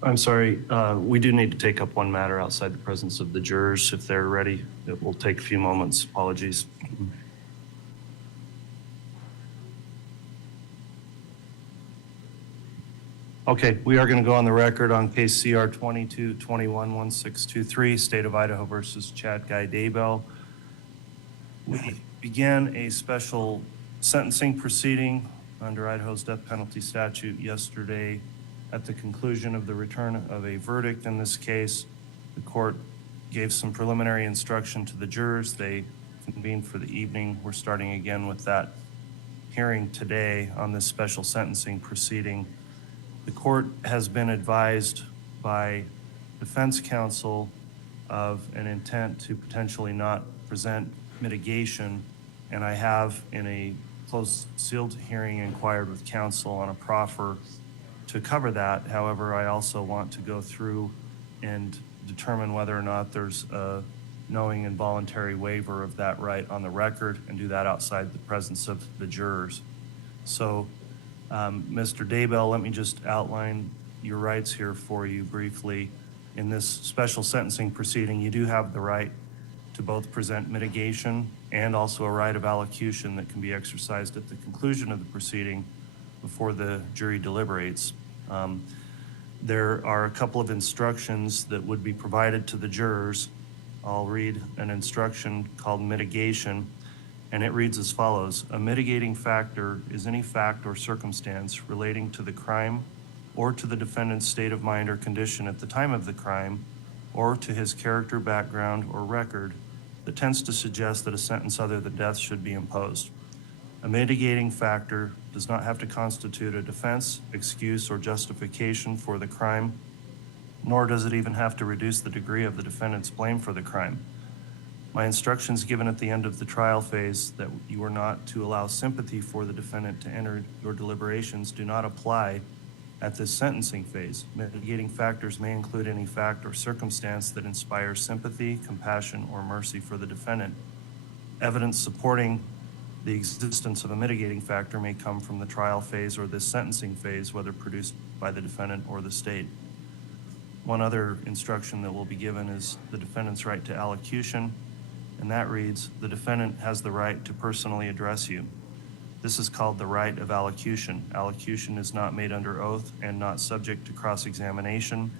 I'm sorry, we do need to take up one matter outside the presence of the jurors. If they're ready, it will take a few moments. Apologies. Okay, we are going to go on the record on case CR 22211623, State of Idaho versus Chad Guy Daybell. We began a special sentencing proceeding under Idaho's death penalty statute yesterday. At the conclusion of the return of a verdict in this case, the court gave some preliminary instruction to the jurors. They convened for the evening. We're starting again with that hearing today on this special sentencing proceeding. The court has been advised by defense counsel of an intent to potentially not present mitigation, and I have in a closed sealed hearing inquired with counsel on a proffer to cover that. However, I also want to go through and determine whether or not there's a knowing and voluntary waiver of that right on the record, and do that outside the presence of the jurors. So, Mr. Daybell, let me just outline your rights here for you briefly. In this special sentencing proceeding, you do have the right to both present mitigation and also a right of allocution that can be exercised at the conclusion of the proceeding before the jury deliberates. There are a couple of instructions that would be provided to the jurors. I'll read an instruction called mitigation, and it reads as follows. A mitigating factor is any fact or circumstance relating to the crime or to the defendant's state of mind or condition at the time of the crime, or to his character, background, or record that tends to suggest that a sentence other than death should be imposed. A mitigating factor does not have to constitute a defense, excuse, or justification for the crime, nor does it even have to reduce the degree of the defendant's blame for the crime. My instructions given at the end of the trial phase that you are not to allow sympathy for the defendant to enter your deliberations do not apply at this sentencing phase. Mitigating factors may include any fact or circumstance that inspires sympathy, compassion, or mercy for the defendant. Evidence supporting the existence of a mitigating factor may come from the trial phase or this sentencing phase, whether produced by the defendant or the state. One other instruction that will be given is the defendant's right to allocution, and that reads, the defendant has the right to personally address you. This is called the right of allocution. Allocution is not made under oath and not subject to cross-examination.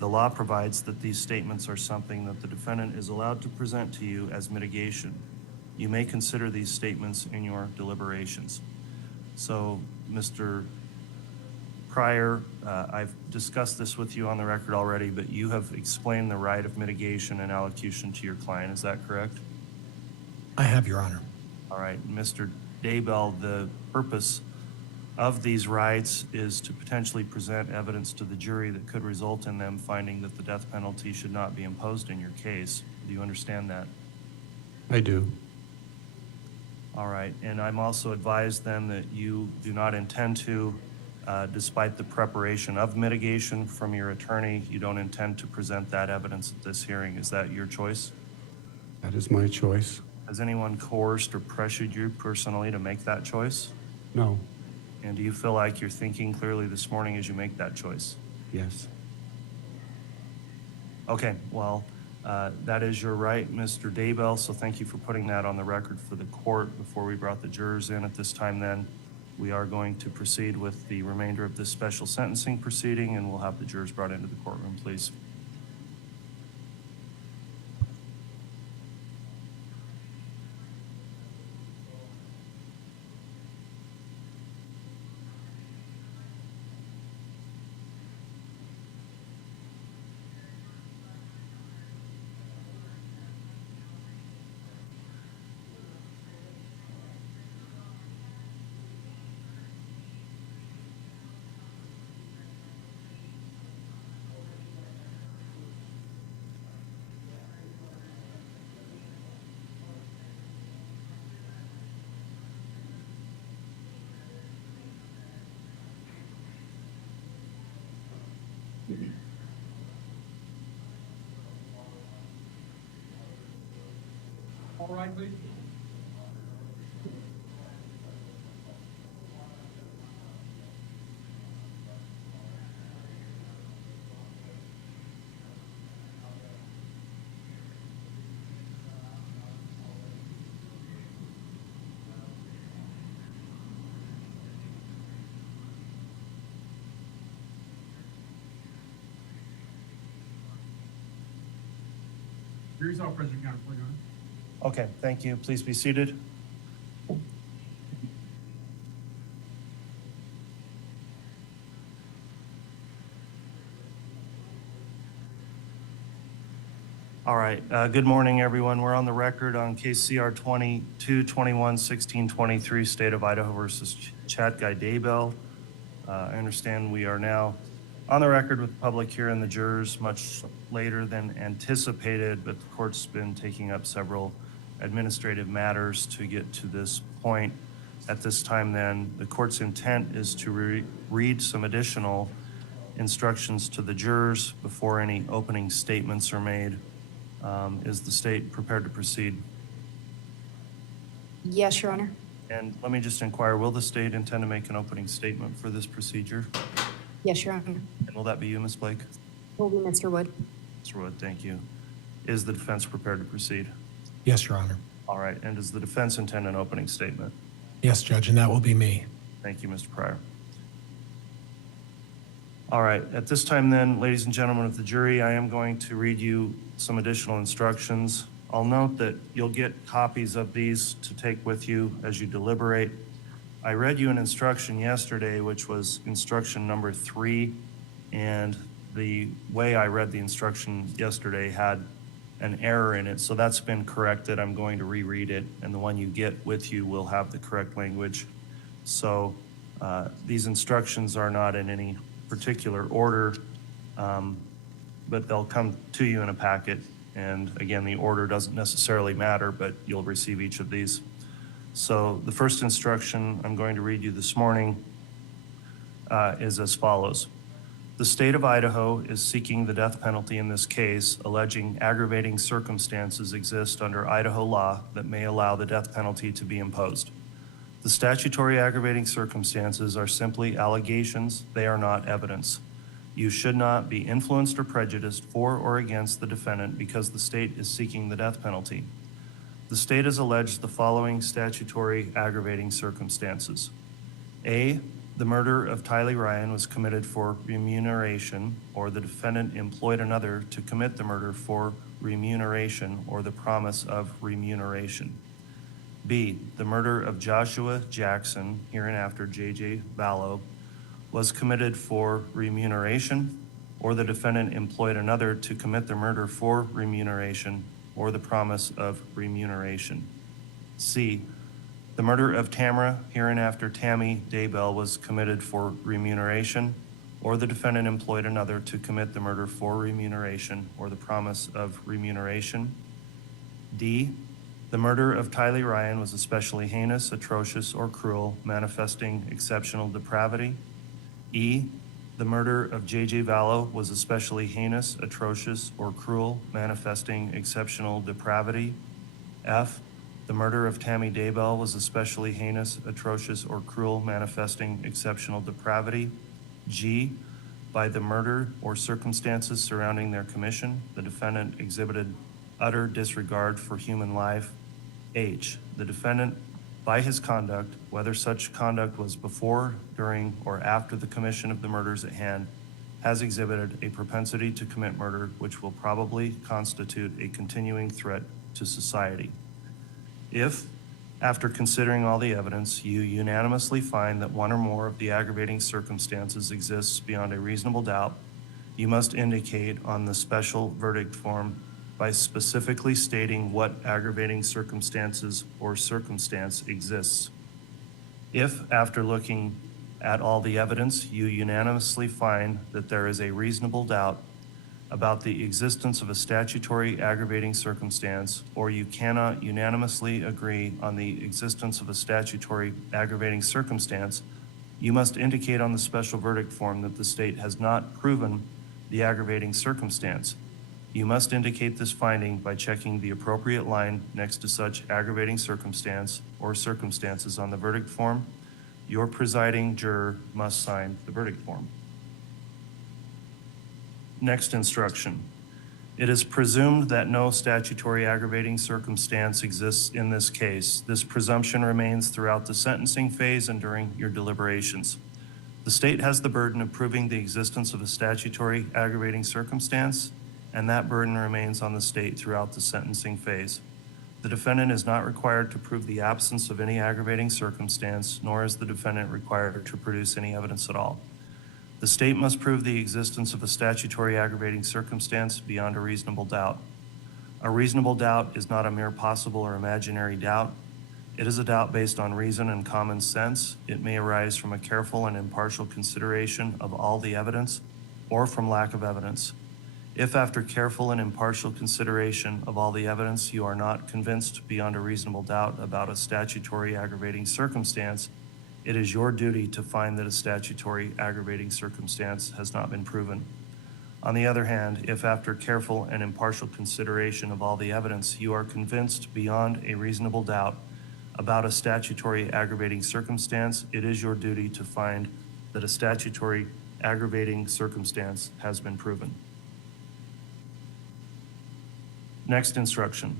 The law provides that these statements are something that the defendant is allowed to present to you as mitigation. You may consider these statements in your deliberations. So, Mr. Pryor, I've discussed this with you on the record already, but you have explained the right of mitigation and allocution to your client. Is that correct? I have, Your Honor. All right. Mr. Daybell, the purpose of these rights is to potentially present evidence to the jury that could result in them finding that the death penalty should not be imposed in your case. Do you understand that? I do. All right. And I'm also advised then that you do not intend to, despite the preparation of mitigation from your attorney, you don't intend to present that evidence at this hearing. Is that your choice? That is my choice. Has anyone coerced or pressured you personally to make that choice? No. And do you feel like you're thinking clearly this morning as you make that choice? Yes. Okay, well, that is your right, Mr. Daybell, so thank you for putting that on the record for the court before we brought the jurors in. At this time then, we are going to proceed with the remainder of this special sentencing proceeding, and we'll have the jurors brought into the courtroom, please. All right, please. Here yourself, President County, please, Your Honor. Okay, thank you. Please be seated. All right, good morning, everyone. We're on the record on case CR 22-21-1623, State of Idaho versus Chad Guy Daybell. I understand we are now on the record with the public here and the jurors much later than anticipated, but the court's been taking up several administrative matters to get to this point. At this time then, the court's intent is to read some additional instructions to the jurors before any opening statements are made. Is the state prepared to proceed? Yes, Your Honor. And let me just inquire, will the state intend to make an opening statement for this procedure? Yes, Your Honor. And will that be you, Ms. Blake? Will be Mr. Wood. Mr. Wood, thank you. Is the defense prepared to proceed? Yes, Your Honor. All right, and does the defense intend an opening statement? Yes, Judge, and that will be me. Thank you, Mr. Pryor. All right, at this time then, ladies and gentlemen of the jury, I am going to read you some additional instructions. I'll note that you'll get copies of these to take with you as you deliberate. I read you an instruction yesterday, which was instruction number 3, and the way I read the instruction yesterday had an error in it, so that's been corrected. I'm going to reread it, and the one you get with you will have the correct language. So these instructions are not in any particular order, but they'll come to you in a packet. And again, the order doesn't necessarily matter, but you'll receive each of these. So the first instruction I'm going to read you this morning is as follows. The state of Idaho is seeking the death penalty in this case, alleging aggravating circumstances exist under Idaho law that may allow the death penalty to be imposed. The statutory aggravating circumstances are simply allegations. They are not evidence. You should not be influenced or prejudiced for or against the defendant because the state is seeking the death penalty. The state has alleged the following statutory aggravating circumstances. A, the murder of Tylee Ryan was committed for remuneration, or the defendant employed another to commit the murder for remuneration or the promise of remuneration. B, the murder of Joshua Jackson, hereinafter J.J. Vallow, was committed for remuneration, or the defendant employed another to commit the murder for remuneration or the promise of remuneration. C, the murder of Tamara, hereinafter Tammy Daybell, was committed for remuneration, or the defendant employed another to commit the murder for remuneration or the promise of remuneration. D, the murder of Tylee Ryan was especially heinous, atrocious, or cruel, manifesting exceptional depravity. E, the murder of J.J. Vallow was especially heinous, atrocious, or cruel, manifesting exceptional depravity. F, the murder of Tammy Daybell was especially heinous, atrocious, or cruel, manifesting exceptional depravity. G, by the murder or circumstances surrounding their commission, the defendant exhibited utter disregard for human life. H, the defendant, by his conduct, whether such conduct was before, during, or after the commission of the murders at hand, has exhibited a propensity to commit murder which will probably constitute a continuing threat to society. If, after considering all the evidence, you unanimously find that one or more of the aggravating circumstances exists beyond a reasonable doubt, you must indicate on the special verdict form by specifically stating what aggravating circumstances or circumstance exists. If, after looking at all the evidence, you unanimously find that there is a reasonable doubt about the existence of a statutory aggravating circumstance, or you cannot unanimously agree on the existence of a statutory aggravating circumstance, you must indicate on the special verdict form that the state has not proven the aggravating circumstance. You must indicate this finding by checking the appropriate line next to such aggravating circumstance or circumstances on the verdict form. Your presiding juror must sign the verdict form. Next instruction. It is presumed that no statutory aggravating circumstance exists in this case. This presumption remains throughout the sentencing phase and during your deliberations. The state has the burden of proving the existence of a statutory aggravating circumstance. and that burden remains on the state throughout the sentencing phase. The defendant is not required to prove the absence of any aggravating circumstance, nor is the defendant required to produce any evidence at all. The state must prove the existence of a statutory aggravating circumstance beyond a reasonable doubt. A reasonable doubt is not a mere possible or imaginary doubt. It is a doubt based on reason and common sense. It may arise from a careful and impartial consideration of all the evidence or from lack of evidence. If after careful and impartial consideration of all the evidence you are not convinced beyond a reasonable doubt about a statutory aggravating circumstance, it is your duty to find that a statutory aggravating circumstance has not been proven. On the other hand, if after careful and impartial consideration of all the evidence you are convinced beyond a reasonable doubt about a statutory aggravating circumstance, it is your duty to find that a statutory aggravating circumstance has been proven. Next instruction.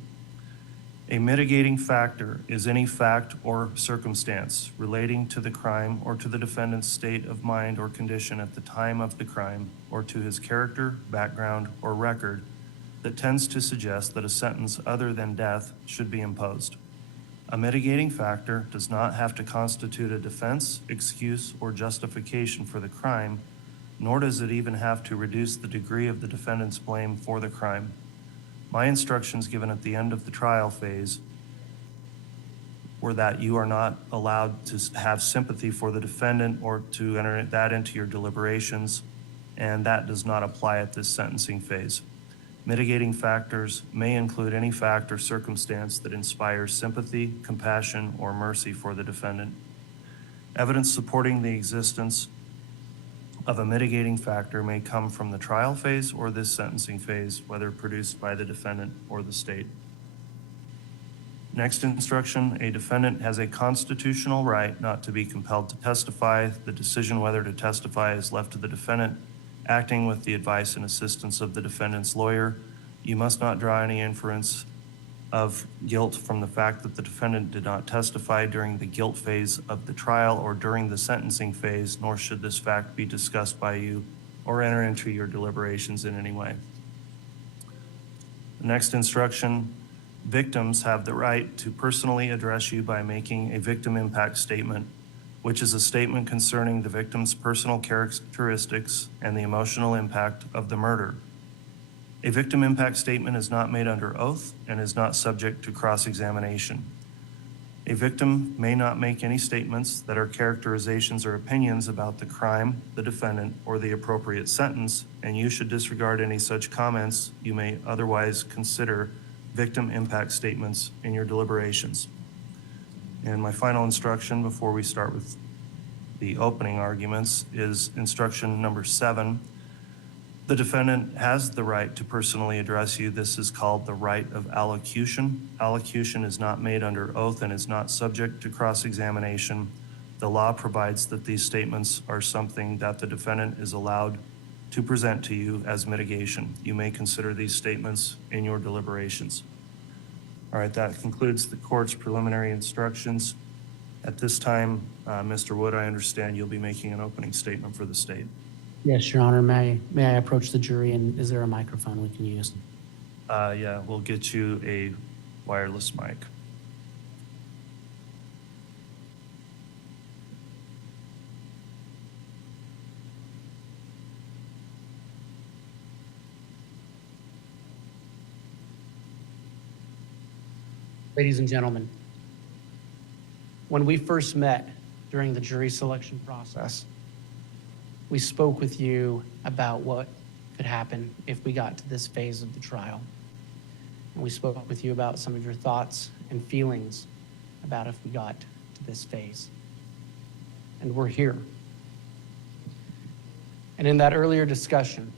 A mitigating factor is any fact or circumstance relating to the crime or to the defendant's state of mind or condition at the time of the crime, or to his character, background, or record that tends to suggest that a sentence other than death should be imposed. A mitigating factor does not have to constitute a defense, excuse, or justification for the crime, nor does it even have to reduce the degree of the defendant's blame for the crime. My instructions given at the end of the trial phase were that you are not allowed to have sympathy for the defendant or to enter that into your deliberations, and that does not apply at this sentencing phase. Mitigating factors may include any fact or circumstance that inspires sympathy, compassion, or mercy for the defendant. Evidence supporting the existence of a mitigating factor may come from the trial phase or this sentencing phase, whether produced by the defendant or the state. Next instruction, a defendant has a constitutional right not to be compelled to testify. The decision whether to testify is left to the defendant, acting with the advice and assistance of the defendant's lawyer. You must not draw any inference of guilt from the fact that the defendant did not testify during the guilt phase of the trial or during the sentencing phase, nor should this fact be discussed by you or enter into your deliberations in any way. The next instruction, victims have the right to personally address you by making a victim impact statement, which is a statement concerning the victim's personal characteristics and the emotional impact of the murder. A victim impact statement is not made under oath and is not subject to cross-examination. A victim may not make any statements that are characterizations or opinions about the crime, the defendant, or the appropriate sentence, and you should disregard any such comments you may otherwise consider victim impact statements in your deliberations. And my final instruction before we start with the opening arguments is instruction number 7. The defendant has the right to personally address you. This is called the right of allocution. Allocution is not made under oath and is not subject to cross-examination. The law provides that these statements are something that the defendant is allowed to present to you as mitigation. You may consider these statements in your deliberations. All right, that concludes the court's preliminary instructions. At this time, Mr. Wood, I understand you'll be making an opening statement for the state. Yes, Your Honor. May I approach the jury, and is there a microphone we can use? Yeah, we'll get you a wireless mic. Ladies and gentlemen, when we first met during the jury selection process, we spoke with you about what could happen if we got to this phase of the trial. And we spoke with you about some of your thoughts and feelings about if we got to this phase. And we're here. And in that earlier discussion,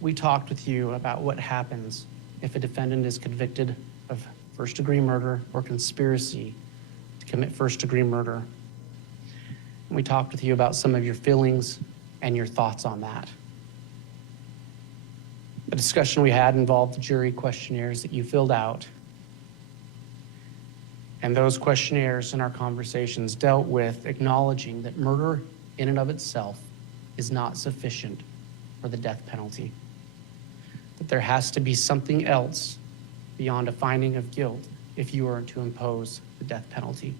we talked with you about what happens if a defendant is convicted of first-degree murder or conspiracy to commit first-degree murder. And we talked with you about some of your feelings and your thoughts on that. The discussion we had involved the jury questionnaires that you filled out. And those questionnaires in our conversations dealt with acknowledging that murder in and of itself is not sufficient for the death penalty. that there has to be something else beyond a finding of guilt if you are to impose the death penalty.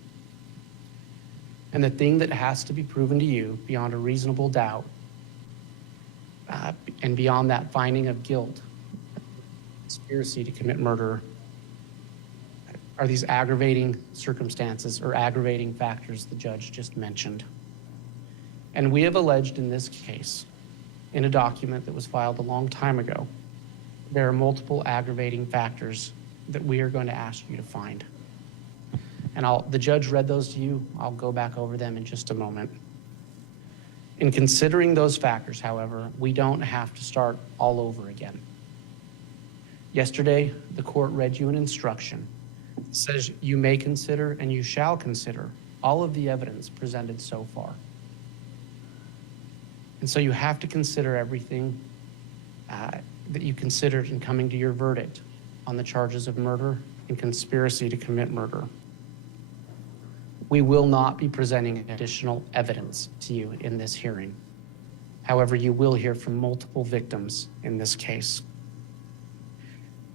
And the thing that has to be proven to you beyond a reasonable doubt, and beyond that finding of guilt, conspiracy to commit murder, are these aggravating circumstances or aggravating factors the judge just mentioned. And we have alleged in this case, in a document that was filed a long time ago, there are multiple aggravating factors that we are going to ask you to find. And the judge read those to you. I'll go back over them in just a moment. In considering those factors, however, we don't have to start all over again. Yesterday, the court read you an instruction that says you may consider and you shall consider all of the evidence presented so far. And so you have to consider everything that you considered in coming to your verdict on the charges of murder and conspiracy to commit murder. We will not be presenting additional evidence to you in this hearing. However, you will hear from multiple victims in this case.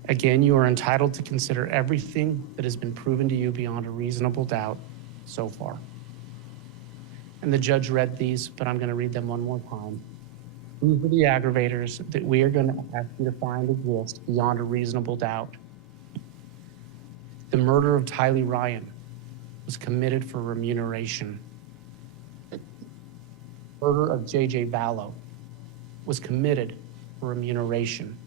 Again, you are entitled to consider everything that has been proven to you beyond a reasonable doubt so far. And the judge read these, but I'm going to read them one more time. These are the aggravators that we are going to ask you to find exist beyond a reasonable doubt. The murder of Tylee Ryan was committed for remuneration. Murder of J.J. Vallow was committed for remuneration.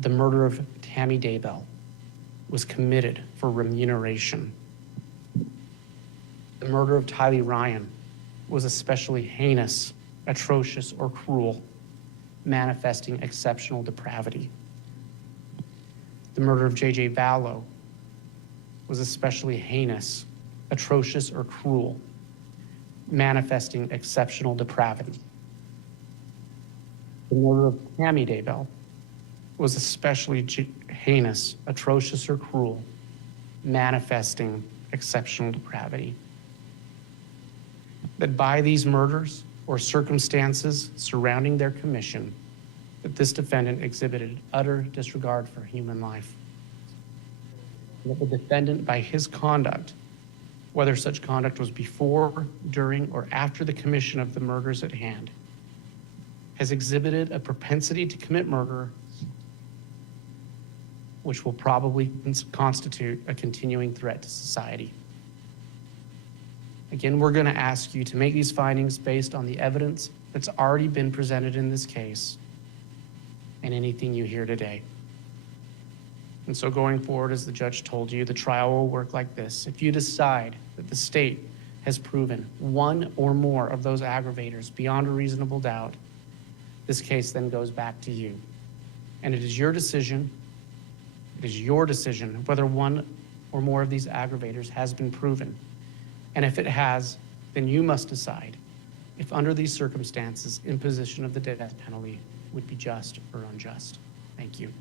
The murder of Tammy Daybell was committed for remuneration. The murder of Tylee Ryan was especially heinous, atrocious, or cruel, manifesting exceptional depravity. The murder of J.J. Vallow was especially heinous, atrocious, or cruel, manifesting exceptional depravity. The murder of Tammy Daybell was especially heinous, atrocious, or cruel, manifesting exceptional depravity. That by these murders or circumstances surrounding their commission, that this defendant exhibited utter disregard for human life. And that the defendant, by his conduct, whether such conduct was before, during, or after the commission of the murders at hand, has exhibited a propensity to commit murder, which will probably constitute a continuing threat to society. Again, we're going to ask you to make these findings based on the evidence that's already been presented in this case and anything you hear today. And so going forward, as the judge told you, the trial will work like this. If you decide that the state has proven one or more of those aggravators beyond a reasonable doubt, this case then goes back to you. And it is your decision whether one or more of these aggravators has been proven. And if it has, then you must decide if under these circumstances, imposition of the death penalty would be just or unjust. Thank you.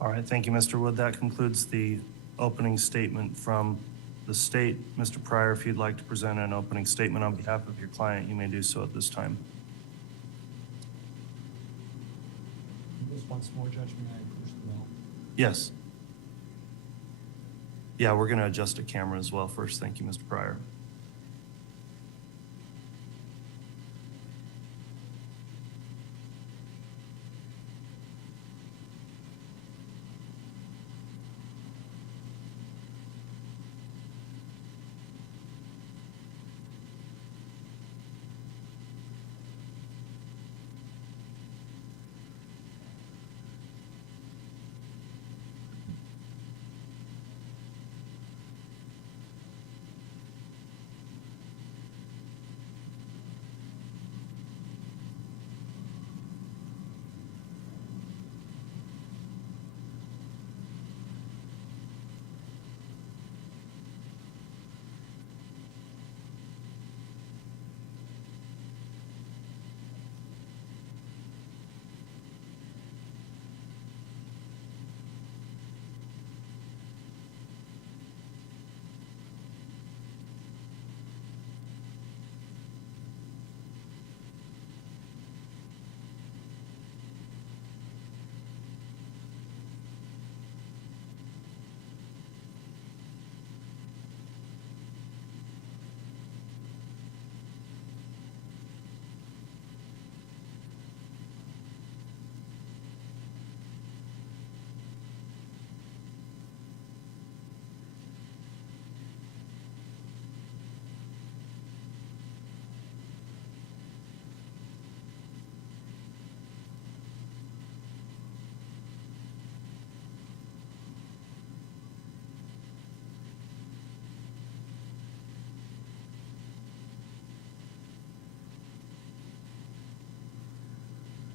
All right, thank you, Mr. Wood. That concludes the opening statement from the state. Mr. Pryor, if you'd like to present an opening statement on behalf of your client, you may do so at this time. Just once more, Judge, may I push the bell? Yes. Yeah, we're going to adjust a camera as well first. Thank you, Mr. Pryor.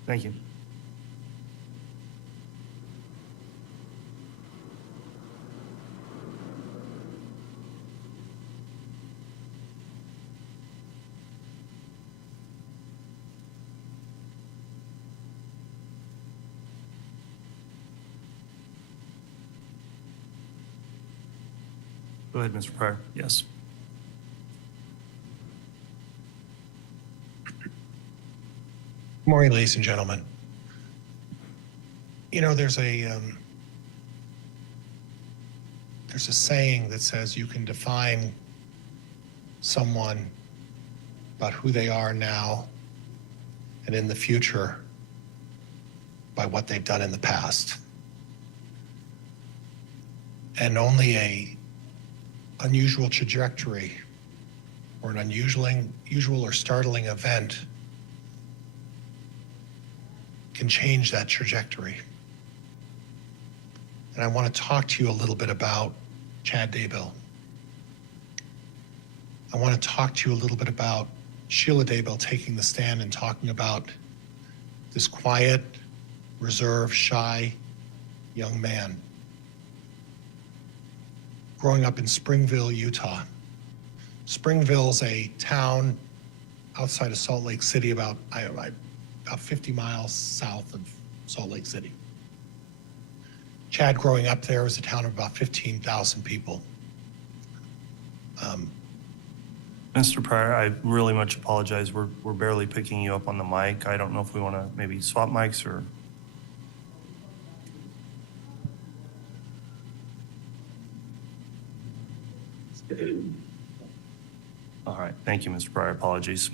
Thank you. Go ahead, Mr. Pryor. Yes. Good morning, ladies and gentlemen. You know, there's a saying that says you can define someone about who they are now and in the future by what they've done in the past. And only a unusual trajectory or an unusual or startling event can change that trajectory. And I want to talk to you a little bit about Chad Daybell. I want to talk to you a little bit about Sheila Daybell taking the stand and talking about this quiet, reserved, shy young man growing up in Springville, Utah. Springville's a town outside of Salt Lake City, about 50 miles south of Salt Lake City. Chad growing up there was a town of about 15,000 people. Mr. Pryor, I really much apologize. We're barely picking you up on the mic. I don't know if we want to maybe swap mics or. All right. Thank you, Mr. Pryor. Apologies.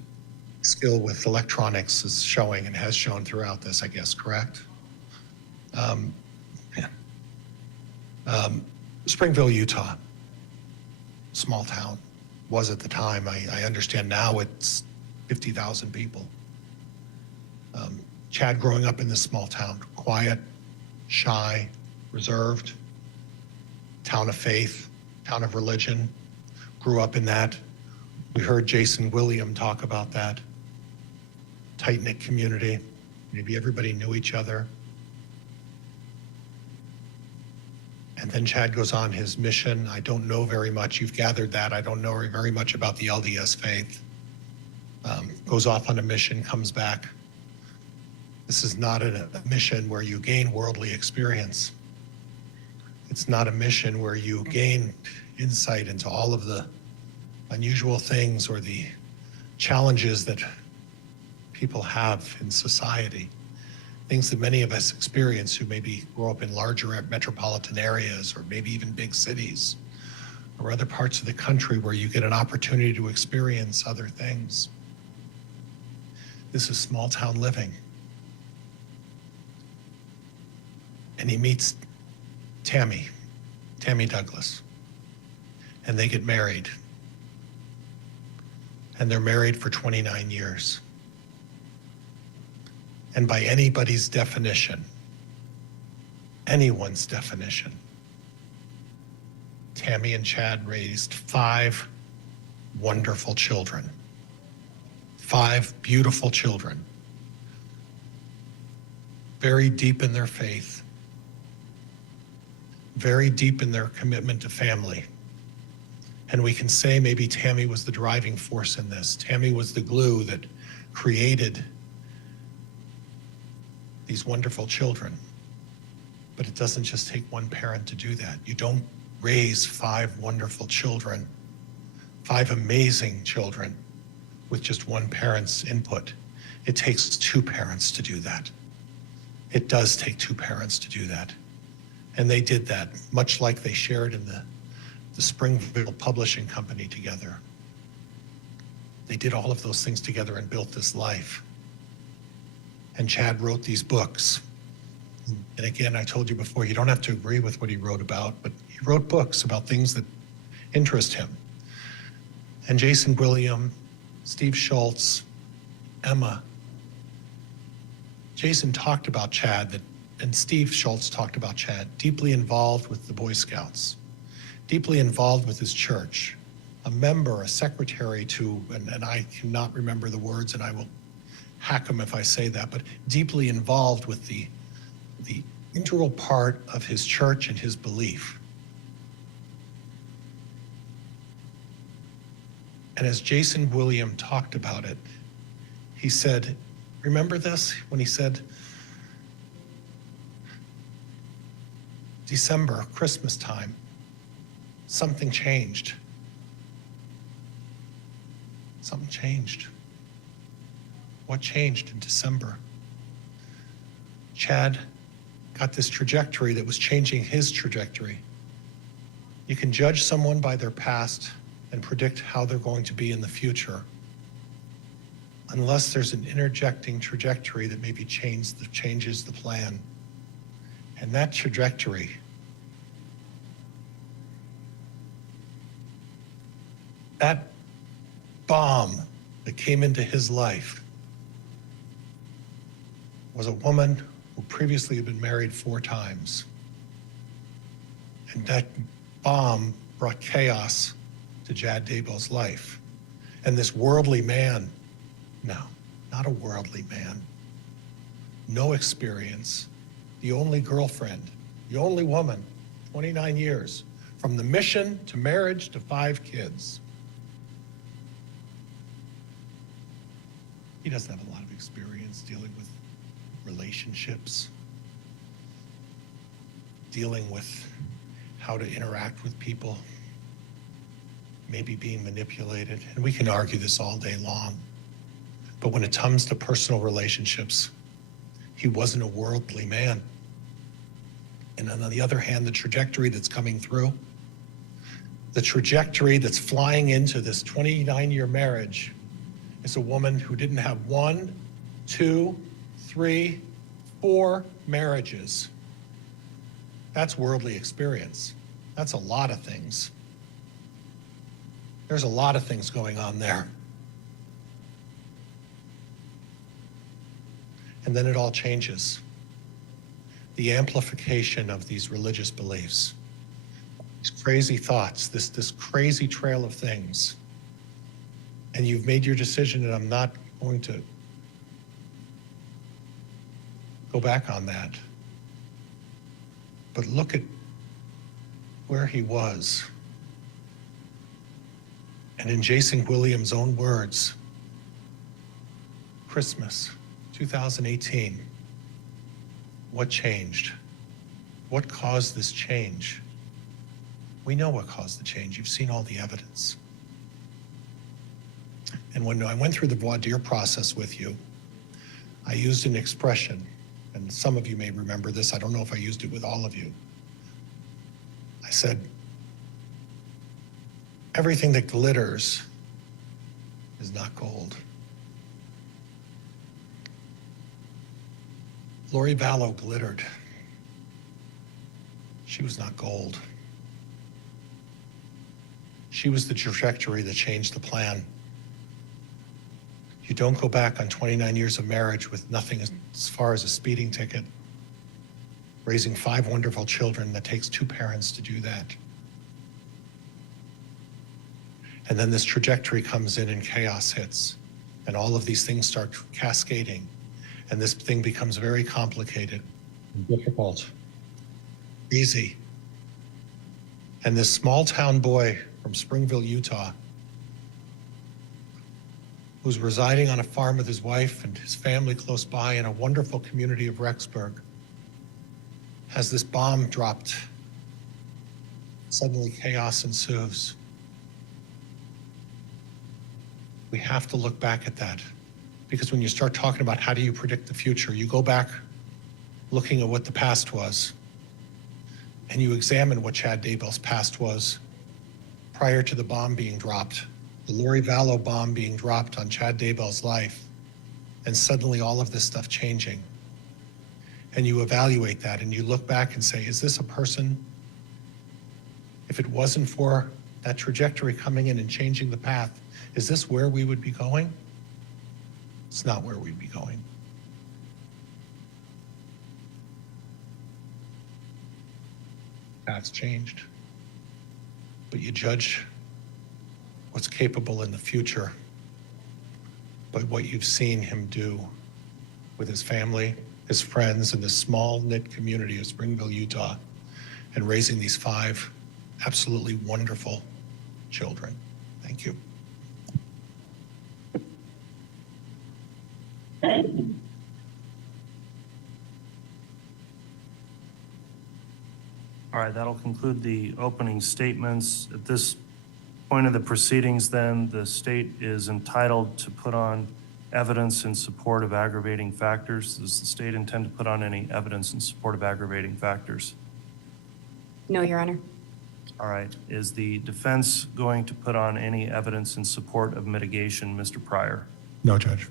Skill with electronics is showing and has shown throughout this, I guess, correct? Springville, Utah, small town, was at the time. I understand now it's 50,000 people. Chad growing up in this small town, quiet, shy, reserved, town of faith, town of religion, grew up in that. We heard Jason William talk about that. Tight-knit community. Maybe everybody knew each other. And then Chad goes on his mission. I don't know very much. You've gathered that. I don't know very much about the LDS faith. Goes off on a mission, comes back. This is not a mission where you gain worldly experience. It's not a mission where you gain insight into all of the unusual things or the challenges that people have in society, things that many of us experience who maybe grow up in larger metropolitan areas or maybe even big cities or other parts of the country where you get an opportunity to experience other things. This is small town living. And he meets Tammy Douglas, and they get married. And they're married for 29 years. And by anybody's definition, anyone's definition, Tammy and Chad raised 5 wonderful children. 5 beautiful children. Very deep in their faith. Very deep in their commitment to family. And we can say maybe Tammy was the driving force in this. Tammy was the glue that created these wonderful children. But it doesn't just take one parent to do that. You don't raise 5 wonderful children, 5 amazing children with just one parent's input. It takes 2 parents to do that. It does take 2 parents to do that. And they did that, much like they shared in the Springville Publishing Company together. They did all of those things together and built this life. And Chad wrote these books. And again, I told you before, you don't have to agree with what he wrote about, but he wrote books about things that interest him. And Jason William, Steve Schultz, Emma. Jason talked about Chad, and Steve Schultz talked about Chad, deeply involved with the Boy Scouts, deeply involved with his church, a member, a secretary to, and I cannot remember the words, and I will hack him if I say that, but deeply involved with the integral part of his church and his belief. And as Jason William talked about it, he said, remember this? When he said, December, Christmas time, something changed. Something changed. What changed in December? Chad got this trajectory that was changing his trajectory. You can judge someone by their past and predict how they're going to be in the future, unless there's an interjecting trajectory that maybe changes the plan. And that trajectory that bomb that came into his life was a woman who previously had been married 4 times. And that bomb brought chaos to Chad Daybell's life. And this worldly man, no, not a worldly man, no experience, the only girlfriend, the only woman, 29 years, from the mission to marriage to 5 kids. He doesn't have a lot of experience dealing with relationships, dealing with how to interact with people, maybe being manipulated. And we can argue this all day long. But when it comes to personal relationships, he wasn't a worldly man. And on the other hand, the trajectory that's coming through, the trajectory that's flying into this 29-year marriage is a woman who didn't have 1, 2, 3, 4 marriages. That's worldly experience. That's a lot of things. There's a lot of things going on there. And then it all changes. The amplification of these religious beliefs, these crazy thoughts, this crazy trail of things. And you've made your decision, and I'm not going to go back on that. But look at where he was. And in Jason Williams' own words, Christmas 2018, what changed? What caused this change? We know what caused the change. You've seen all the evidence. And when I went through the voir dire process with you, I used an expression, and some of you may remember this. I don't know if I used it with all of you. I said, everything that glitters is not gold. Lori Vallow glittered. She was not gold. She was the trajectory that changed the plan. You don't go back on 29 years of marriage with nothing as far as a speeding ticket. Raising 5 wonderful children, that takes 2 parents to do that. And then this trajectory comes in and chaos hits. And all of these things start cascading. And this thing becomes very complicated and difficult, easy. And this small town boy from Springville, Utah, who's residing on a farm with his wife and his family close by in a wonderful community of Rexburg, has this bomb dropped. Suddenly chaos ensues. We have to look back at that, because when you start talking about how do you predict the future, you go back looking at what the past was, and you examine what Chad Daybell's past was prior to the bomb being dropped, the Lori Vallow bomb being dropped on Chad Daybell's life, and suddenly all of this stuff changing. And you evaluate that and you look back and say, is this a person? If it wasn't for that trajectory coming in and changing the path, is this where we would be going? It's not where we'd be going. Path's changed. But you judge what's capable in the future but what you've seen him do with his family, his friends, and this small knit community of Springville, Utah, and raising these 5 absolutely wonderful children. Thank you. All right, that'll conclude the opening statements. At this point of the proceedings, then, the state is entitled to put on evidence in support of aggravating factors. Does the state intend to put on any evidence in support of aggravating factors? No, Your Honor. All right, is the defense going to put on any evidence in support of mitigation, Mr. Pryor? No, Judge.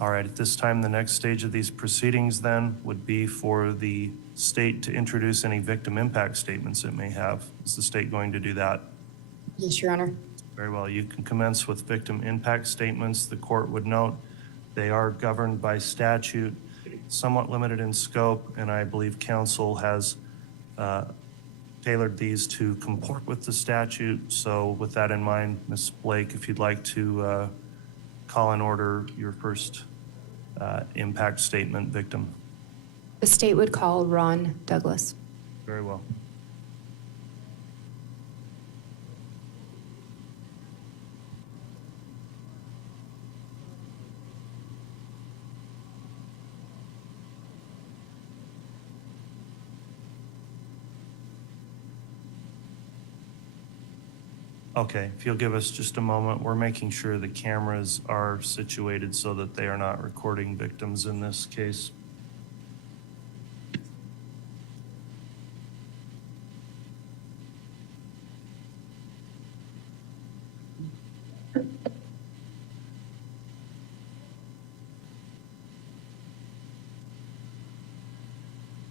All right, at this time, the next stage of these proceedings then would be for the state to introduce any victim impact statements it may have. Is the state going to do that? Yes, Your Honor. Very well, you can commence with victim impact statements. The court would note they are governed by statute, somewhat limited in scope, and I believe counsel has tailored these to comport with the statute. So with that in mind, Ms. Blake, if you'd like to call in order your first impact statement victim. The state would call Ron Douglas. Very well. Okay, if you'll give us just a moment, we're making sure the cameras are situated so that they are not recording victims in this case.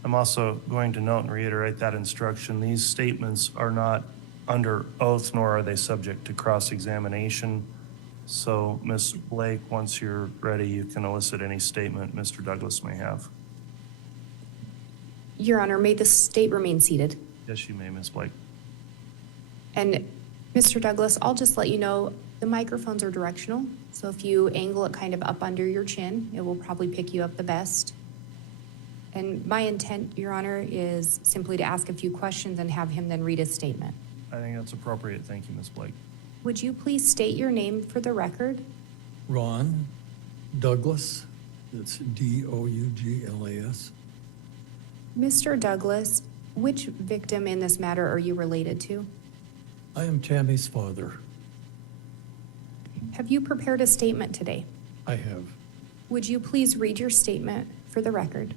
I'm also going to note and reiterate that instruction. These statements are not under oath, nor are they subject to cross-examination. So, Ms. Blake, once you're ready, you can elicit any statement Mr. Douglas may have. Your Honor, may the state remain seated. Yes, you may, Ms. Blake. And Mr. Douglas, I'll just let you know, the microphones are directional. So if you angle it kind of up under your chin, it will probably pick you up the best. And my intent, Your Honor, is simply to ask a few questions and have him then read his statement. I think that's appropriate. Thank you, Ms. Blake. Would you please state your name for the record? Ron Douglas, that's Douglas. Mr. Douglas, which victim in this matter are you related to? I am Tammy's father. Have you prepared a statement today? I have. Would you please read your statement for the record?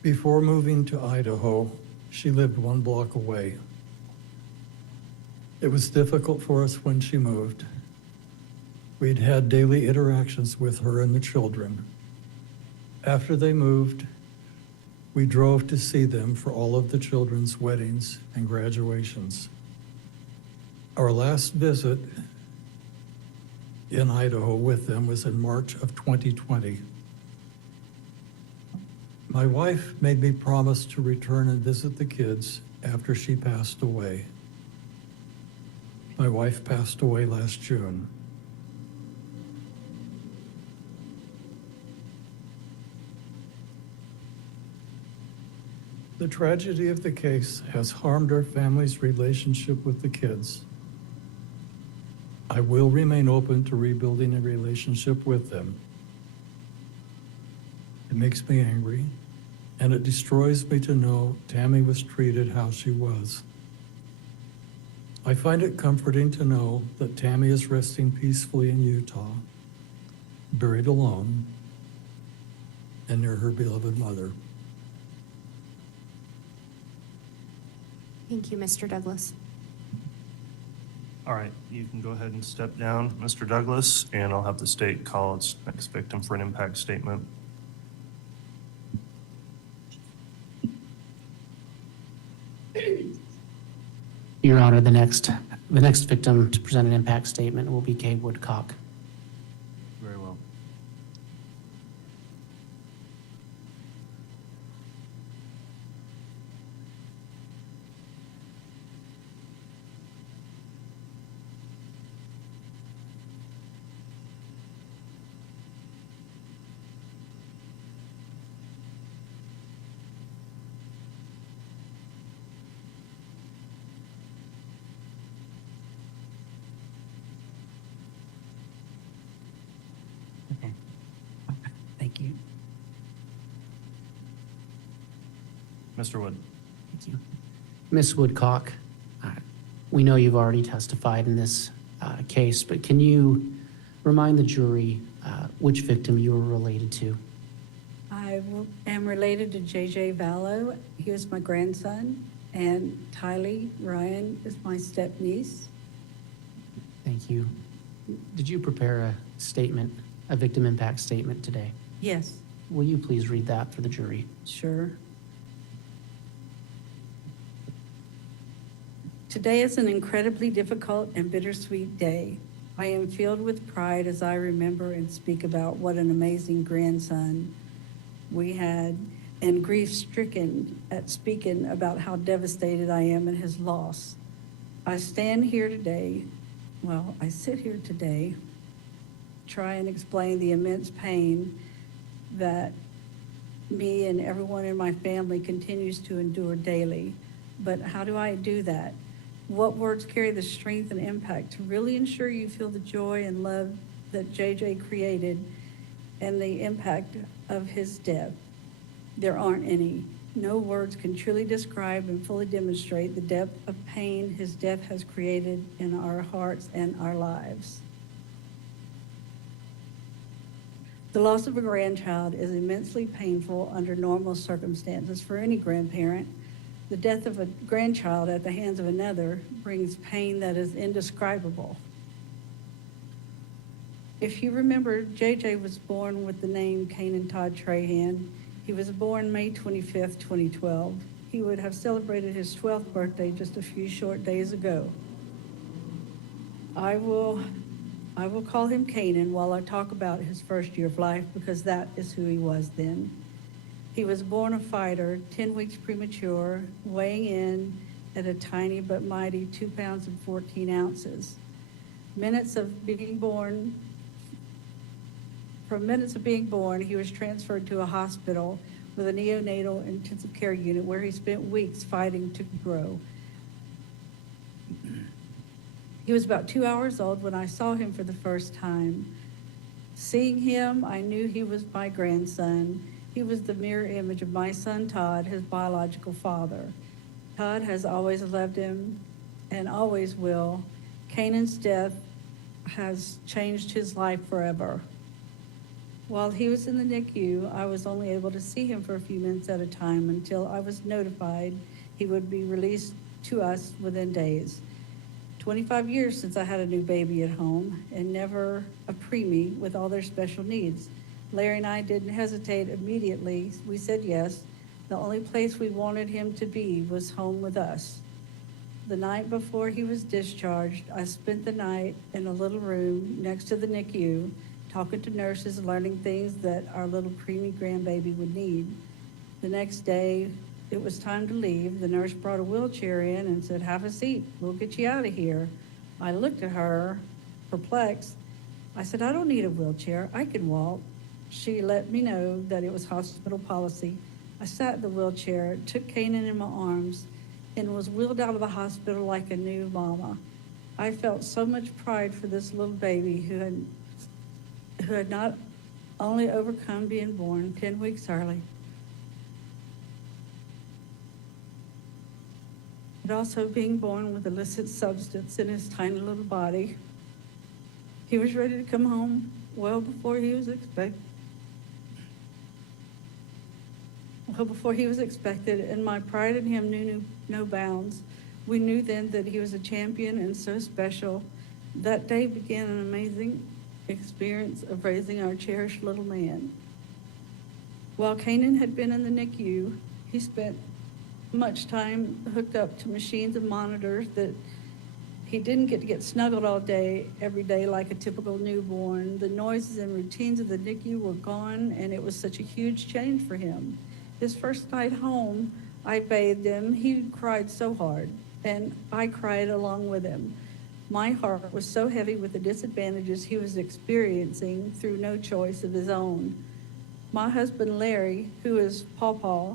Before moving to Idaho, she lived 1 block away. It was difficult for us when she moved. We'd had daily interactions with her and the children. After they moved, we drove to see them for all of the children's weddings and graduations. Our last visit in Idaho with them was in March of 2020. My wife made me promise to return and visit the kids after she passed away. My wife passed away last June. The tragedy of the case has harmed our family's relationship with the kids. I will remain open to rebuilding a relationship with them. It makes me angry, and it destroys me to know Tammy was treated how she was. I find it comforting to know that Tammy is resting peacefully in Utah, buried alone, and near her beloved mother. Thank you, Mr. Douglas. All right, you can go ahead and step down, Mr. Douglas, and I'll have the state call its next victim for an impact statement. Your Honor, the next victim to present an impact statement will be Kay Woodcock. Very well. Mr. Wood. Thank you. Ms. Woodcock, we know you've already testified in this case, but can you remind the jury which victim you were related to? Am related to J.J. Vallow. He was my grandson, and Tylee Ryan is my step-niece. Thank you. Did you prepare a statement, a victim impact statement today? Yes, Will you please read that for the jury? sure. Today is an incredibly difficult and bittersweet day. I am filled with pride as I remember and speak about what an amazing grandson we had, and grief-stricken at speaking about how devastated I am at his loss. I sit here today, try and explain the immense pain that me and everyone in my family continues to endure daily. But how do I do that? What words carry the strength and impact to really ensure you feel the joy and love that JJ created and the impact of his death? There aren't any. No words can truly describe and fully demonstrate the depth of pain his death has created in our hearts and our lives. The loss of a grandchild is immensely painful under normal circumstances for any grandparent. The death of a grandchild at the hands of another brings pain that is indescribable. If you remember, JJ was born with the name Kanan Todd Trahan. He was born May 25th, 2012. He would have celebrated his 12th birthday just a few short days ago. I will call him Kanan while I talk about his first year of life, because that is who he was then. He was born a fighter, 10 weeks premature, weighing in at a tiny but mighty 2 pounds and 14 ounces. From minutes of being born, he was transferred to a hospital with a neonatal intensive care unit where he spent weeks fighting to grow. He was about 2 hours old when I saw him for the first time. Seeing him, I knew he was my grandson. He was the mirror image of my son Todd, his biological father. Todd has always loved him and always will. Kanan's death has changed his life forever. While he was in the NICU, I was only able to see him for a few minutes at a time until I was notified he would be released to us within days. 25 years since I had a new baby at home, and never a preemie with all their special needs. Larry and I didn't hesitate immediately. We said yes. The only place we wanted him to be was home with us. The night before he was discharged, I spent the night in a little room next to the NICU, talking to nurses, learning things that our little preemie grandbaby would need. The next day, it was time to leave. The nurse brought a wheelchair in and said, "Have a seat, we'll get you out of here." I looked at her, perplexed. I said, "I don't need a wheelchair, I can walk." She let me know that it was hospital policy. I sat in the wheelchair, took Kanan in my arms, and was wheeled out of the hospital like a new mama. I felt so much pride for this little baby who had not only overcome being born 10 weeks early, but also being born with illicit substance in his tiny little body. He was ready to come home well before he was expected. And my pride in him knew no bounds. We knew then that he was a champion and so special. That day began an amazing experience of raising our cherished little man. While Kanan had been in the NICU, he spent much time hooked up to machines and monitors that he didn't get to get snuggled all day, every day like a typical newborn. The noises and routines of the NICU were gone, and it was such a huge change for him. His first night home, I bathed him. He cried so hard, and I cried along with him. My heart was so heavy with the disadvantages he was experiencing through no choice of his own. My husband, Larry, who is Paw,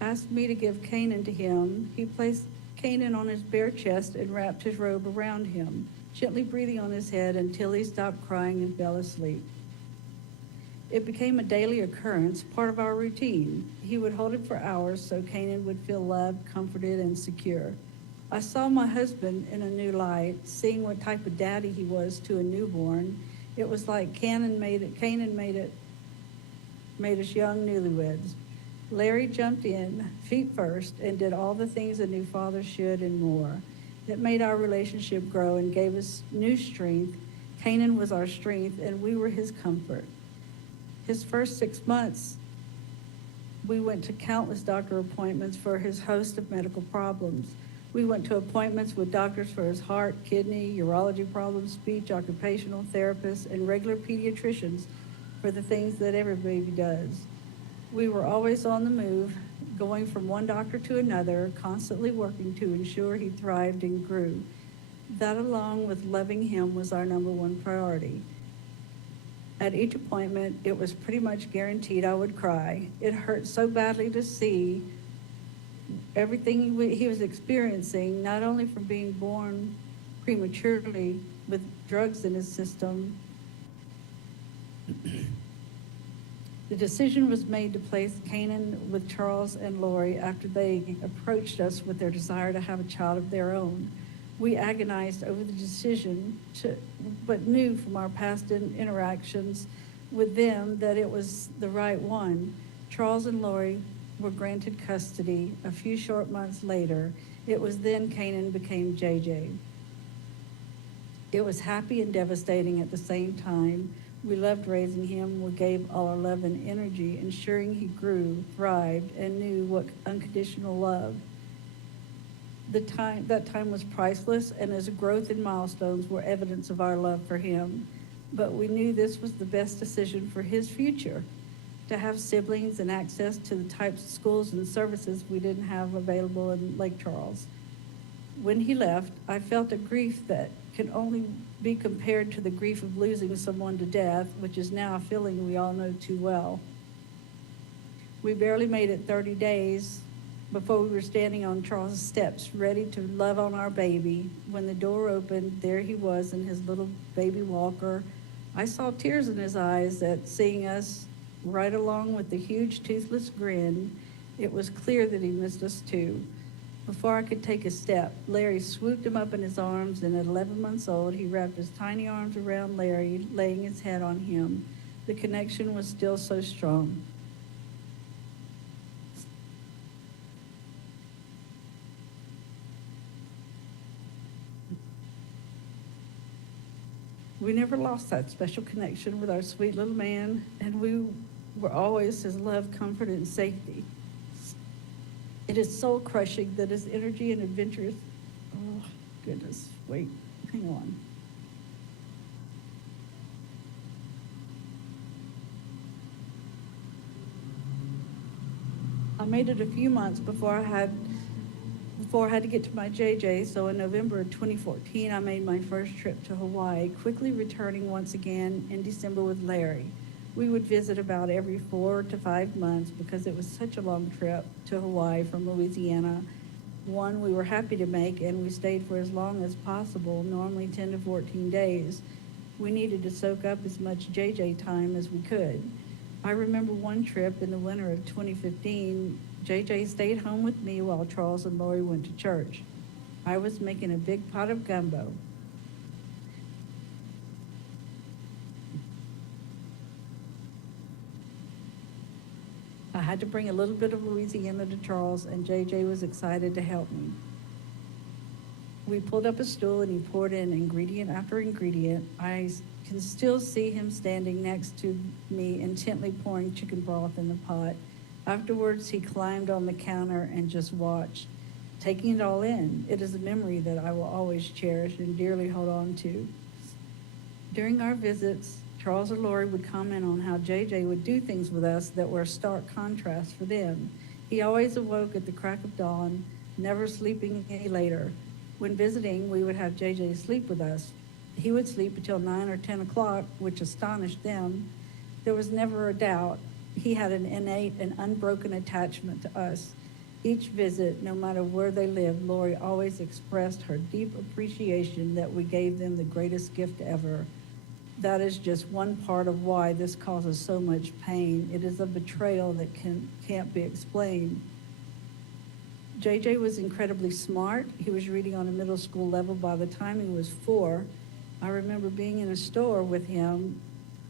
asked me to give Kanan to him. He placed Kanan on his bare chest and wrapped his robe around him, gently breathing on his head until he stopped crying and fell asleep. It became a daily occurrence, part of our routine. He would hold it for hours so Canaan would feel loved, comforted, and secure. I saw my husband in a new light, seeing what type of daddy he was to a newborn. It was like Canaan made us young newlyweds. Larry jumped in, feet first, and did all the things a new father should and more. It made our relationship grow and gave us new strength. Canaan was our strength, and we were his comfort. His first 6 months, we went to countless doctor appointments for his host of medical problems. We went to appointments with doctors for his heart, kidney, urology problems, speech, occupational therapists, and regular pediatricians for the things that every baby does. We were always on the move, going from one doctor to another, constantly working to ensure he thrived and grew. That, along with loving him, was our number one priority. At each appointment, it was pretty much guaranteed I would cry. It hurt so badly to see everything he was experiencing, not only from being born prematurely with drugs in his system. The decision was made to place Canaan with Charles and Lori after they approached us with their desire to have a child of their own. We agonized over the decision, but knew from our past interactions with them that it was the right one. Charles and Lori were granted custody a few short months later. It was then Canaan became JJ. It was happy and devastating at the same time. We loved raising him. We gave all our love and energy, ensuring he grew, thrived, and knew what unconditional love. That time was priceless, and his growth and milestones were evidence of our love for him. But we knew this was the best decision for his future, to have siblings and access to the types of schools and services we didn't have available in Lake Charles. When he left, I felt a grief that can only be compared to the grief of losing someone to death, which is now a feeling we all know too well. We barely made it 30 days before we were standing on Charles' steps, ready to love on our baby. When the door opened, there he was in his little baby walker. I saw tears in his eyes at seeing us, right along with the huge toothless grin. It was clear that he missed us too. Before I could take a step, Larry swooped him up in his arms, and at 11 months old, he wrapped his tiny arms around Larry, laying his head on him. The connection was still so strong. We never lost that special connection with our sweet little man, and we were always his love, comfort, and safety. It is soul crushing that his energy and adventures, oh goodness, wait, hang on. I made it a few months before I had to get to my JJ, so in November of 2014, I made my first trip to Hawaii, quickly returning once again in December with Larry. We would visit about every 4 to 5 months because it was such a long trip to Hawaii from Louisiana. One we were happy to make, and we stayed for as long as possible, normally 10 to 14 days. We needed to soak up as much JJ time as we could. I remember one trip in the winter of 2015, JJ stayed home with me while Charles and Lori went to church. I was making a big pot of gumbo. I had to bring a little bit of Louisiana to Charles, and JJ was excited to help me. We pulled up a stool, and he poured in ingredient after ingredient. I can still see him standing next to me, intently pouring chicken broth in the pot. Afterwards, he climbed on the counter and just watched, taking it all in. It is a memory that I will always cherish and dearly hold on to. During our visits, Charles or Lori would comment on how JJ would do things with us that were a stark contrast for them. He always awoke at the crack of dawn, never sleeping any later. When visiting, we would have JJ sleep with us. He would sleep until 9 or 10 o'clock, which astonished them. There was never a doubt. He had an innate and unbroken attachment to us. Each visit, no matter where they lived, Lori always expressed her deep appreciation that we gave them the greatest gift ever. that is just one part of why this causes so much pain. It is a betrayal that can't be explained. JJ was incredibly smart. He was reading on a middle school level by the time he was 4. I remember being in a store with him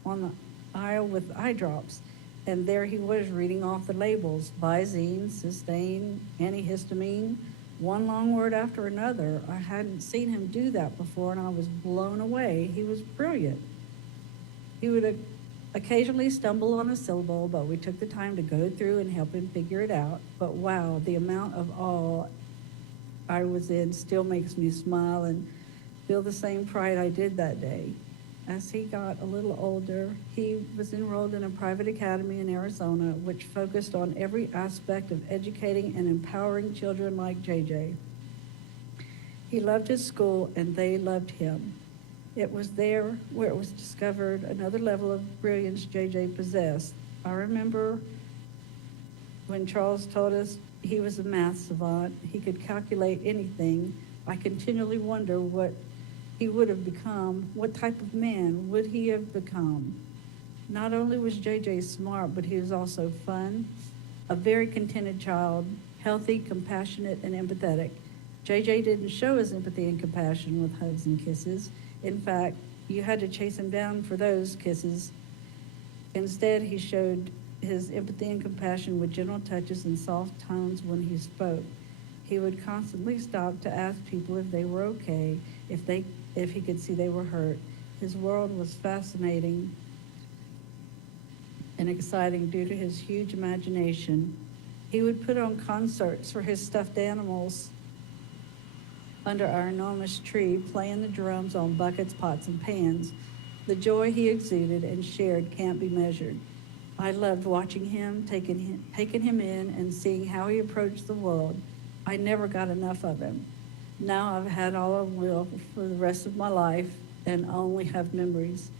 on the aisle with eye drops, and there he was reading off the labels: Visine, Systane, antihistamine, one long word after another. I hadn't seen him do that before, and I was blown away. He was brilliant. He would occasionally stumble on a syllable, but we took the time to go through and help him figure it out. But wow, the amount of awe I was in still makes me smile and feel the same pride I did that day. As he got a little older, he was enrolled in a private academy in Arizona, which focused on every aspect of educating and empowering children like JJ. He loved his school, and they loved him. It was there where it was discovered another level of brilliance JJ possessed. I remember when Charles told us he was a math savant. He could calculate anything. I continually wonder what he would have become. What type of man would he have become? Not only was JJ smart, but he was also fun, a very contented child, healthy, compassionate, and empathetic. JJ didn't show his empathy and compassion with hugs and kisses. In fact, you had to chase him down for those kisses. Instead, he showed his empathy and compassion with gentle touches and soft tones when he spoke. He would constantly stop to ask people if they were okay, if he could see they were hurt. His world was fascinating and exciting due to his huge imagination. He would put on concerts for his stuffed animals under our enormous tree, playing the drums on buckets, pots, and pans. The joy he exuded and shared can't be measured. I loved watching him, taking him in, and seeing how he approached the world. I never got enough of him. Now I've had all I will for the rest of my life and only have memories.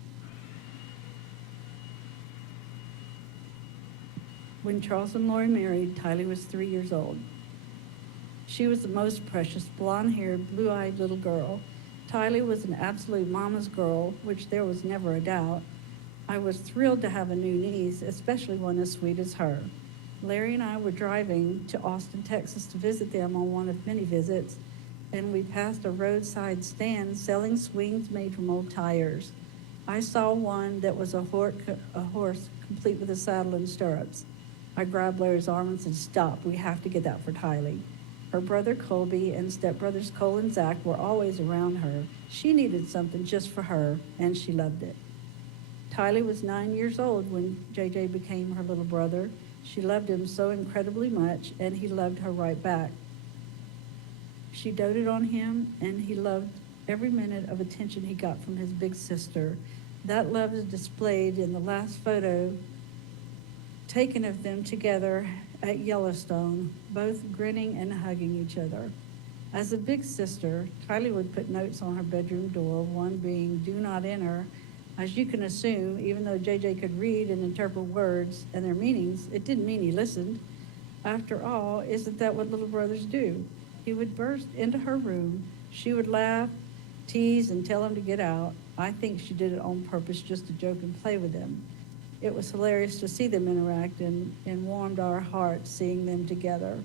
When Charles and Lori married, Tylee was 3 years old. She was the most precious, blonde-haired, blue-eyed little girl. Tylee was an absolute mama's girl, which there was never a doubt. I was thrilled to have a new niece, especially one as sweet as her. Larry and I were driving to Austin, Texas to visit them on one of many visits, and we passed a roadside stand selling swings made from old tires. I saw one that was a horse complete with a saddle and stirrups. I grabbed Larry's arm and said, "Stop, we have to get that for Tylee." Her brother Colby and stepbrothers Cole and Zach were always around her. She needed something just for her, and she loved it. Tylee was 9 years old when JJ became her little brother. She loved him so incredibly much, and he loved her right back. She doted on him, and he loved every minute of attention he got from his big sister. That love is displayed in the last photo taken of them together at Yellowstone, both grinning and hugging each other. As a big sister, Tylee would put notes on her bedroom door, one being, "Do not enter." As you can assume, even though JJ could read and interpret words and their meanings, it didn't mean he listened. After all, isn't that what little brothers do? He would burst into her room. She would laugh, tease, and tell him to get out. I think she did it on purpose just to joke and play with him. It was hilarious to see them interact and warmed our hearts seeing them together.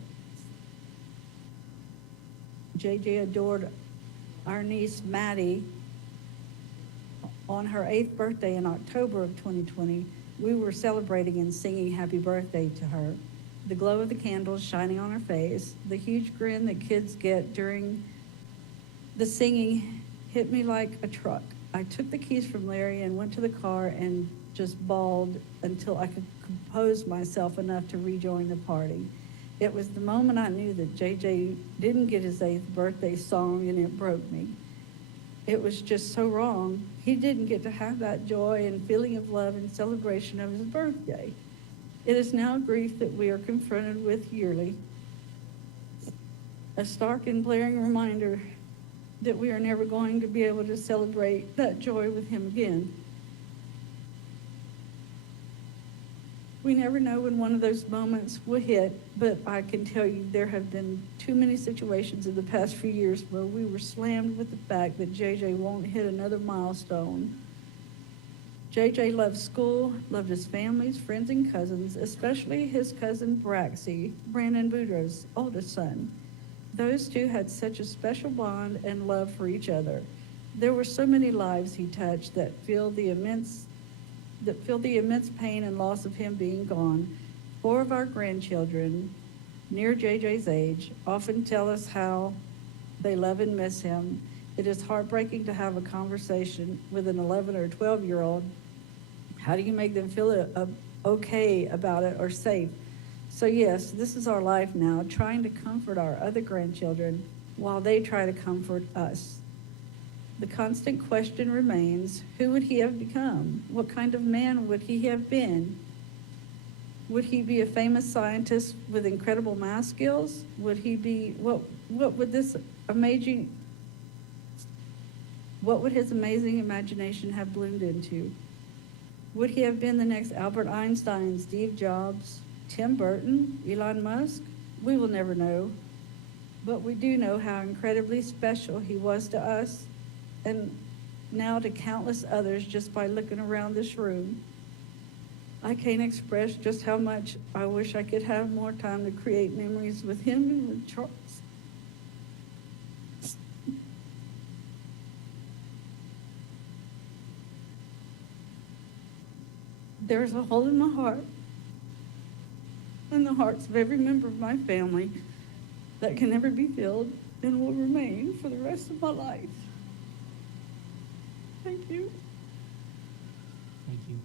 JJ adored our niece Maddie. On her 8th birthday in October of 2020, we were celebrating and singing happy birthday to her. The glow of the candles shining on her face, the huge grin that kids get during the singing hit me like a truck. I took the keys from Larry and went to the car and just bawled until I could compose myself enough to rejoin the party. It was the moment I knew that JJ didn't get his 8th birthday song, and it broke me. It was just so wrong. He didn't get to have that joy and feeling of love and celebration of his birthday. It is now grief that we are confronted with yearly. A stark and blaring reminder that we are never going to be able to celebrate that joy with him again. We never know when one of those moments will hit, but I can tell you there have been too many situations in the past few years where we were slammed with the fact that JJ won't hit another milestone. JJ loved school, loved his families, friends, and cousins, especially his cousin Braxy, Brandon Boudreaux's oldest son. Those two had such a special bond and love for each other. There were so many lives he touched that feel the immense pain and loss of him being gone. 4 of our grandchildren, near JJ's age, often tell us how they love and miss him. It is heartbreaking to have a conversation with an 11 or 12-year-old. How do you make them feel okay about it or safe? So yes, this is our life now, trying to comfort our other grandchildren while they try to comfort us. The constant question remains, who would he have become? What kind of man would he have been? Would he be a famous scientist with incredible math skills? Would he be, what would his amazing imagination have bloomed into? Would he have been the next Albert Einstein, Steve Jobs, Tim Burton, Elon Musk? We will never know. But we do know how incredibly special he was to us and now to countless others just by looking around this room. I can't express just how much I wish I could have more time to create memories with him and with Charles. There's a hole in my heart and the hearts of every member of my family that can never be filled and will remain for the rest of my life. Thank you. Thank you.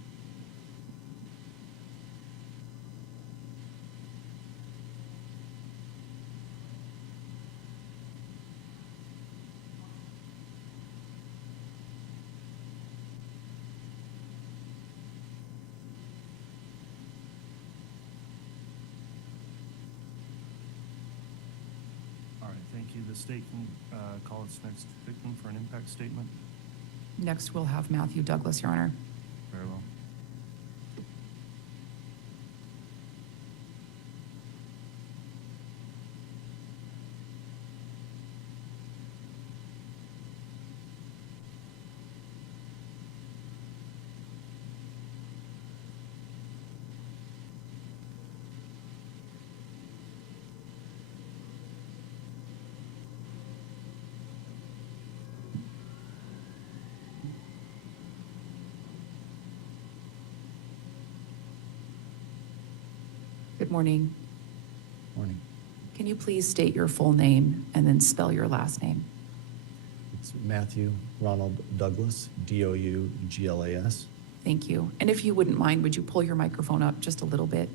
All right, thank you. The state can call its next victim for an impact statement. Next, we'll have Matthew Douglas, Your Honor. Very well. Good morning. Morning. Can you please state your full name and then spell your last name? It's Matthew Ronald Douglas, Douglas. Thank you. And if you wouldn't mind, would you pull your microphone up just a little bit?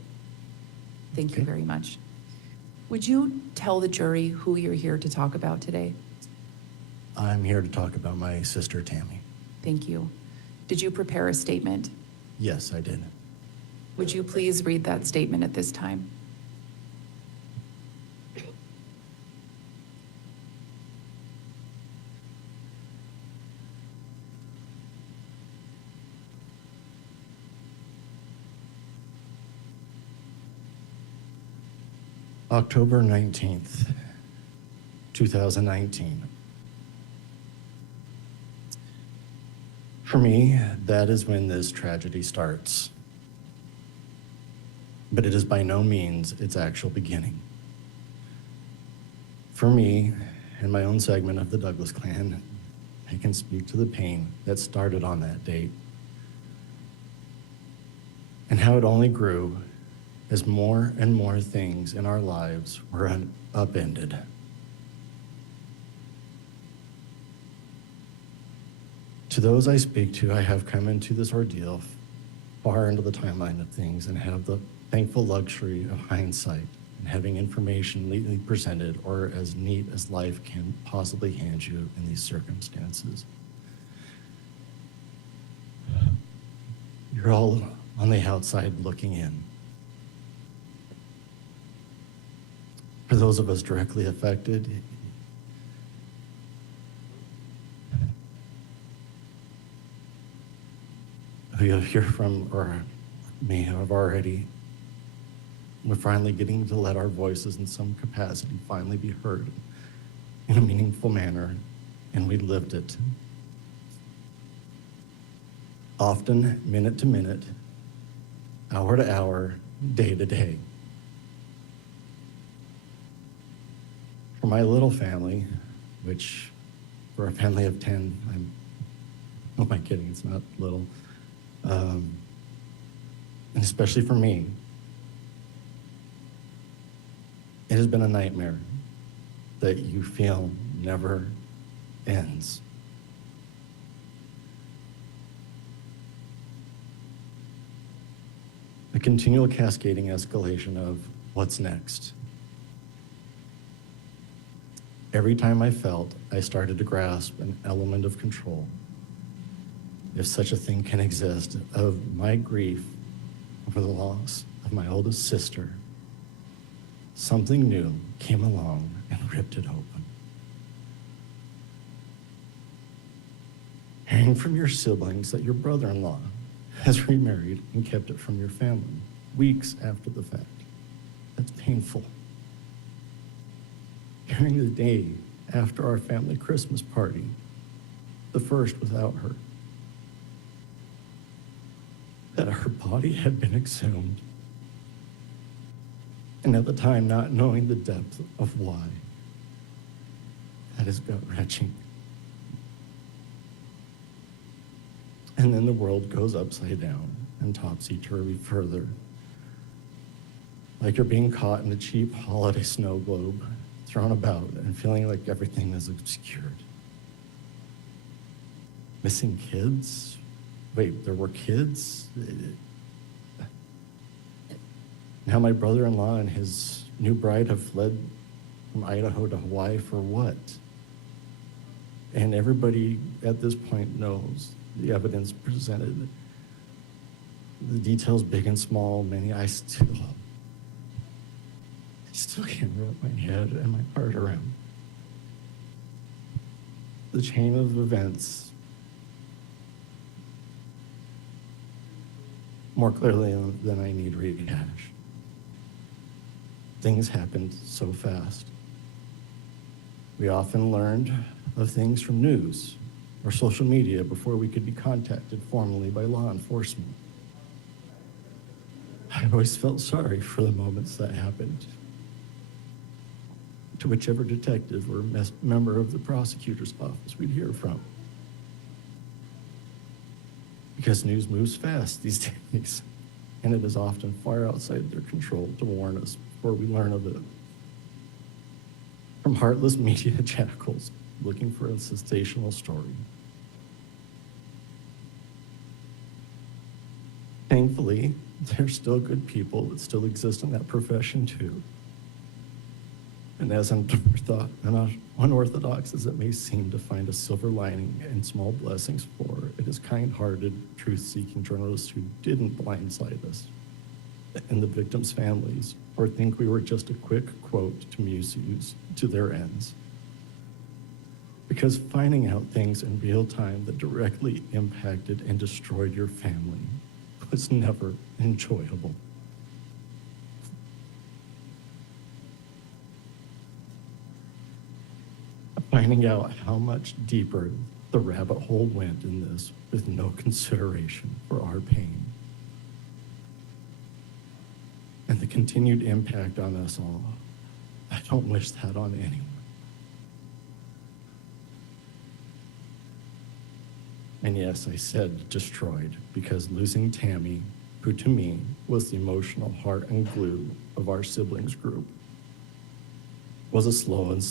Thank you Okay. very much. Would you tell the jury who you're here to talk about today? I'm here to talk about my sister Tammy. Thank you. Did you prepare a statement? Yes, I did. Would you please read that statement at this time? October 19th, 2019. For me, that is when this tragedy starts. But it is by no means its actual beginning. For me, and my own segment of the Douglas clan, I can speak to the pain that started on that date and how it only grew as more and more things in our lives were upended. To those I speak to, I have come into this ordeal far into the timeline of things and have the thankful luxury of hindsight and having information neatly presented or as neat as life can possibly hand you in these circumstances. You're all on the outside looking in. For those of us directly affected, who you'll hear from or may have already, we're finally getting to let our voices in some capacity finally be heard in a meaningful manner, and we lived it. often minute to minute, hour to hour, day to day. For my little family, which for a family of 10, who am I kidding? It's not little. And especially for me, it has been a nightmare that you feel never ends. A continual cascading escalation of what's next. Every time I felt I started to grasp an element of control, if such a thing can exist, of my grief over the loss of my oldest sister, something new came along and ripped it open. Hearing from your siblings that your brother-in-law has remarried and kept it from your family weeks after the fact. That's painful. Hearing the day after our family Christmas party, the first without her, that her body had been exhumed, and at the time not knowing the depth of why. That is gut-wrenching. And then the world goes upside down and topsy-turvy further. Like you're being caught in a cheap holiday snow globe, thrown about and feeling like everything is obscured. Missing kids? Wait, there were kids? Now my brother-in-law and his new bride have fled from Idaho to Hawaii for what? And everybody at this point knows the evidence presented, the details big and small, many I still can't wrap my head and my heart around. The chain of events more clearly than I need rehash. Things happened so fast. We often learned of things from news or social media before we could be contacted formally by law enforcement. I always felt sorry for the moments that happened to whichever detective or member of the prosecutor's office we'd hear from. Because news moves fast these days, and it is often far outside their control to warn us before we learn of it. From heartless media jackals looking for a sensational story. Thankfully, there's still good people that still exist in that profession too. And as unorthodox as it may seem to find a silver lining and small blessings for, it is kind-hearted, truth-seeking journalists who didn't blindside us and the victims' families or think we were just a quick quote to misuse to their ends. Because finding out things in real time that directly impacted and destroyed your family was never enjoyable. Finding out how much deeper the rabbit hole went in this with no consideration for our pain. And the continued impact on us all, I don't wish that on anyone. And yes, I said destroyed, because losing Tammy, who to me was the emotional heart and glue of our siblings group, was a slow and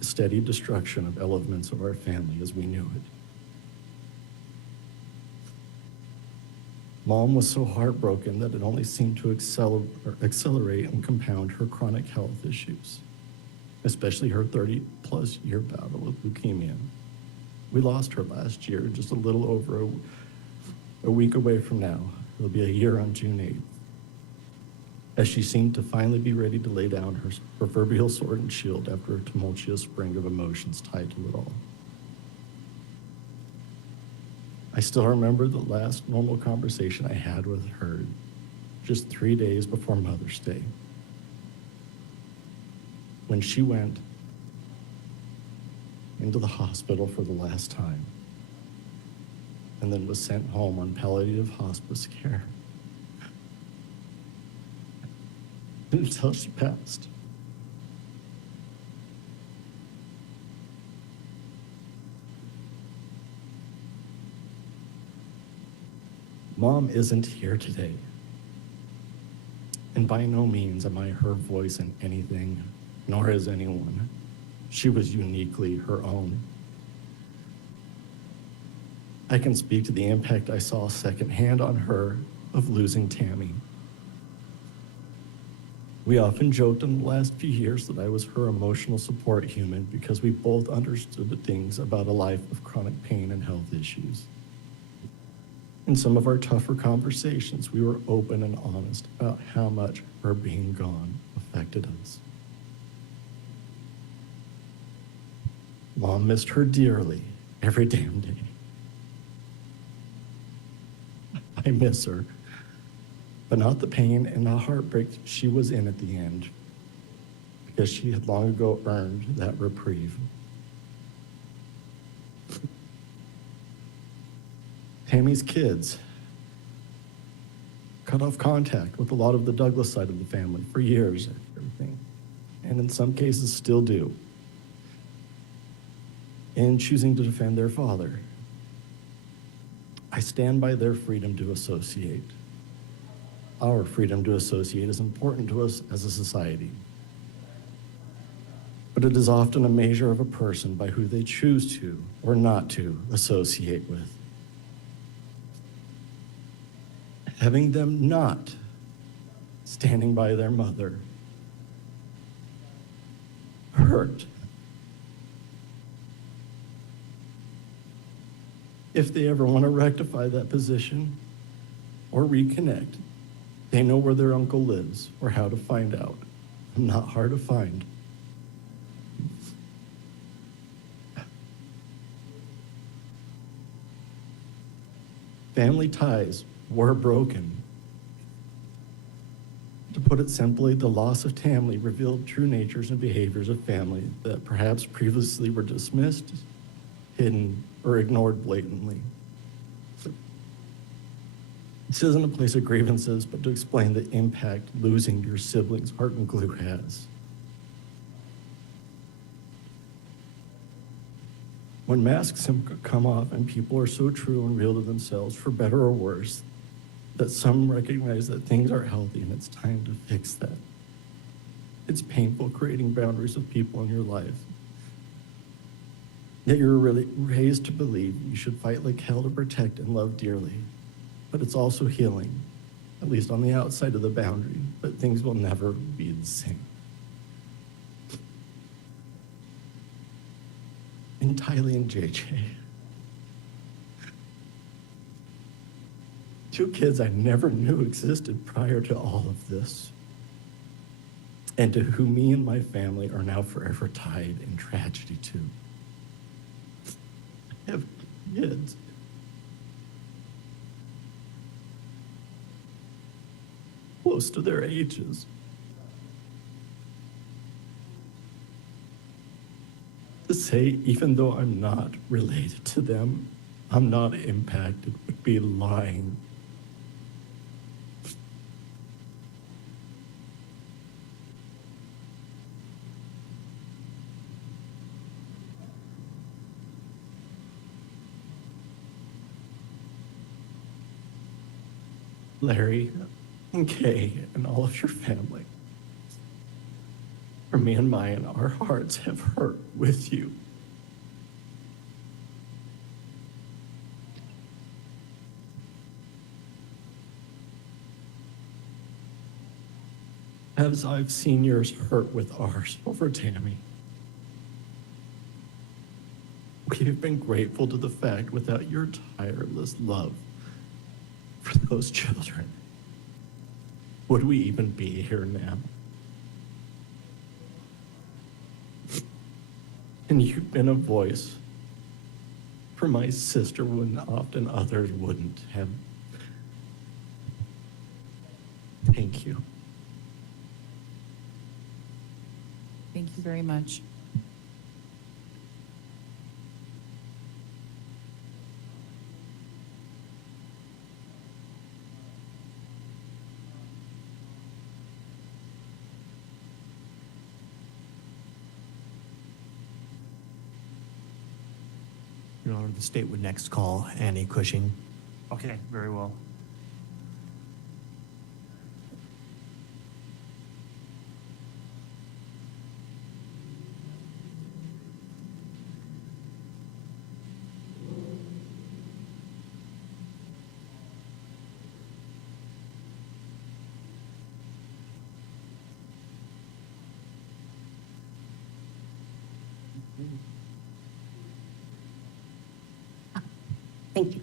steady destruction of elements of our family as we knew it. Mom was so heartbroken that it only seemed to accelerate and compound her chronic health issues, especially her 30-plus year battle with leukemia. We lost her last year, just a little over a week away from now. It'll be a year on June 8th. As she seemed to finally be ready to lay down her proverbial sword and shield after a tumultuous spring of emotions tied to it all. I still remember the last normal conversation I had with her just 3 days before Mother's Day, when she went into the hospital for the last time. and then was sent home on palliative hospice care until she passed. Mom isn't here today, and by no means am I her voice in anything, nor is anyone. She was uniquely her own. I can speak to the impact I saw secondhand on her of losing Tammy. We often joked in the last few years that I was her emotional support human because we both understood the things about a life of chronic pain and health issues. In some of our tougher conversations, we were open and honest about how much her being gone affected us. Mom missed her dearly every damn day. I miss her, but not the pain and the heartbreak she was in at the end, because she had long ago earned that reprieve. Tammy's kids cut off contact with a lot of the Douglas side of the family for years and everything, and in some cases still do, in choosing to defend their father. I stand by their freedom to associate. Our freedom to associate is important to us as a society, but it is often a measure of a person by who they choose to or not to associate with. Having them not standing by their mother hurt. If they ever want to rectify that position or reconnect, they know where their uncle lives or how to find out. Not hard to find. Family ties were broken. To put it simply, the loss of Tammy revealed true natures and behaviors of family that perhaps previously were dismissed, hidden, or ignored blatantly. This isn't a place of grievances, but to explain the impact losing your sibling's heart and glue has. When masks come off and people are so true and real to themselves, for better or worse, that some recognize that things are healthy and it's time to fix that. It's painful creating boundaries with people in your life. Yet you're really raised to believe you should fight like hell to protect and love dearly. But it's also healing, at least on the outside of the boundary, but things will never be the same. And Tylee and JJ, two kids I never knew existed prior to all of this, and to whom me and my family are now forever tied in tragedy to. I have kids. Close to their ages. To say, even though I'm not related to them, I'm not impacted would be lying. Larry and Kay and all of your family. For me and mine, our hearts have hurt with you. As I've seen yours hurt with ours over Tammy. We have been grateful to the fact without your tireless love for those children, would we even be here now? And you've been a voice for my sister when often others wouldn't have. Thank you. Thank you very much. Your Honor, the state would next call Annie Cushing. Okay, very well. Thank you.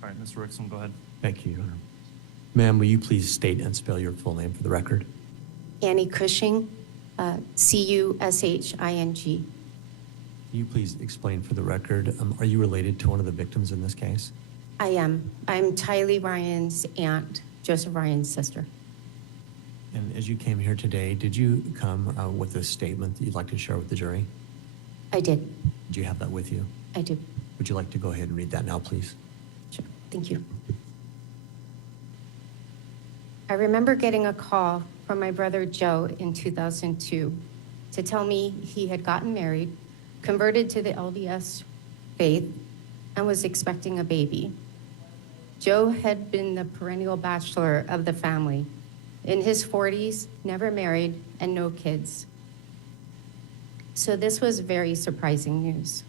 All right, Mr. Rickson, go ahead. Thank you, Your Honor. Ma'am, will you please state and spell your full name for the record? Annie Cushing, Cushing. Will you please explain for the record, are you related to one of the victims in this case? I am. I'm Tylee Ryan's aunt, Joseph Ryan's sister. And as you came here today, did you come with a statement that you'd like to share with the jury? I did. Do you have that with you? I do. Would you like to go ahead and read that now, please? Sure. Thank you. I remember getting a call from my brother Joe in 2002 to tell me he had gotten married, converted to the LDS faith, and was expecting a baby. Joe had been the perennial bachelor of the family. In his 40s, never married, and no kids. So this was very surprising news.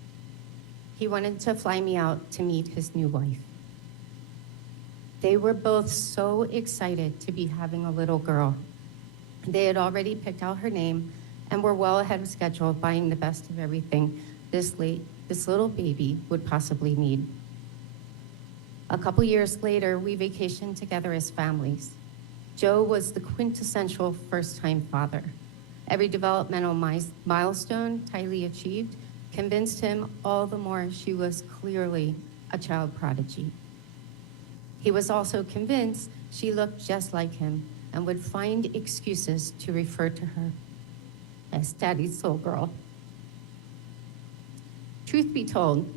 He wanted to fly me out to meet his new wife. They were both so excited to be having a little girl. They had already picked out her name and were well ahead of schedule, buying the best of everything this little baby would possibly need. A couple years later, we vacationed together as families. Joe was the quintessential first-time father. Every developmental milestone Tylee achieved convinced him all the more she was clearly a child prodigy. He was also convinced she looked just like him and would find excuses to refer to her as Daddy's little girl. Truth be told,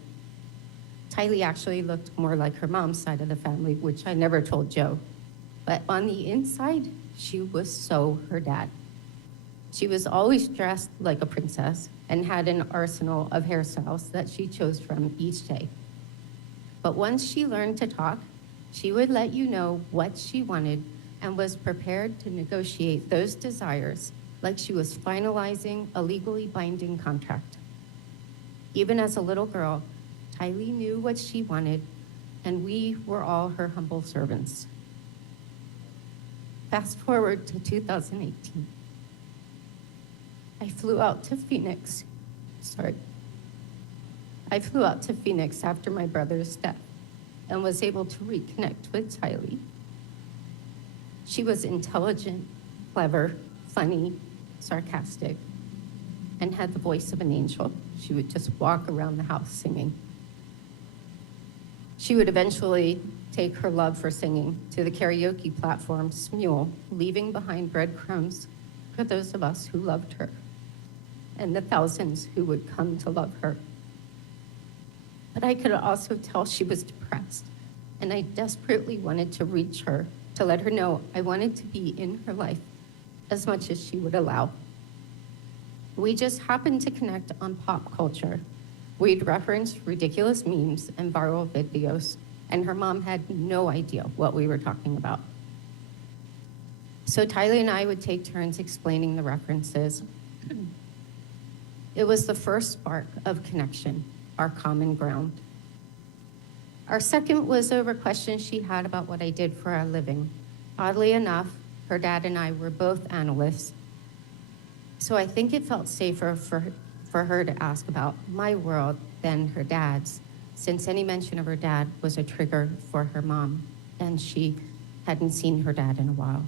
Tylee actually looked more like her mom's side of the family, which I never told Joe. But on the inside, she was so her dad. She was always dressed like a princess and had an arsenal of hairstyles that she chose from each day. But once she learned to talk, she would let you know what she wanted and was prepared to negotiate those desires like she was finalizing a legally binding contract. Even as a little girl, Tylee knew what she wanted, and we were all her humble servants. Fast forward to 2018. I flew out to Phoenix after my brother's death and was able to reconnect with Tylee. She was intelligent, clever, funny, sarcastic, and had the voice of an angel. She would just walk around the house singing. She would eventually take her love for singing to the karaoke platform Smule, leaving behind breadcrumbs for those of us who loved her and the thousands who would come to love her. But I could also tell she was depressed, and I desperately wanted to reach her to let her know I wanted to be in her life as much as she would allow. We just happened to connect on pop culture. We'd reference ridiculous memes and viral videos, and her mom had no idea what we were talking about. So Tylee and I would take turns explaining the references. It was the first spark of connection, our common ground. Our second was over questions she had about what I did for a living. Oddly enough, her dad and I were both analysts, so I think it felt safer for her to ask about my world than her dad's, since any mention of her dad was a trigger for her mom, and she hadn't seen her dad in a while.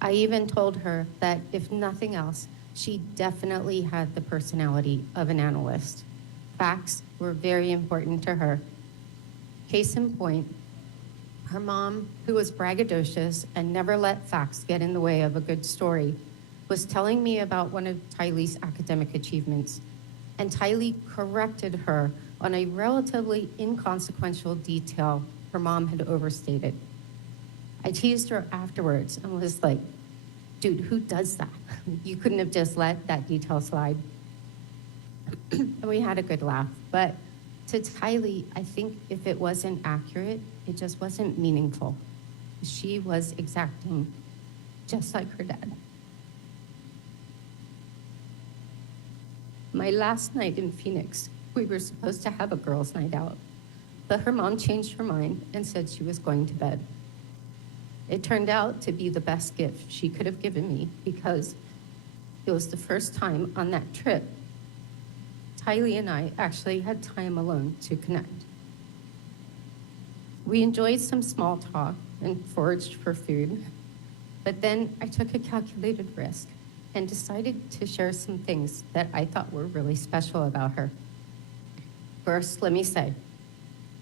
I even told her that if nothing else, she definitely had the personality of an analyst. Facts were very important to her. Case in point, her mom, who was braggadocious and never let facts get in the way of a good story, was telling me about one of Tylee's academic achievements, and Tylee corrected her on a relatively inconsequential detail her mom had overstated. I teased her afterwards and was like, dude, who does that? You couldn't have just let that detail slide. and we had a good laugh. But to Tylee, I think if it wasn't accurate, it just wasn't meaningful. She was exacting, just like her dad. My last night in Phoenix, we were supposed to have a girls' night out, but her mom changed her mind and said she was going to bed. It turned out to be the best gift she could have given me because it was the first time on that trip Tylee and I actually had time alone to connect. We enjoyed some small talk and foraged for food, but then I took a calculated risk and decided to share some things that I thought were really special about her. First, let me say,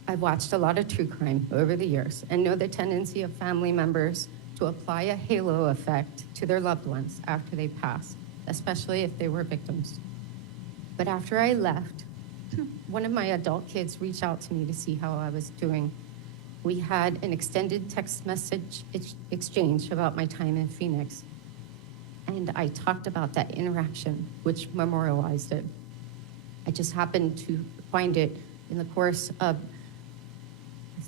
I've watched a lot of true crime over the years and know the tendency of family members to apply a halo effect to their loved ones after they pass, especially if they were victims. But after I left, one of my adult kids reached out to me to see how I was doing. We had an extended text message exchange about my time in Phoenix, and I talked about that interaction, which memorialized it. I just happened to find it in the course of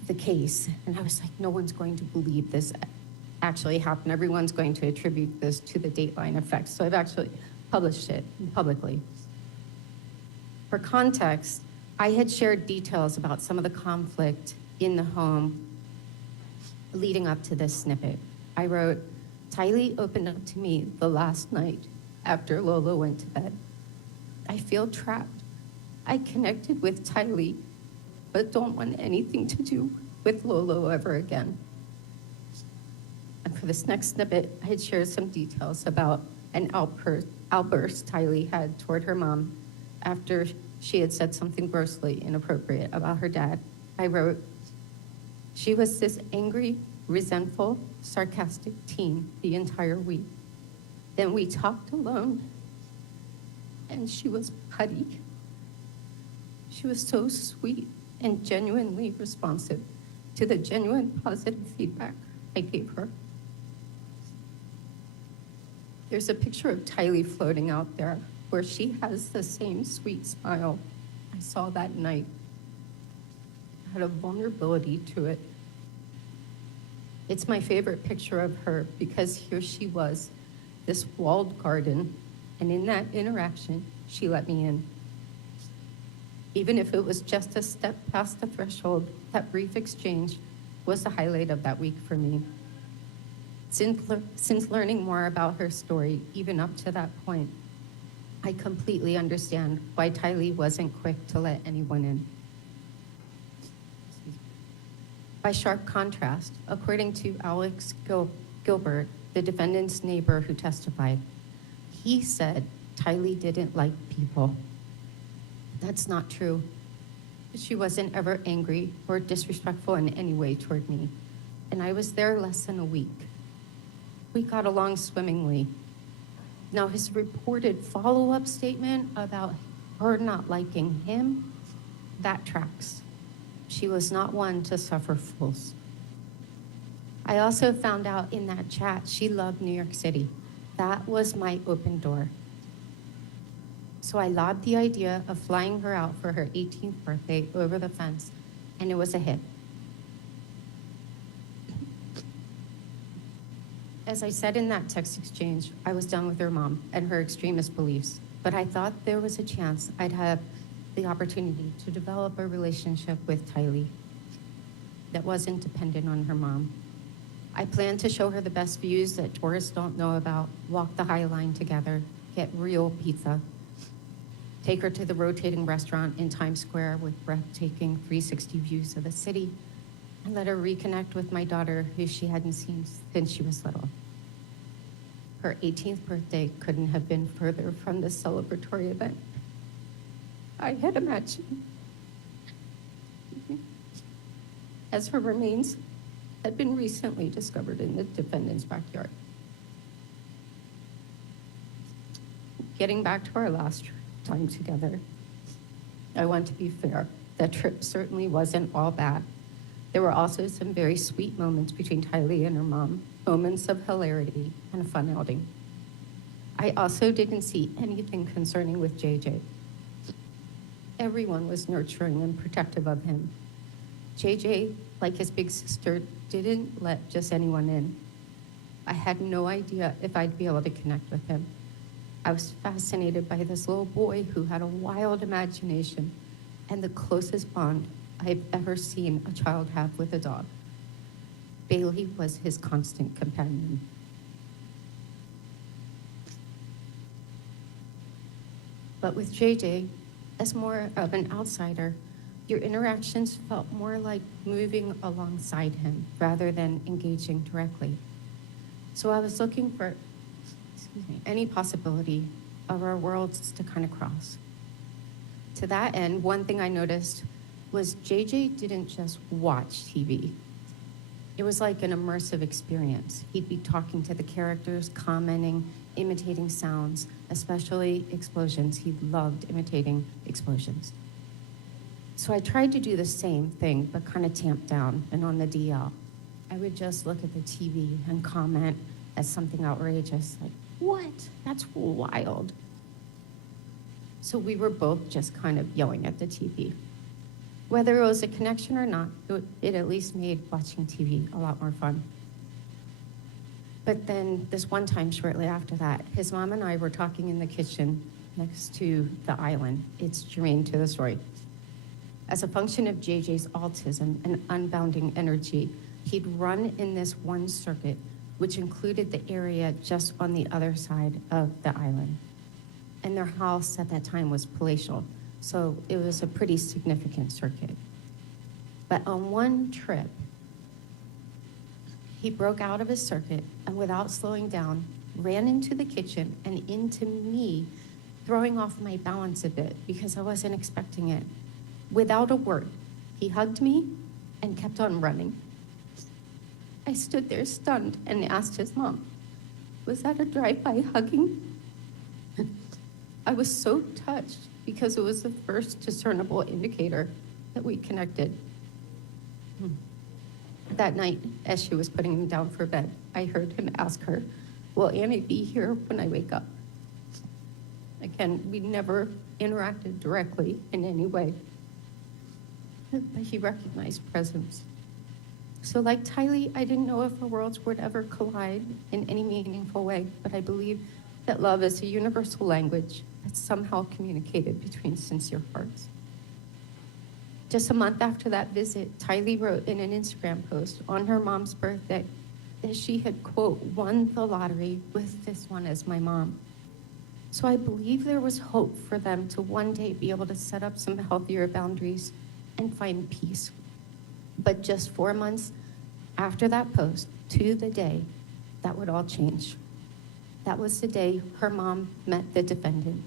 the case, and I was like, no one's going to believe this actually happened. Everyone's going to attribute this to the Dateline effect. So I've actually published it publicly. For context, I had shared details about some of the conflict in the home leading up to this snippet. I wrote, Tylee opened up to me the last night after Lola went to bed. I feel trapped. I connected with Tylee, but don't want anything to do with Lolo ever again. And for this next snippet, I had shared some details about an outburst Tylee had toward her mom after she had said something grossly inappropriate about her dad. I wrote, she was this angry, resentful, sarcastic teen the entire week. Then we talked alone, and she was putty. She was so sweet and genuinely responsive to the genuine positive feedback I gave her. There's a picture of Tylee floating out there where she has the same sweet smile I saw that night. It had a vulnerability to it. It's my favorite picture of her because here she was, this walled garden, and in that interaction, she let me in. Even if it was just a step past the threshold, that brief exchange was the highlight of that week for me. Since learning more about her story, even up to that point, I completely understand why Tylee wasn't quick to let anyone in. By sharp contrast, according to Alex Gilbert, the defendant's neighbor who testified, he said Tylee didn't like people. That's not true. She wasn't ever angry or disrespectful in any way toward me, and I was there less than a week. We got along swimmingly. Now, his reported follow-up statement about her not liking him, that tracks. She was not one to suffer fools. I also found out in that chat she loved New York City. That was my open door. So I lobbed the idea of flying her out for her 18th birthday over the fence, and it was a hit. As I said in that text exchange, I was done with her mom and her extremist beliefs, but I thought there was a chance I'd have the opportunity to develop a relationship with Tylee that wasn't dependent on her mom. I planned to show her the best views that tourists don't know about, walk the High Line together, get real pizza, take her to the rotating restaurant in Times Square with breathtaking 360 views of the city, and let her reconnect with my daughter, who she hadn't seen since she was little. Her 18th birthday couldn't have been further from this celebratory event I had imagined, as her remains had been recently discovered in the defendant's backyard. Getting back to our last time together, I want to be fair. That trip certainly wasn't all bad. There were also some very sweet moments between Tylee and her mom, moments of hilarity and a fun outing. I also didn't see anything concerning with JJ. everyone was nurturing and protective of him. JJ, like his big sister, didn't let just anyone in. I had no idea if I'd be able to connect with him. I was fascinated by this little boy who had a wild imagination and the closest bond I've ever seen a child have with a dog. Bailey was his constant companion. But with JJ, as more of an outsider, your interactions felt more like moving alongside him rather than engaging directly. So I was looking for, any possibility of our worlds to kind of cross. To that end, one thing I noticed was JJ didn't just watch TV. It was like an immersive experience. He'd be talking to the characters, commenting, imitating sounds, especially explosions. He loved imitating explosions. So I tried to do the same thing, but kind of tamped down and on the DL. I would just look at the TV and comment as something outrageous, like, what? That's wild. So we were both just kind of yelling at the TV. Whether it was a connection or not, it at least made watching TV a lot more fun. But then this one time shortly after that, his mom and I were talking in the kitchen next to the island. It's germane to the story. As a function of JJ's autism and unbounding energy, he'd run in this one circuit, which included the area just on the other side of the island. And their house at that time was palatial, so it was a pretty significant circuit. But on one trip, he broke out of his circuit and without slowing down, ran into the kitchen and into me, throwing off my balance a bit because I wasn't expecting it. Without a word, he hugged me and kept on running. I stood there stunned and asked his mom, was that a drive-by hugging? I was so touched because it was the first discernible indicator that we connected. That night, as she was putting him down for bed, I heard him ask her, will Annie be here when I wake up? Again, we never interacted directly in any way, but he recognized presence. So like Tylee, I didn't know if our worlds would ever collide in any meaningful way, but I believe that love is a universal language that's somehow communicated between sincere hearts. Just a month after that visit, Tylee wrote in an Instagram post on her mom's birthday that she had, quote, won the lottery with this one as my mom. So I believe there was hope for them to one day be able to set up some healthier boundaries and find peace. But just 4 months after that post, to the day, that would all change. That was the day her mom met the defendant.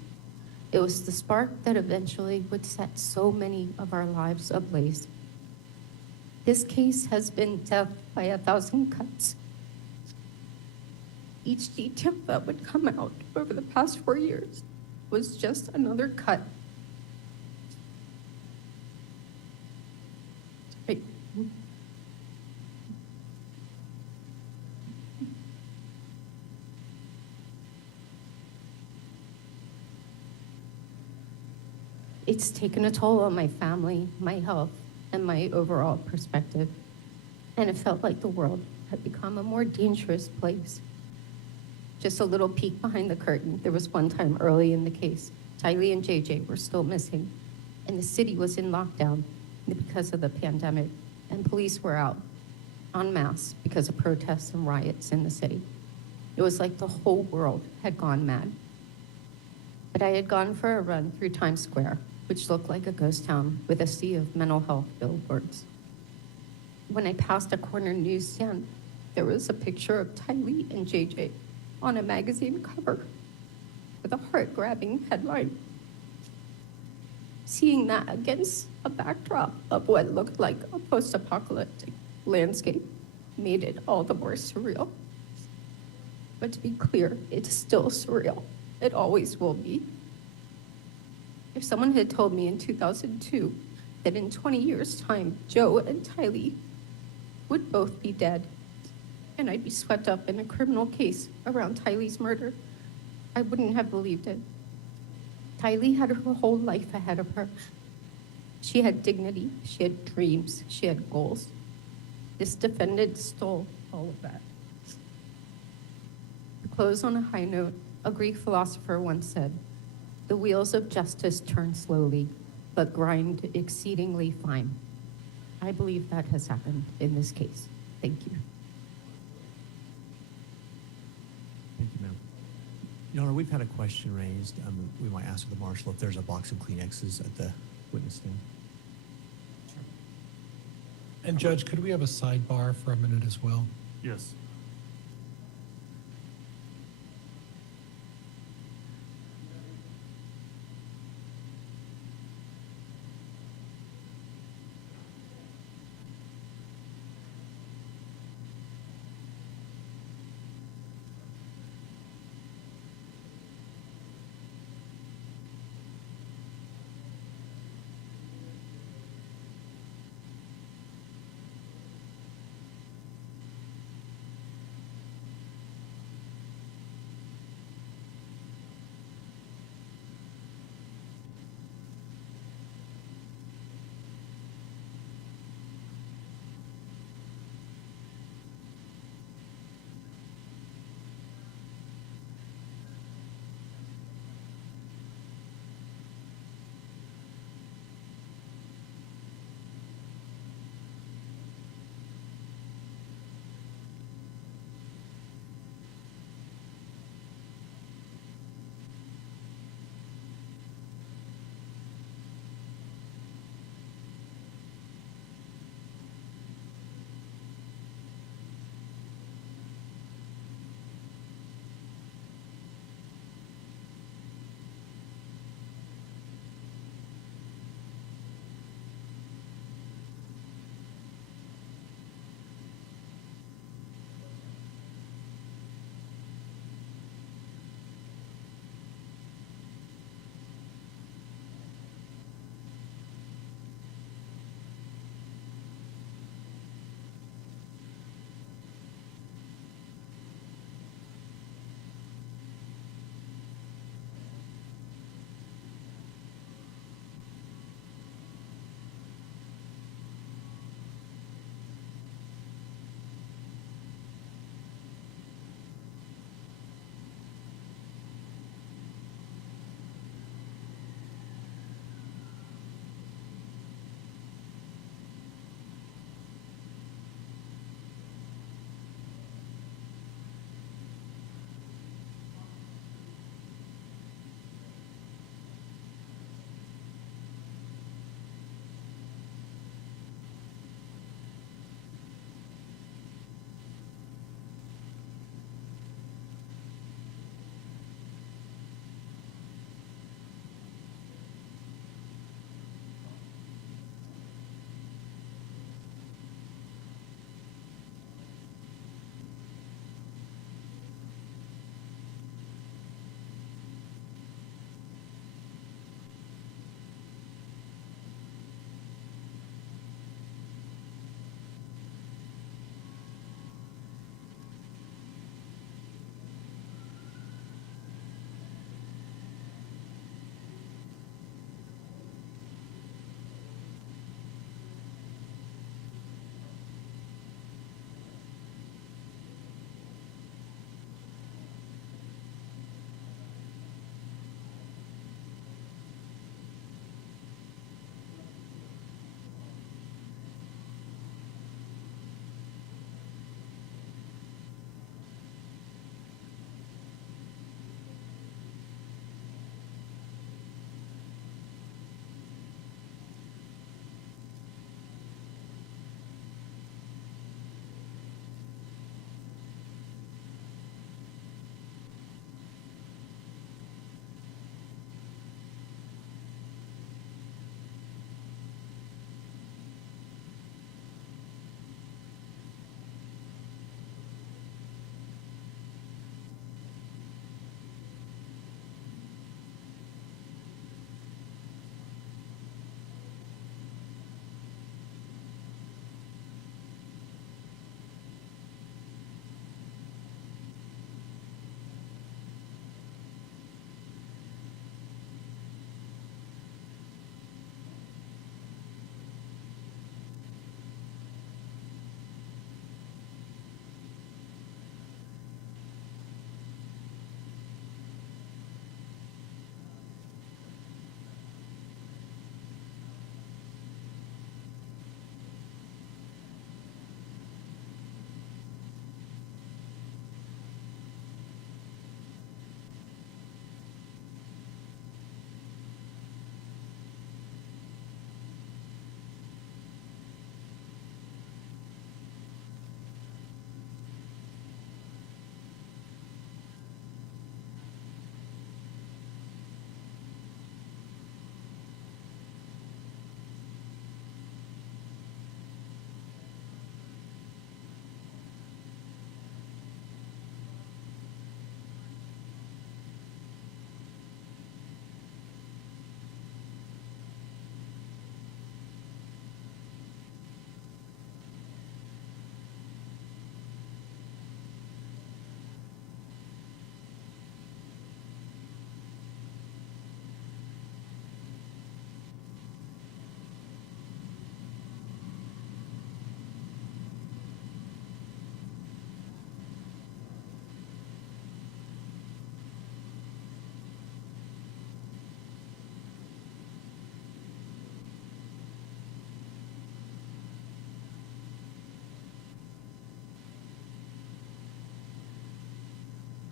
It was the spark that eventually would set so many of our lives ablaze. This case has been death by 1,000 cuts. Each detail that would come out over the past 4 years was just another cut. It's taken a toll on my family, my health, and my overall perspective. And it felt like the world had become a more dangerous place. Just a little peek behind the curtain, there was one time early in the case, Tylee and JJ were still missing, and the city was in lockdown because of the pandemic, and police were out en masse because of protests and riots in the city. It was like the whole world had gone mad. But I had gone for a run through Times Square, which looked like a ghost town with a sea of mental health billboards. When I passed a corner newsstand, there was a picture of Tylee and JJ on a magazine cover with a heart-grabbing headline. Seeing that against a backdrop of what looked like a post-apocalyptic landscape made it all the more surreal. But to be clear, it's still surreal. It always will be. If someone had told me in 2002 that in 20 years' time, Joe and Tylee would both be dead, and I'd be swept up in a criminal case around Tylee's murder, I wouldn't have believed it. Tylee had her whole life ahead of her, She had dignity, she had dreams, she had goals. This defendant stole all of that. To close on a high note, a Greek philosopher once said, "The wheels of justice turn slowly, but grind exceedingly fine." I believe that has happened in this case. Thank you. Thank you, ma'am. Your Honor, we've had a question raised. We might ask the marshal if there's a box of Kleenexes at the witness stand. And Judge, could we have a sidebar for a minute as well? Yes.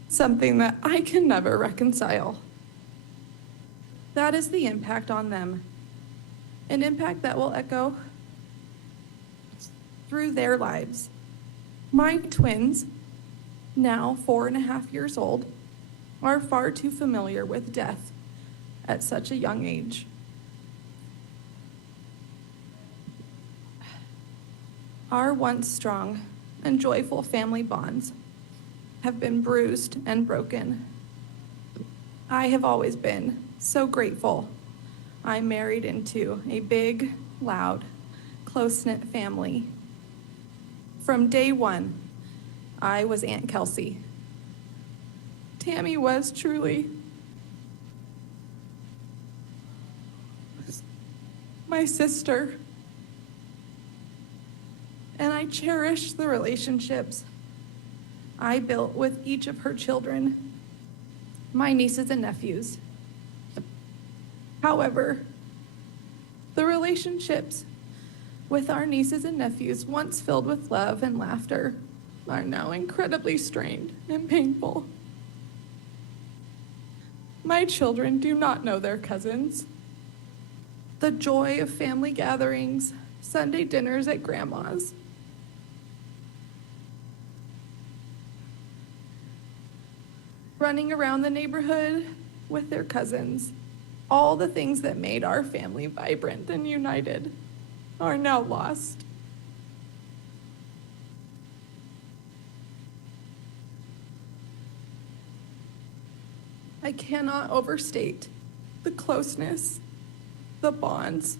something that I can never reconcile. That is the impact on them, an impact that will echo through their lives. My twins, now 4.5 years old, are far too familiar with death at such a young age. Our once strong and joyful family bonds have been bruised and broken. I have always been so grateful I married into a big, loud, close-knit family. From day one, I was Aunt Kelsey. Tammy was truly my sister, and I cherish the relationships I built with each of her children, my nieces and nephews. However, the relationships with our nieces and nephews, once filled with love and laughter, are now incredibly strained and painful. My children do not know their cousins. The joy of family gatherings, Sunday dinners at grandma's, running around the neighborhood with their cousins, all the things that made our family vibrant and united are now lost. I cannot overstate the closeness, the bonds,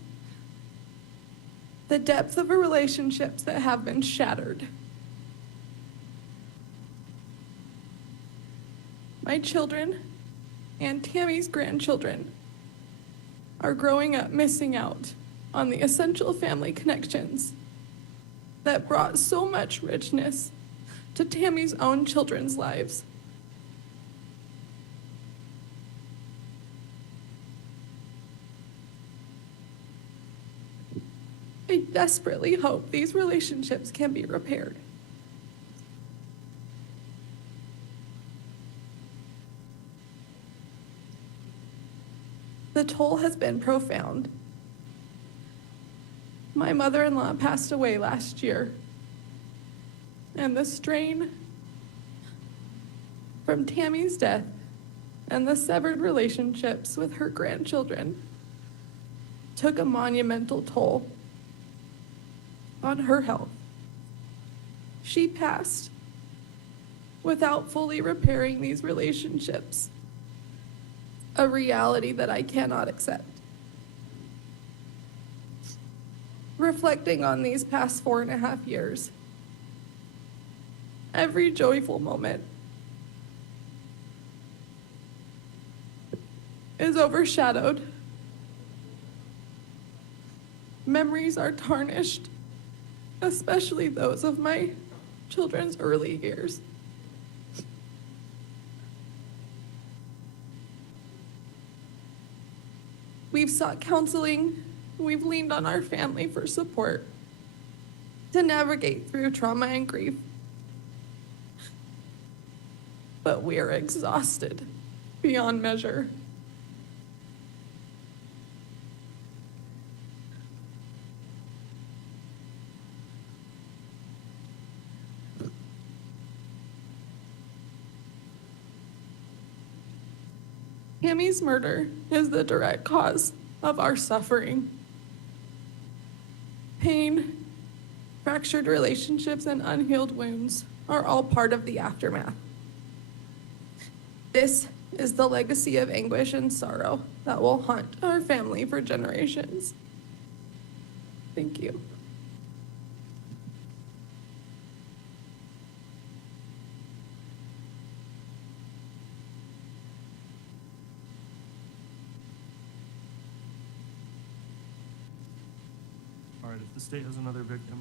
the depth of the relationships that have been shattered. My children and Tammy's grandchildren are growing up missing out on the essential family connections that brought so much richness to Tammy's own children's lives. I desperately hope these relationships can be repaired. The toll has been profound. My mother-in-law passed away last year, and the strain from Tammy's death and the severed relationships with her grandchildren took a monumental toll on her health. She passed without fully repairing these relationships, a reality that I cannot accept. Reflecting on these past 4.5 years, every joyful moment is overshadowed. Memories are tarnished, especially those of my children's early years. We've sought counseling, we've leaned on our family for support to navigate through trauma and grief. But we are exhausted beyond measure. Tammy's murder is the direct cause of our suffering. Pain, fractured relationships, and unhealed wounds are all part of the aftermath. This is the legacy of anguish and sorrow that will haunt our family for generations. Thank you. All right, if the state has another victim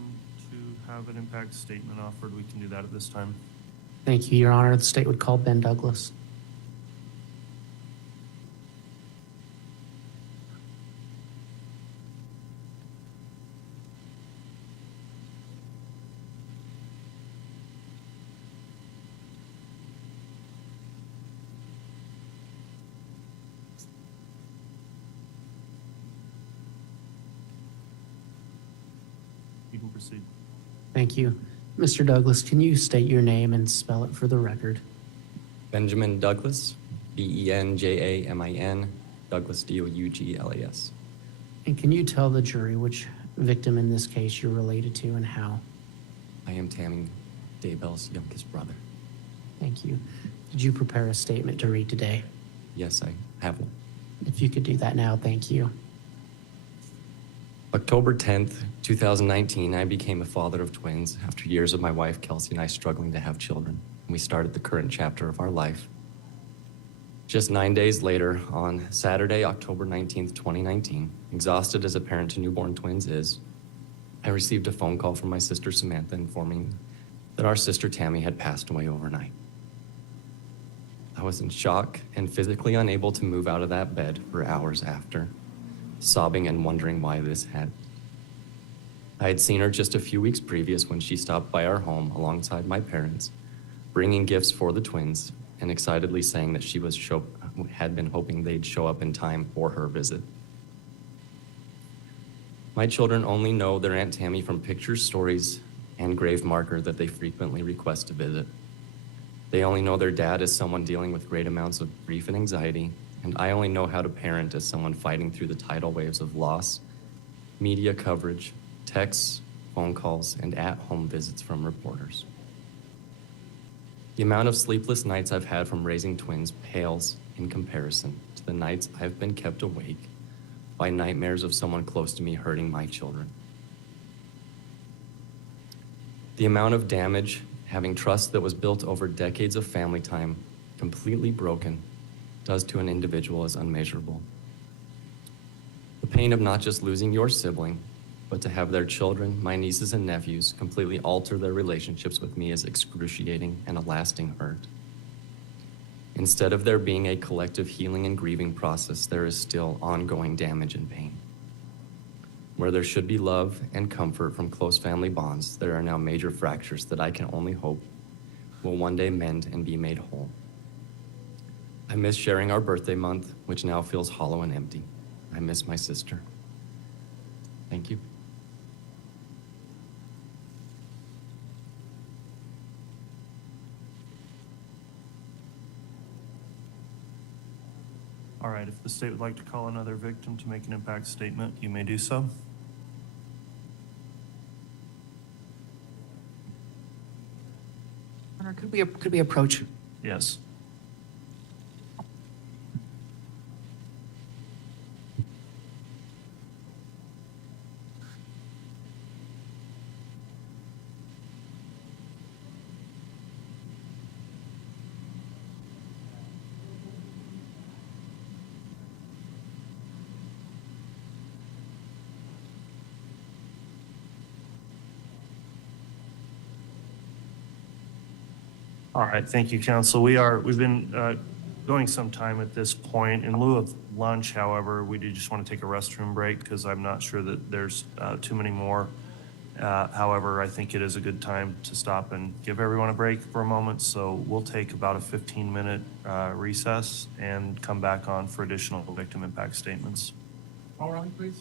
to have an impact statement offered, we can do that at this time. Thank you, Your Honor. The state would call Ben Douglas. proceed. Thank you. Mr. Douglas, can you state your name and spell it for the record? Benjamin Douglas, Benjamin, Douglas, Douglas. And can you tell the jury which victim in this case you're related to and how? I am Tammy Daybell's youngest brother. Thank you. Did you prepare a statement to read today? Yes, I have one. If you could do that now, thank you. October 10th, 2019, I became a father of twins after years of my wife, Kelsey, and I struggling to have children. And we started the current chapter of our life. Just 9 days later, on Saturday, October 19th, 2019, exhausted as a parent to newborn twins is, I received a phone call from my sister Samantha informing that our sister Tammy had passed away overnight. I was in shock and physically unable to move out of that bed for hours after, sobbing and wondering why this had. I had seen her just a few weeks previous when she stopped by our home alongside my parents, bringing gifts for the twins and excitedly saying that she had been hoping they'd show up in time for her visit. My children only know their Aunt Tammy from pictures, stories, and grave marker that they frequently request to visit. They only know their dad as someone dealing with great amounts of grief and anxiety, and I only know how to parent as someone fighting through the tidal waves of loss, media coverage, texts, phone calls, and at-home visits from reporters. The amount of sleepless nights I've had from raising twins pales in comparison to the nights I've been kept awake by nightmares of someone close to me hurting my children. The amount of damage, having trust that was built over decades of family time, completely broken, does to an individual is unmeasurable. The pain of not just losing your sibling, but to have their children, my nieces and nephews, completely alter their relationships with me is excruciating and a lasting hurt. Instead of there being a collective healing and grieving process, there is still ongoing damage and pain. Where there should be love and comfort from close family bonds, there are now major fractures that I can only hope will one day mend and be made whole. I miss sharing our birthday month, which now feels hollow and empty. I miss my sister. Thank you. All right, if the state would like to call another victim to make an impact statement, you may do so. Honor, could we approach? Yes. All right, thank you, counsel. We've been going some time at this point. In lieu of lunch, however, we do just want to take a restroom break because I'm not sure that there's too many more. However, I think it is a good time to stop and give everyone a break for a moment. So we'll take about a 15-minute recess and come back on for additional victim impact statements. All right, please.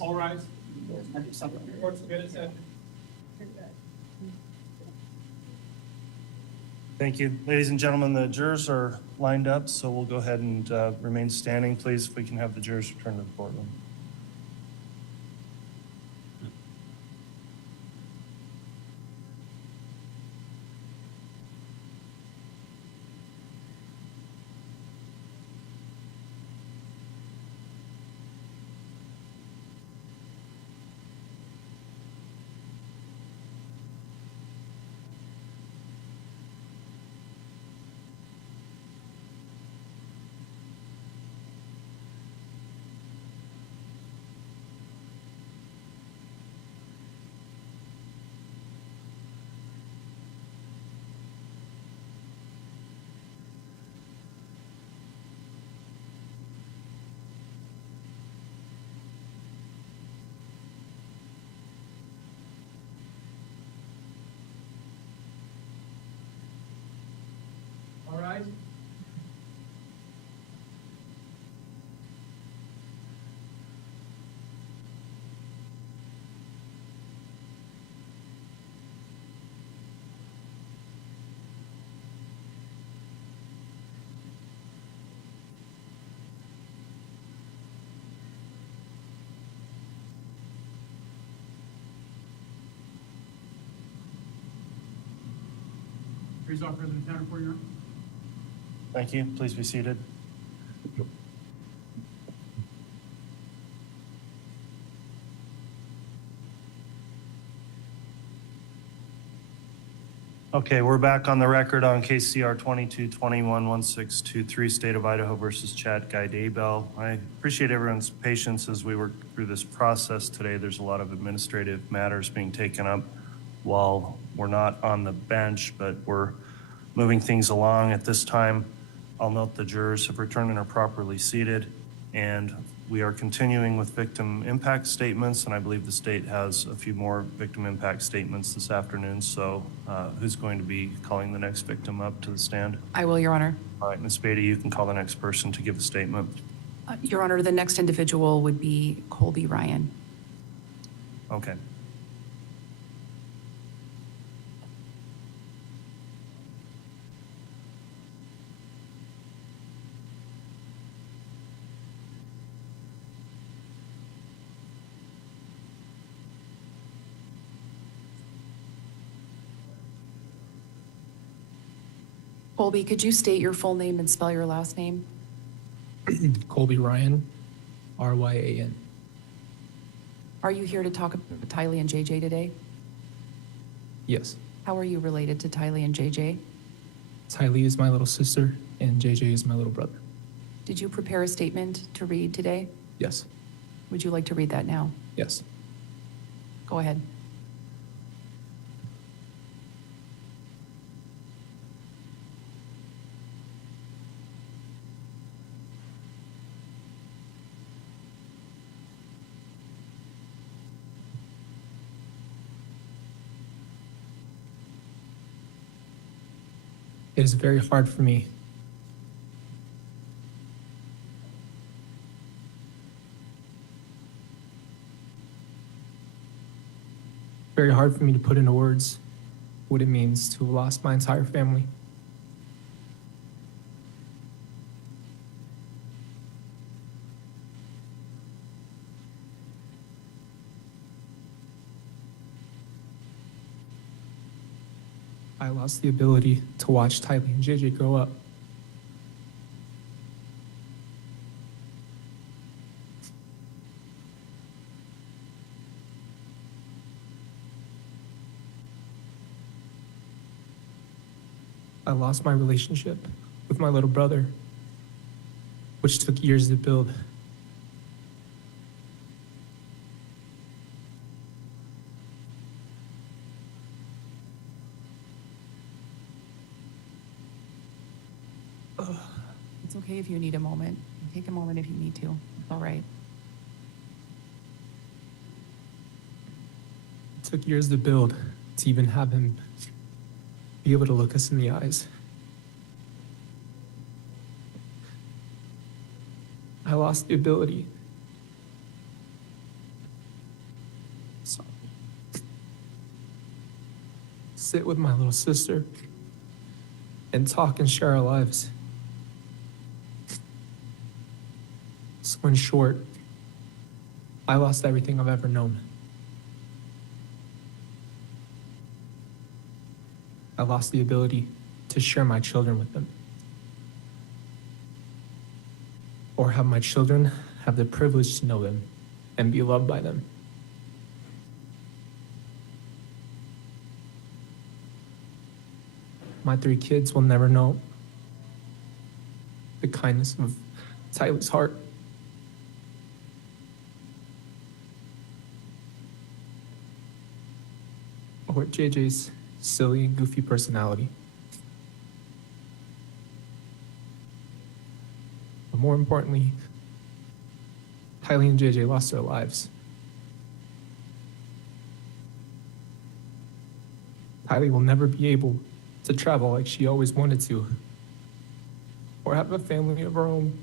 All rise. Court's minutes have Thank you. Ladies and gentlemen, the jurors are lined up, so we'll go ahead and remain standing. Please, if we can have the jurors return to the courtroom. all rise. Freeze off, President Tanner, for your. Thank you. Please be seated. Okay, we're back on the record on KCR 22211623, State of Idaho versus Chad Guy Daybell. I appreciate everyone's patience as we work through this process today. There's a lot of administrative matters being taken up while we're not on the bench, but we're moving things along at this time. I'll note the jurors have returned and are properly seated, and we are continuing with victim impact statements, and I believe the state has a few more victim impact statements this afternoon. So who's going to be calling the next victim up to the stand? I will, Your Honor. All right, Ms. Beatty, you can call the next person to give a statement. Your Honor, the next individual would be Colby Ryan. Okay. Colby, could you state your full name and spell your last name? Colby Ryan, Ryan. Are you here to talk about Tylee and JJ today? Yes. How are you related to Tylee and JJ? Tylee is my little sister, and JJ is my little brother. Did you prepare a statement to read today? Yes. Would you like to read that now? Yes. Go ahead. It is very hard for me to put into words what it means to have lost my entire family. I lost the ability to watch Tylee and JJ grow up. I lost my relationship with my little brother, which took years to build. It's okay if you need a moment. Take a moment if you need to. It's all right. It took years to build to even have him be able to look us in the eyes. I lost the ability sit with my little sister and talk and share our lives. So in short, I lost everything I've ever known. I lost the ability to share my children with them, or have my children have the privilege to know them and be loved by them. My 3 kids will never know the kindness of Tylee's heart. Or JJ's silly and goofy personality. But more importantly, Tylee and JJ lost their lives. Tylee will never be able to travel like she always wanted to, or have a family of her own.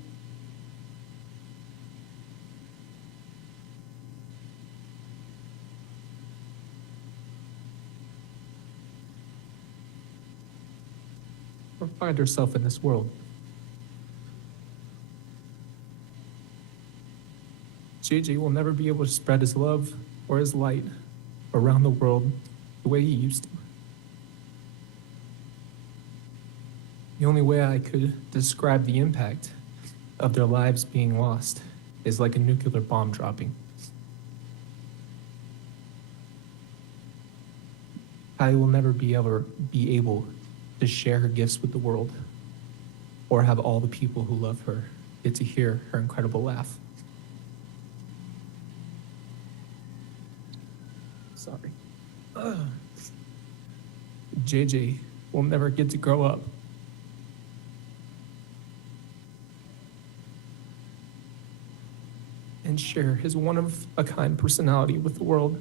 Or find herself in this world. JJ will never be able to spread his love or his light around the world the way he used to. The only way I could describe the impact of their lives being lost is like a nuclear bomb dropping. I will never be able to share her gifts with the world, or have all the people who love her get to hear her incredible laugh. Sorry. JJ will never get to grow up. And share his one-of-a-kind personality with the world.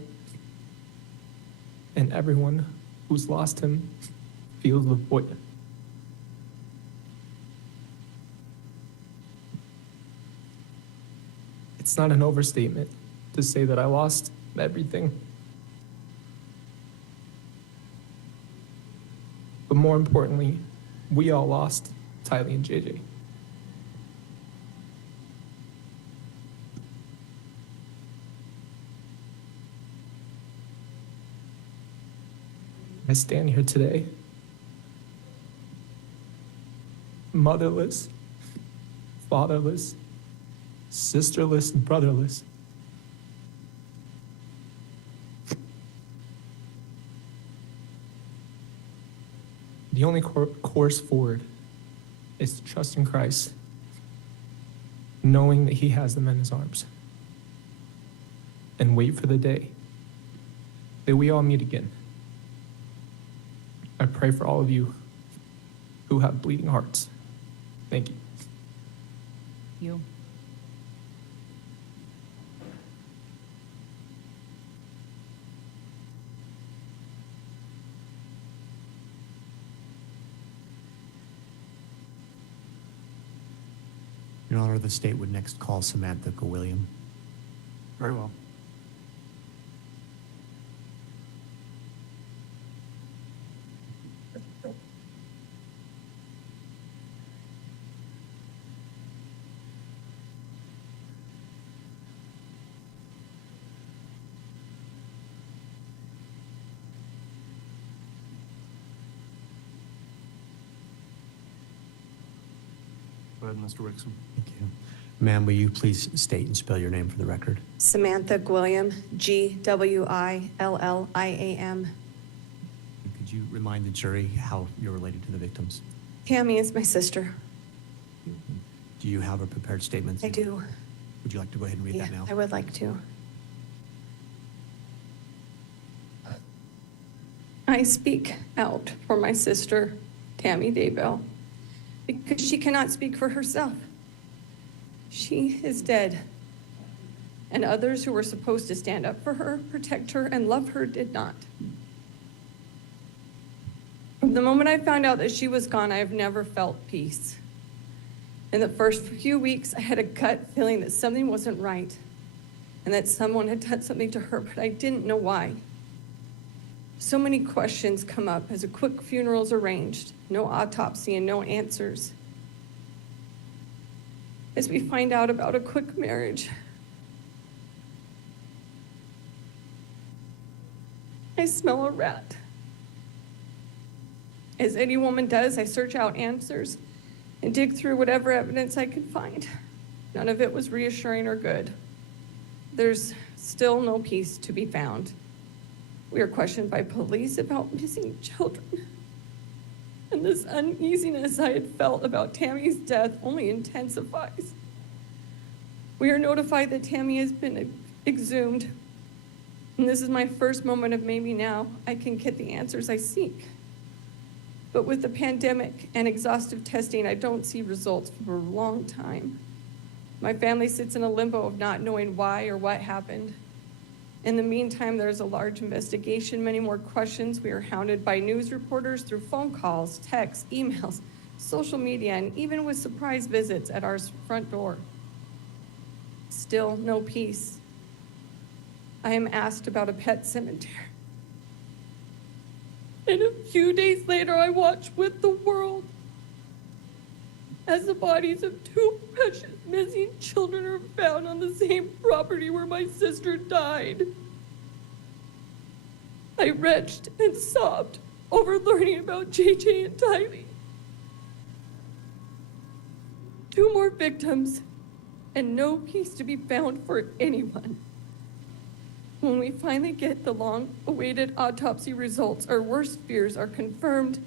And everyone who's lost him feels the void. It's not an overstatement to say that I lost everything. But more importantly, we all lost Tylee and JJ. I stand here today, motherless, fatherless, sisterless, and brotherless. The only course forward is to trust in Christ, knowing that He has them in His arms, and wait for the day that we all meet again. I pray for all of you who have bleeding hearts. Thank you. You. Your Honor, the state would next call Samantha William. Very well. Go ahead, Mr. Wixom. Thank you. Ma'am, will you please state and spell your name for the record? Samantha Gwilliam, Gwilliam. Could you remind the jury how you're related to the victims? Tammy is my sister. Do you have a prepared statement? I do. Would you like to go ahead and read Yeah, that now? I would like to. I speak out for my sister, Tammy Daybell, because she cannot speak for herself. She is dead, and others who were supposed to stand up for her, protect her, and love her did not. From the moment I found out that she was gone, I have never felt peace. In the first few weeks, I had a gut feeling that something wasn't right and that someone had done something to her, but I didn't know why. So many questions come up as a quick funeral is arranged, no autopsy and no answers. As we find out about a quick marriage, I smell a rat. As any woman does, I search out answers and dig through whatever evidence I could find. None of it was reassuring or good. There's still no peace to be found. We are questioned by police about missing children. And this uneasiness I had felt about Tammy's death only intensifies. We are notified that Tammy has been exhumed. And this is my first moment of maybe now I can get the answers I seek. But with the pandemic and exhaustive testing, I don't see results for a long time. My family sits in a limbo of not knowing why or what happened. In the meantime, there's a large investigation, many more questions. We are hounded by news reporters through phone calls, texts, emails, social media, and even with surprise visits at our front door. Still no peace. I am asked about a pet cemetery. And a few days later, I watch with the world as the bodies of two precious missing children are found on the same property where my sister died. I retched and sobbed over learning about JJ and Tylee. 2 more victims and no peace to be found for anyone. When we finally get the long-awaited autopsy results, our worst fears are confirmed,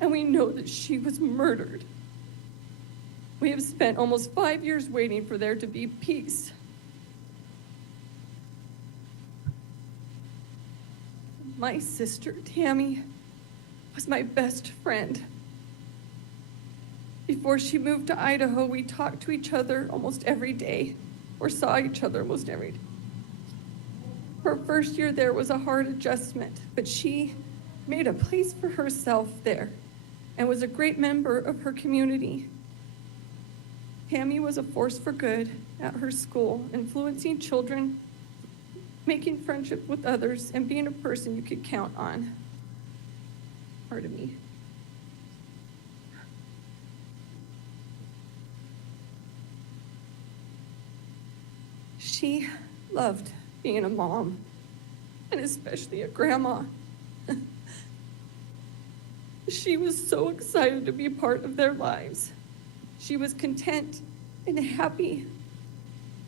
and we know that she was murdered. We have spent almost 5 years waiting for there to be peace. My sister, Tammy, was my best friend. Before she moved to Idaho, we talked to each other almost every day, or saw each other almost every day. Her first year there was a hard adjustment, but she made a place for herself there and was a great member of her community. Tammy was a force for good at her school, influencing children, making friendship with others, and being a person you could count on. Pardon me. She loved being a mom, and especially a grandma. She was so excited to be part of their lives. She was content and happy.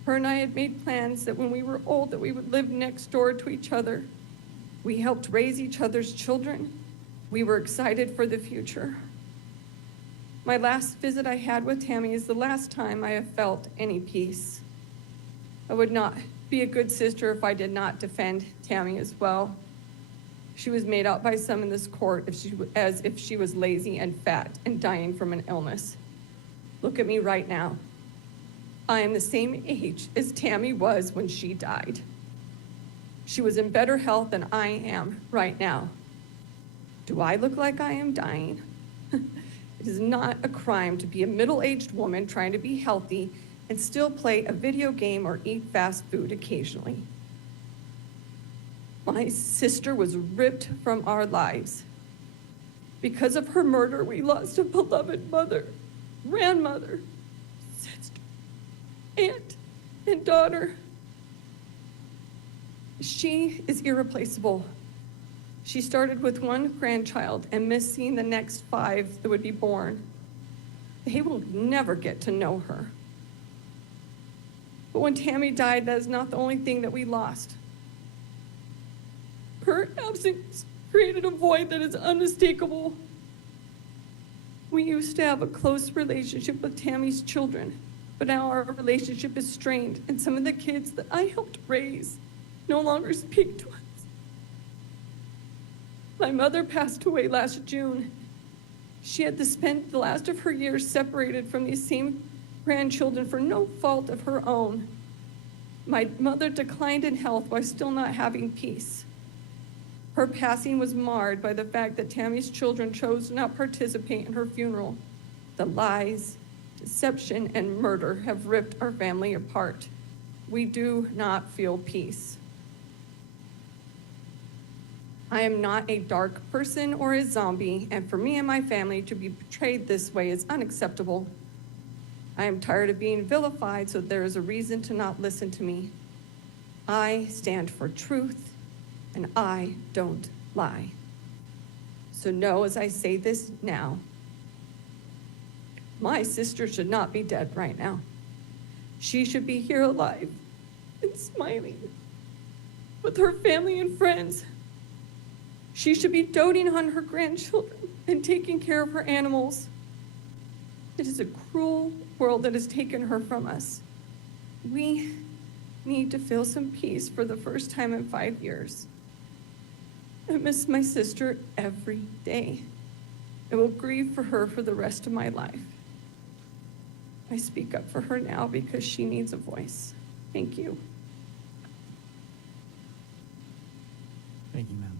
Her and I had made plans that when we were old that we would live next door to each other. We helped raise each other's children. We were excited for the future. My last visit I had with Tammy is the last time I have felt any peace. I would not be a good sister if I did not defend Tammy as well. She was made out by some in this court as if she was lazy and fat and dying from an illness. Look at me right now. I am the same age as Tammy was when she died. She was in better health than I am right now. Do I look like I am dying? It is not a crime to be a middle-aged woman trying to be healthy and still play a video game or eat fast food occasionally. My sister was ripped from our lives. Because of her murder, we lost a beloved mother, grandmother, sister, aunt, and daughter. She is irreplaceable. She started with 1 grandchild and missed seeing the next 5 that would be born. They will never get to know her. But when Tammy died, that is not the only thing that we lost. Her absence created a void that is unmistakable. We used to have a close relationship with Tammy's children, but now our relationship is strained, and some of the kids that I helped raise no longer speak to us. My mother passed away last June. She had to spend the last of her years separated from these same grandchildren for no fault of her own. My mother declined in health while still not having peace. Her passing was marred by the fact that Tammy's children chose to not participate in her funeral. The lies, deception, and murder have ripped our family apart. We do not feel peace. I am not a dark person or a zombie, and for me and my family to be portrayed this way is unacceptable. I am tired of being vilified, so there is a reason to not listen to me. I stand for truth, and I don't lie. So know as I say this now, my sister should not be dead right now. She should be here alive and smiling with her family and friends. She should be doting on her grandchildren and taking care of her animals. It is a cruel world that has taken her from us. We need to feel some peace for the first time in 5 years. I miss my sister every day. I will grieve for her for the rest of my life. I speak up for her now because she needs a voice. Thank you. Thank you, ma'am.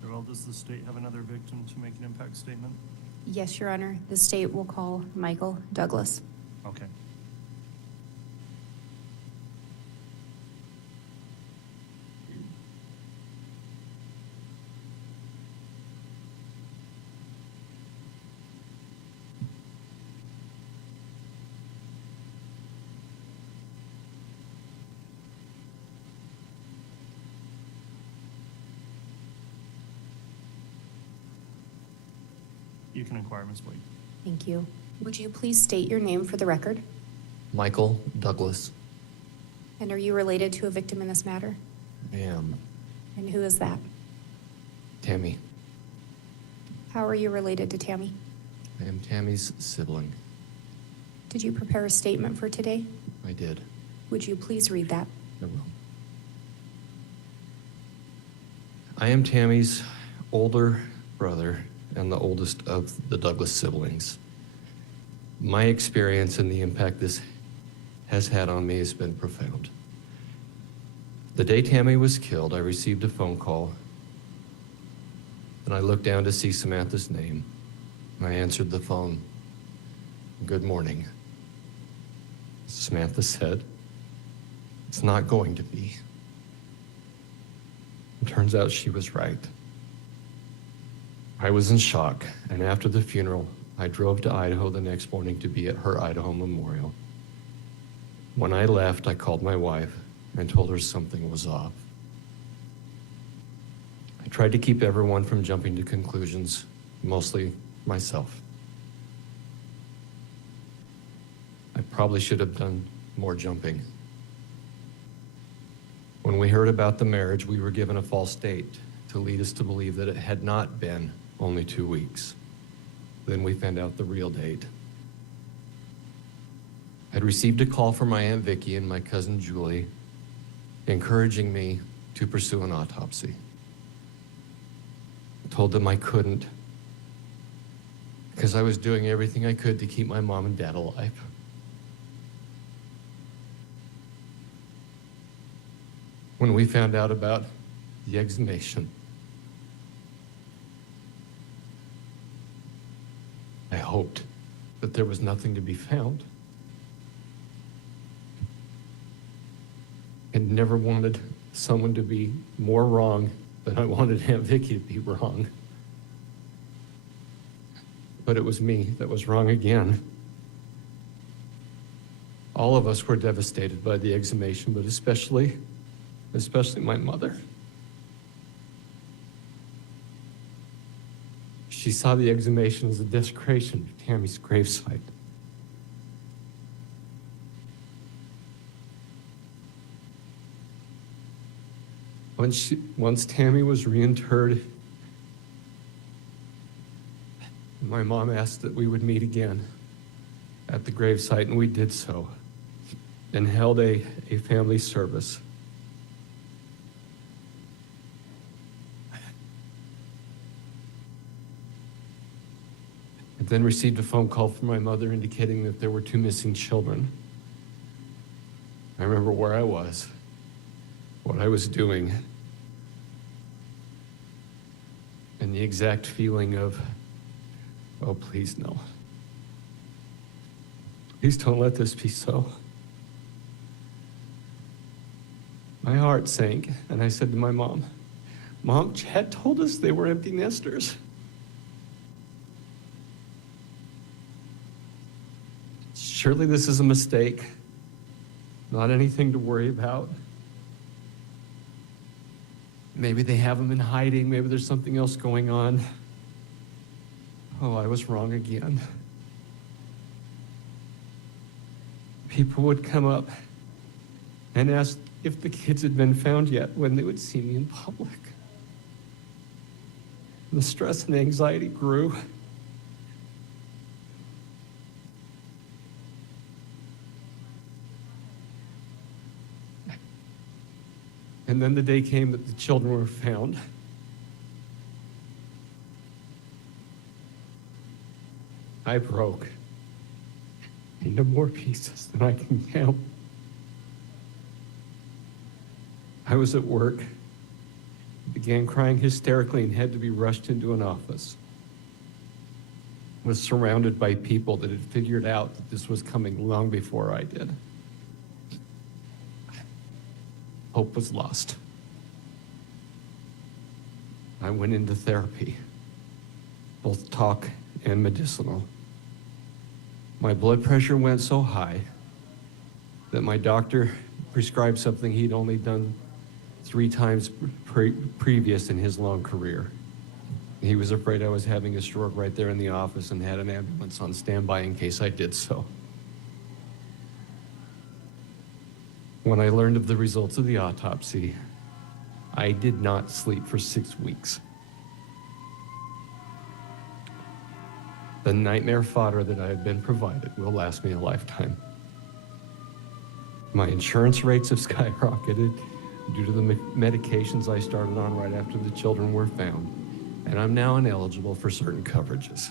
Darrell, does the state have another victim to make an impact statement? Yes, Your Honor. The state will call Michael Douglas. Okay. You can inquire, Ms. Wade. Thank you. Would you please state your name for the record? Michael Douglas. And are you related to a victim in this matter? I am. And who is that? Tammy. How are you related to Tammy? I am Tammy's sibling. Did you prepare a statement for today? I did. Would you please read that? I will. I am Tammy's older brother and the oldest of the Douglas siblings. My experience and the impact this has had on me has been profound. The day Tammy was killed, I received a phone call, and I looked down to see Samantha's name. I answered the phone. "Good morning." Samantha said, "It's not going to be." It turns out she was right. I was in shock, and after the funeral, I drove to Idaho the next morning to be at her Idaho memorial. When I left, I called my wife and told her something was off. I tried to keep everyone from jumping to conclusions, mostly myself. I probably should have done more jumping. When we heard about the marriage, we were given a false date to lead us to believe that it had not been only 2 weeks. Then we found out the real date. I'd received a call from my Aunt Vicky and my cousin Julie encouraging me to pursue an autopsy. I told them I couldn't because I was doing everything I could to keep my mom and dad alive. When we found out about the exhumation, I hoped that there was nothing to be found. I never wanted someone to be more wrong than I wanted Aunt Vicky to be wrong. But it was me that was wrong again. All of us were devastated by the exhumation, but especially my mother. She saw the exhumation as a desecration of Tammy's gravesite. Once Tammy was reinterred, my mom asked that we would meet again at the gravesite, and we did so, and held a family service. I then received a phone call from my mother indicating that there were 2 missing children. I remember where I was, what I was doing, and the exact feeling of Oh, please, no. Please don't let this be so. My heart sank, and I said to my mom, Mom, Chad told us they were empty nesters. Surely this is a mistake, not anything to worry about. Maybe they have them in hiding. Maybe there's something else going on. Oh, I was wrong again. People would come up and ask if the kids had been found yet when they would see me in public. The stress and anxiety grew. And then the day came that the children were found. I broke into more pieces than I can count. I was at work, began crying hysterically and had to be rushed into an office. Was surrounded by people that had figured out that this was coming long before I did. Hope was lost. I went into therapy, both talk and medicinal. My blood pressure went so high that my doctor prescribed something he'd only done 3 times previous in his long career. He was afraid I was having a stroke right there in the office and had an ambulance on standby in case I did so. When I learned of the results of the autopsy, I did not sleep for 6 weeks. The nightmare fodder that I had been provided will last me a lifetime. My insurance rates have skyrocketed due to the medications I started on right after the children were found, and I'm now ineligible for certain coverages.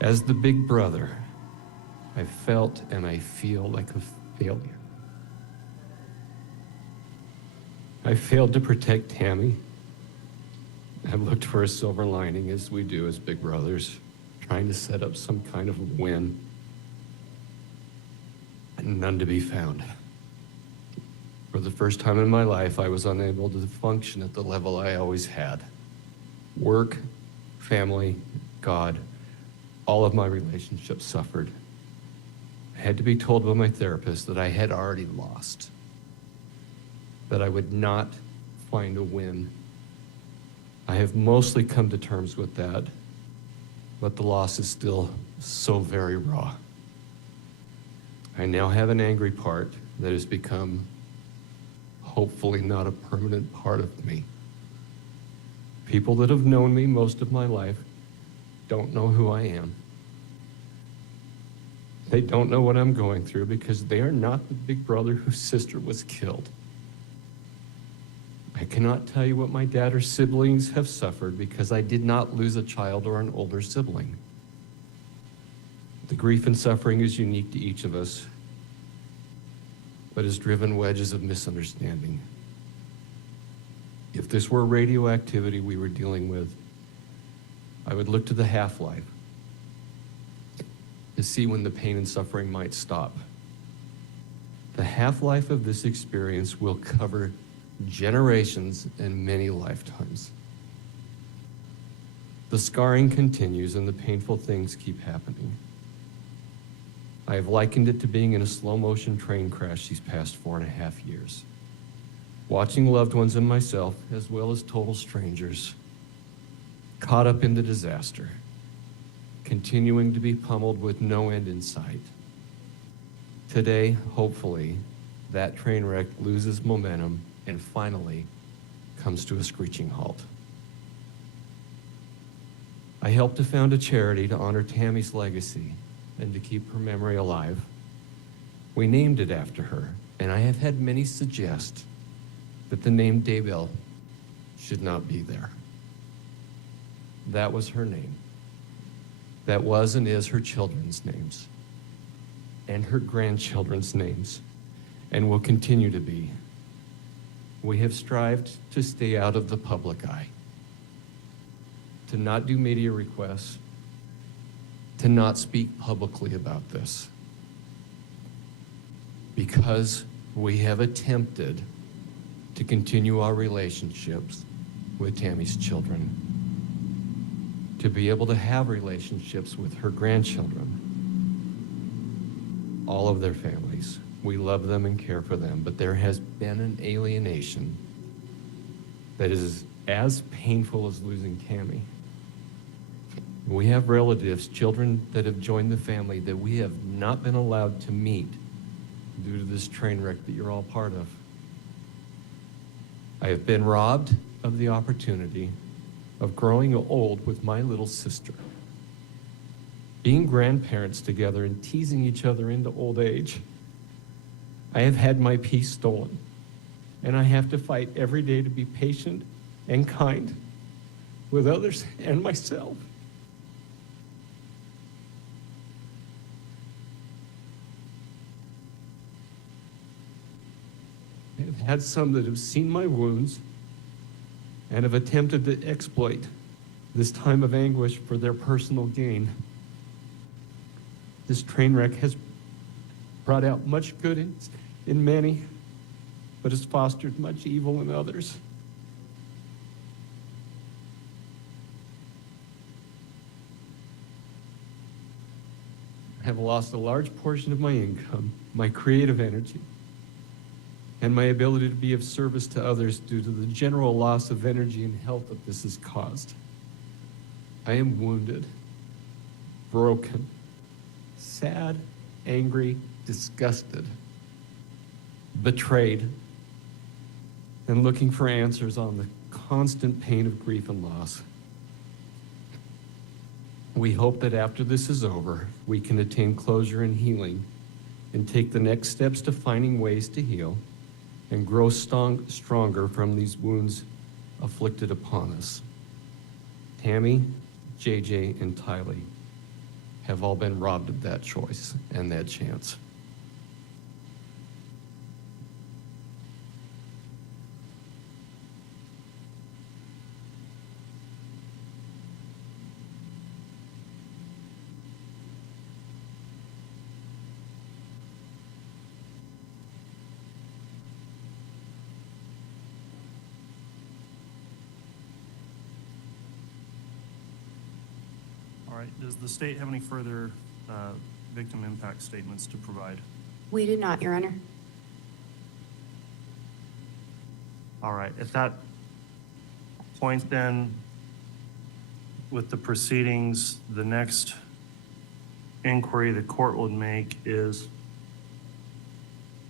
As the big brother, I felt and I feel like a failure. I failed to protect Tammy. I looked for a silver lining, as we do as big brothers, trying to set up some kind of a win, and none to be found. For the first time in my life, I was unable to function at the level I always had. Work, family, God, all of my relationships suffered. I had to be told by my therapist that I had already lost, that I would not find a win. I have mostly come to terms with that, but the loss is still so very raw. I now have an angry part that has become hopefully not a permanent part of me. People that have known me most of my life don't know who I am. They don't know what I'm going through because they are not the big brother whose sister was killed. I cannot tell you what my dad or siblings have suffered because I did not lose a child or an older sibling. The grief and suffering is unique to each of us, but has driven wedges of misunderstanding. If this were radioactivity we were dealing with, I would look to the half-life to see when the pain and suffering might stop. The half-life of this experience will cover generations and many lifetimes. The scarring continues and the painful things keep happening. I have likened it to being in a slow-motion train crash these past 4.5 years. Watching loved ones and myself, as well as total strangers, caught up in the disaster, continuing to be pummeled with no end in sight. Today, hopefully, that train wreck loses momentum and finally comes to a screeching halt. I helped to found a charity to honor Tammy's legacy and to keep her memory alive. We named it after her, and I have had many suggest that the name Daybell should not be there. That was her name. That was and is her children's names, and her grandchildren's names, and will continue to be. We have strived to stay out of the public eye. to not do media requests, to not speak publicly about this. Because we have attempted to continue our relationships with Tammy's children, to be able to have relationships with her grandchildren, all of their families. We love them and care for them, but there has been an alienation that is as painful as losing Tammy. We have relatives, children that have joined the family that we have not been allowed to meet due to this train wreck that you're all part of. I have been robbed of the opportunity of growing old with my little sister, being grandparents together and teasing each other into old age. I have had my peace stolen, and I have to fight every day to be patient and kind with others and myself. I have had some that have seen my wounds and have attempted to exploit this time of anguish for their personal gain. This train wreck has brought out much good in many, but has fostered much evil in others. I have lost a large portion of my income, my creative energy, and my ability to be of service to others due to the general loss of energy and health that this has caused. I am wounded, broken, sad, angry, disgusted, betrayed, and looking for answers on the constant pain of grief and loss. We hope that after this is over, we can attain closure and healing and take the next steps to finding ways to heal and grow stronger from these wounds afflicted upon us. Tammy, JJ, and Tylee have all been robbed of that choice and that chance. All right, does the state have any further victim impact statements to provide? We do not, Your Honor. All right, at that point then, with the proceedings, the next inquiry the court would make is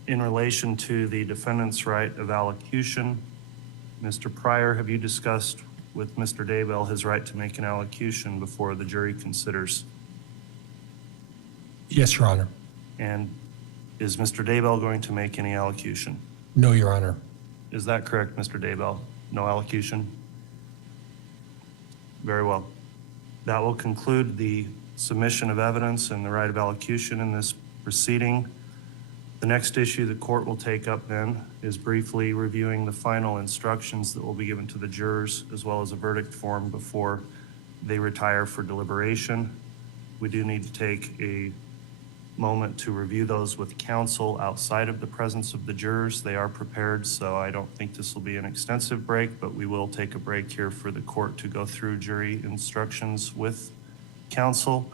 in relation to the defendant's right of allocution. Mr. Pryor, have you discussed with Mr. Daybell his right to make an allocution before the jury considers? Yes, Your Honor. And is Mr. Daybell going to make any allocution? No, Your Honor. Is that correct, Mr. Daybell? No allocution? Very well. That will conclude the submission of evidence and the right of allocution in this proceeding. The next issue the court will take up then is briefly reviewing the final instructions that will be given to the jurors, as well as a verdict form before they retire for deliberation. We do need to take a moment to review those with counsel outside of the presence of the jurors. They are prepared, so I don't think this will be an extensive break, but we will take a break here for the court to go through jury instructions with counsel.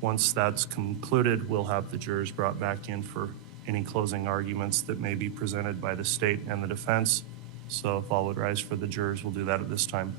Once that's concluded, we'll have the jurors brought back in for any closing arguments that may be presented by the state and the defense. So if all would rise for the jurors, we'll do that at this time.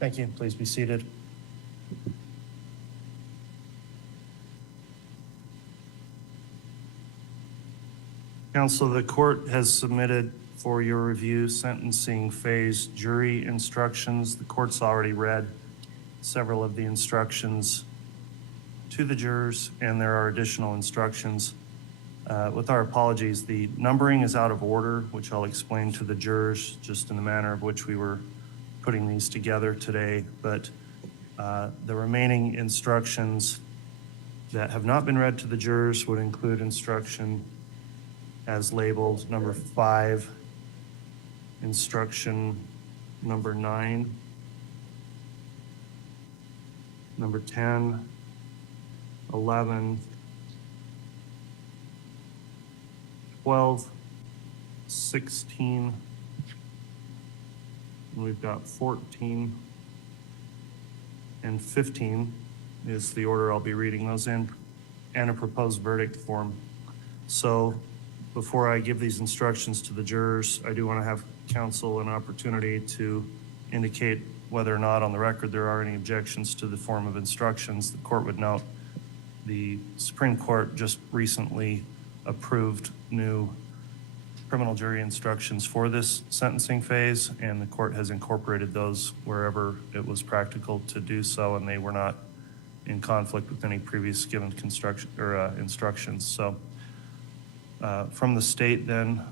Thank you. Please be seated. Counsel, the court has submitted for your review sentencing phase jury instructions. The court's already read several of the instructions to the jurors, and there are additional instructions. With our apologies, the numbering is out of order, which I'll explain to the jurors just in the manner of which we were putting these together today. But the remaining instructions that have not been read to the jurors would include instruction as labeled number 5, instruction number 9, number 10, 11, 12, 16, and we've got 14 and 15 is the order I'll be reading those in, and a proposed verdict form. So before I give these instructions to the jurors, I do want to have counsel an opportunity to indicate whether or not on the record there are any objections to the form of instructions. The court would note the Supreme Court just recently approved new criminal jury instructions for this sentencing phase, and the court has incorporated those wherever it was practical to do so, and they were not in conflict with any previous given instructions. So from the state then,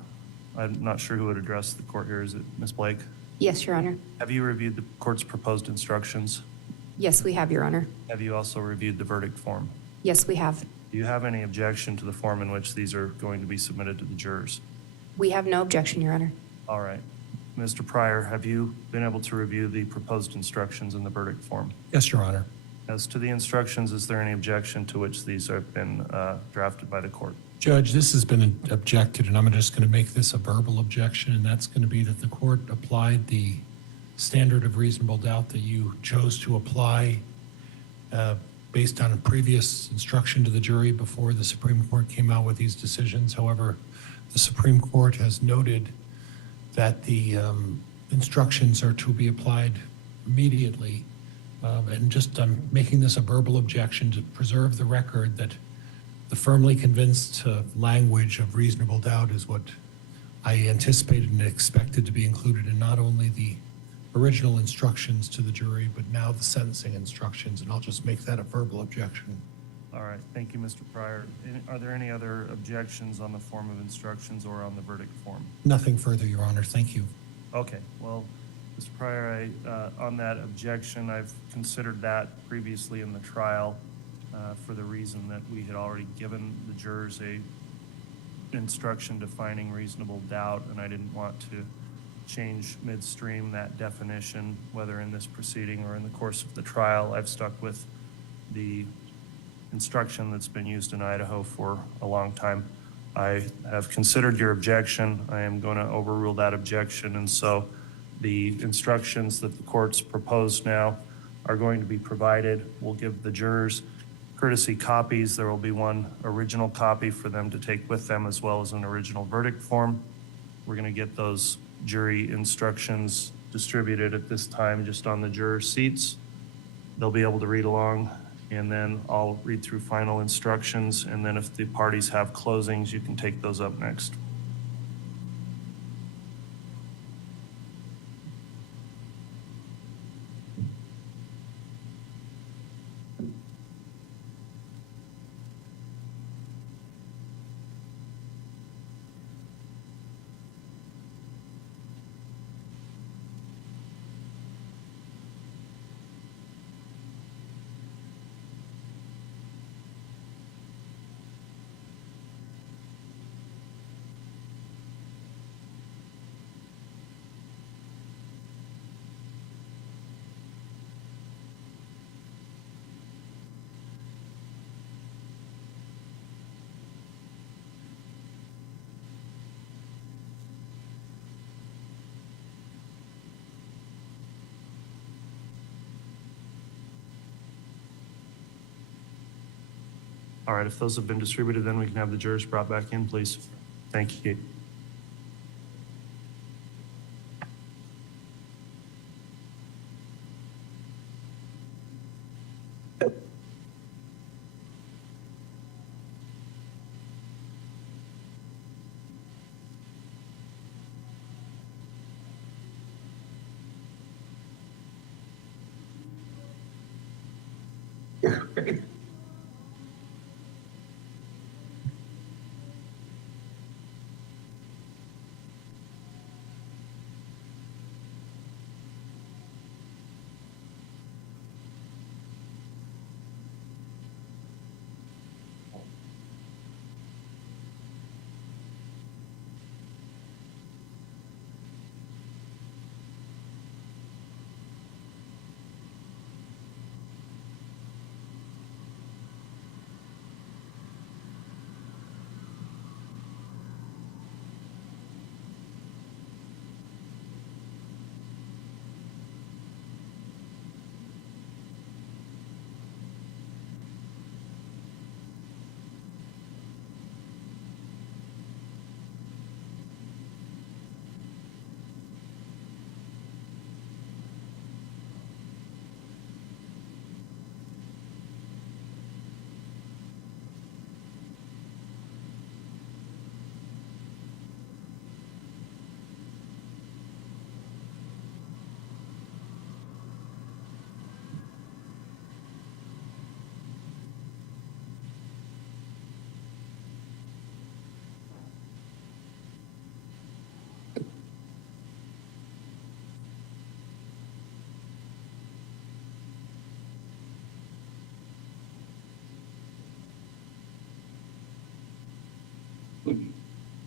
I'm not sure who would address the court here. Is it Ms. Blake? Yes, Your Honor. Have you reviewed the court's proposed instructions? Yes, we have, Your Honor. Have you also reviewed the verdict form? Yes, we have. Do you have any objection to the form in which these are going to be submitted to the jurors? We have no objection, Your Honor. All right. Mr. Pryor, have you been able to review the proposed instructions in the verdict form? Yes, Your Honor. As to the instructions, is there any objection to which these have been drafted by the court? Judge, this has been objected, and I'm just going to make this a verbal objection, and that's going to be that the court applied the standard of reasonable doubt that you chose to apply based on a previous instruction to the jury before the Supreme Court came out with these decisions. However, the Supreme Court has noted that the instructions are to be applied immediately. And just I'm making this a verbal objection to preserve the record that the firmly convinced language of reasonable doubt is what I anticipated and expected to be included in not only the original instructions to the jury, but now the sentencing instructions. And I'll just make that a verbal objection. All right. Thank you, Mr. Pryor. Are there any other objections on the form of instructions or on the verdict form? Nothing further, Your Honor. Thank you. Okay. Well, Mr. Pryor, on that objection, I've considered that previously in the trial for the reason that we had already given the jurors a instruction defining reasonable doubt, and I didn't want to change midstream that definition, whether in this proceeding or in the course of the trial. I've stuck with the instruction that's been used in Idaho for a long time. I have considered your objection. I am going to overrule that objection, and so the instructions that the court's proposed now are going to be provided. We'll give the jurors courtesy copies. There will be one original copy for them to take with them, as well as an original verdict form. We're going to get those jury instructions distributed at this time just on the juror seats. They'll be able to read along, and then I'll read through final instructions, and then if the parties have closings, you can take those up next. All right, if those have been distributed, then we can have the jurors brought back in, please. Thank you.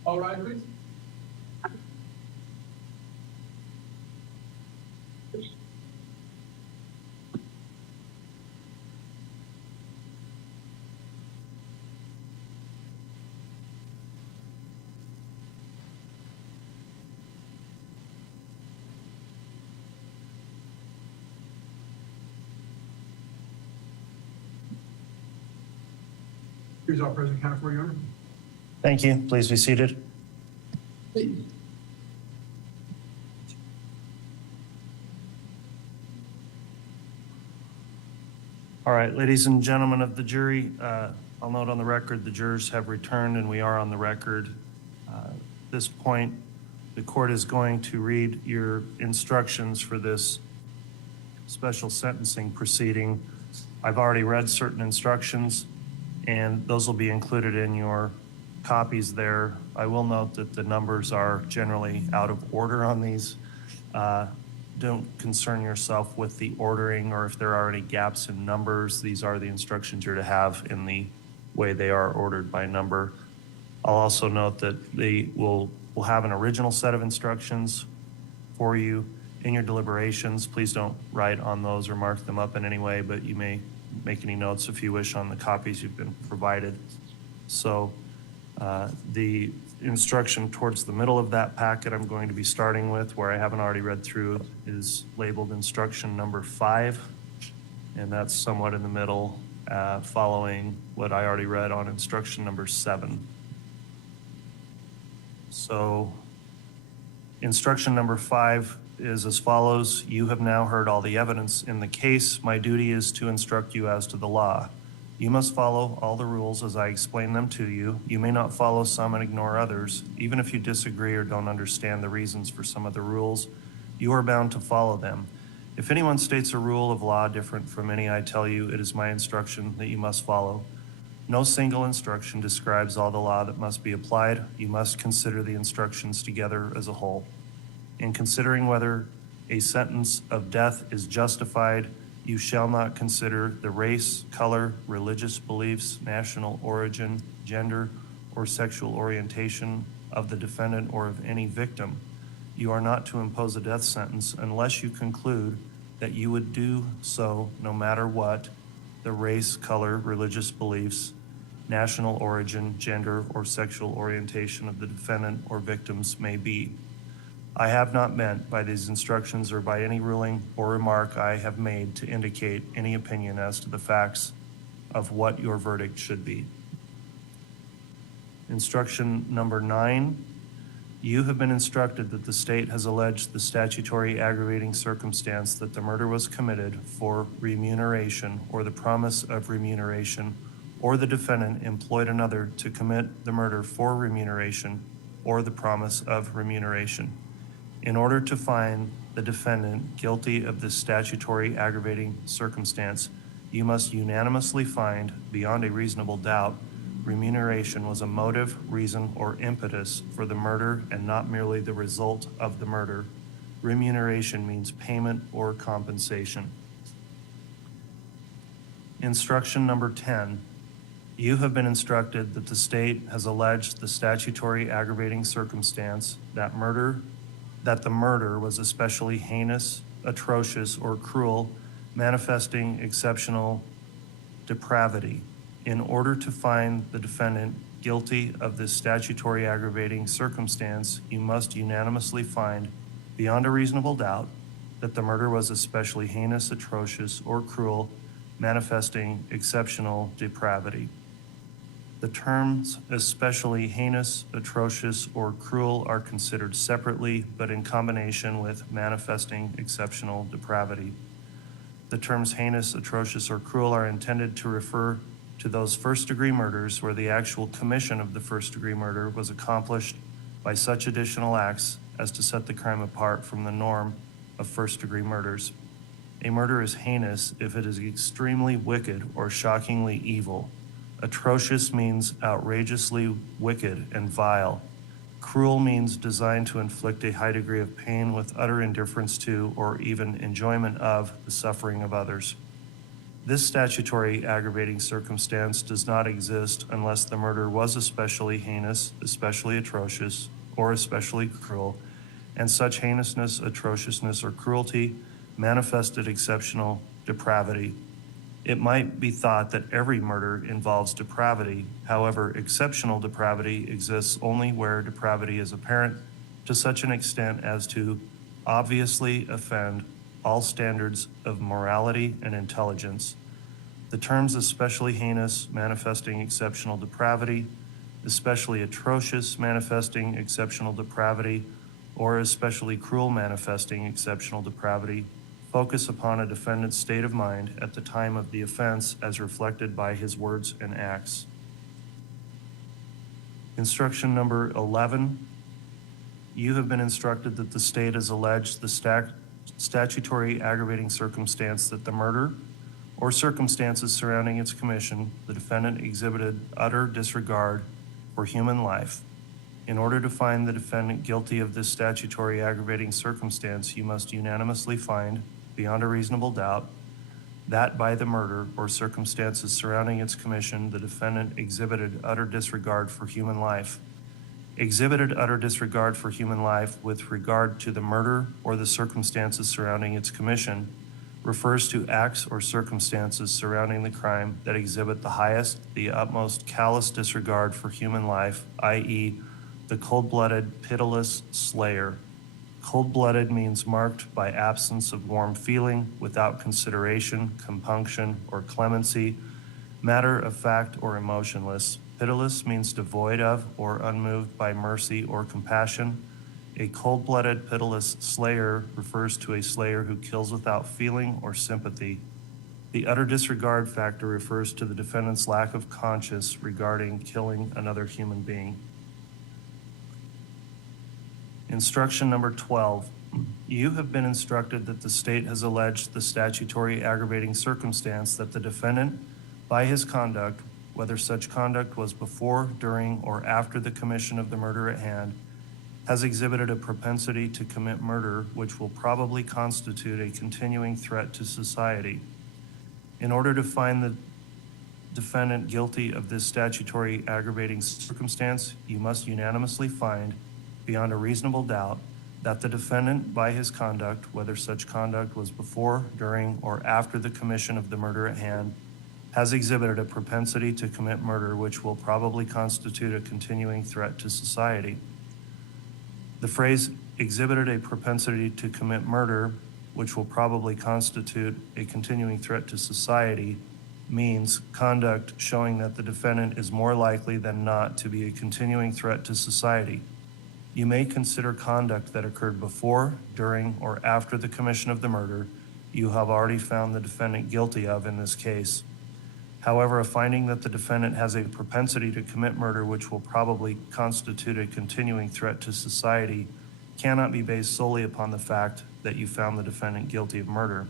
All right, please. Here's our present count for you, Your Honor. Thank you. Please be seated. All right, ladies and gentlemen of the jury, I'll note on the record the jurors have returned and we are on the record. At this point, the court is going to read your instructions for this special sentencing proceeding. I've already read certain instructions and those will be included in your copies there. I will note that the numbers are generally out of order on these. Don't concern yourself with the ordering or if there are any gaps in numbers. These are the instructions you're to have in the way they are ordered by number. I'll also note that we'll have an original set of instructions for you in your deliberations. Please don't write on those or mark them up in any way, but you may make any notes if you wish on the copies you've been provided. So the instruction towards the middle of that packet I'm going to be starting with, where I haven't already read through, is labeled instruction number 5, and that's somewhat in the middle, following what I already read on instruction number 7. So instruction number 5 is as follows. You have now heard all the evidence in the case. My duty is to instruct you as to the law. You must follow all the rules as I explain them to you. You may not follow some and ignore others. Even if you disagree or don't understand the reasons for some of the rules, you are bound to follow them. If anyone states a rule of law different from any I tell you, it is my instruction that you must follow. No single instruction describes all the law that must be applied. You must consider the instructions together as a whole. In considering whether a sentence of death is justified, you shall not consider the race, color, religious beliefs, national origin, gender, or sexual orientation of the defendant or of any victim. You are not to impose a death sentence unless you conclude that you would do so no matter what the race, color, religious beliefs, national origin, gender, or sexual orientation of the defendant or victims may be. I have not meant by these instructions or by any ruling or remark I have made to indicate any opinion as to the facts of what your verdict should be. Instruction number 9, you have been instructed that the state has alleged the statutory aggravating circumstance that the murder was committed for remuneration or the promise of remuneration, or the defendant employed another to commit the murder for remuneration or the promise of remuneration. In order to find the defendant guilty of this statutory aggravating circumstance, you must unanimously find, beyond a reasonable doubt, remuneration was a motive, reason, or impetus for the murder and not merely the result of the murder. Remuneration means payment or compensation. Instruction number 10. You have been instructed that the state has alleged the statutory aggravating circumstance that the murder was especially heinous, atrocious, or cruel, manifesting exceptional depravity. In order to find the defendant guilty of this statutory aggravating circumstance, you must unanimously find, beyond a reasonable doubt, that the murder was especially heinous, atrocious, or cruel, manifesting exceptional depravity. The terms especially heinous, atrocious, or cruel are considered separately, but in combination with manifesting exceptional depravity. The terms heinous, atrocious, or cruel are intended to refer to those first-degree murders where the actual commission of the first-degree murder was accomplished by such additional acts as to set the crime apart from the norm of first-degree murders. A murder is heinous if it is extremely wicked or shockingly evil. Atrocious means outrageously wicked and vile. Cruel means designed to inflict a high degree of pain with utter indifference to or even enjoyment of the suffering of others. This statutory aggravating circumstance does not exist unless the murder was especially heinous, especially atrocious, or especially cruel, and such heinousness, atrociousness, or cruelty manifested exceptional depravity. It might be thought that every murder involves depravity. However, exceptional depravity exists only where depravity is apparent to such an extent as to obviously offend all standards of morality and intelligence. The terms especially heinous, manifesting exceptional depravity, especially atrocious, manifesting exceptional depravity, or especially cruel, manifesting exceptional depravity, focus upon a defendant's state of mind at the time of the offense as reflected by his words and acts. Instruction number 11. You have been instructed that the state has alleged the statutory aggravating circumstance that the murder or circumstances surrounding its commission, the defendant exhibited utter disregard for human life. In order to find the defendant guilty of this statutory aggravating circumstance, you must unanimously find, beyond a reasonable doubt, that by the murder or circumstances surrounding its commission, the defendant exhibited utter disregard for human life. Exhibited utter disregard for human life with regard to the murder or the circumstances surrounding its commission refers to acts or circumstances surrounding the crime that exhibit the highest, the utmost callous disregard for human life, i.e., the cold-blooded, pitiless slayer. Cold-blooded means marked by absence of warm feeling, without consideration, compunction, or clemency, matter of fact or emotionless. Pitiless means devoid of or unmoved by mercy or compassion. A cold-blooded, pitiless slayer refers to a slayer who kills without feeling or sympathy. The utter disregard factor refers to the defendant's lack of conscience regarding killing another human being. Instruction number 12. You have been instructed that the state has alleged the statutory aggravating circumstance that the defendant, by his conduct, whether such conduct was before, during, or after the commission of the murder at hand, has exhibited a propensity to commit murder which will probably constitute a continuing threat to society. In order to find the defendant guilty of this statutory aggravating circumstance, you must unanimously find, beyond a reasonable doubt, that the defendant, by his conduct, whether such conduct was before, during, or after the commission of the murder at hand, has exhibited a propensity to commit murder which will probably constitute a continuing threat to society. The phrase exhibited a propensity to commit murder which will probably constitute a continuing threat to society means conduct showing that the defendant is more likely than not to be a continuing threat to society. You may consider conduct that occurred before, during, or after the commission of the murder you have already found the defendant guilty of in this case. However, a finding that the defendant has a propensity to commit murder which will probably constitute a continuing threat to society cannot be based solely upon the fact that you found the defendant guilty of murder.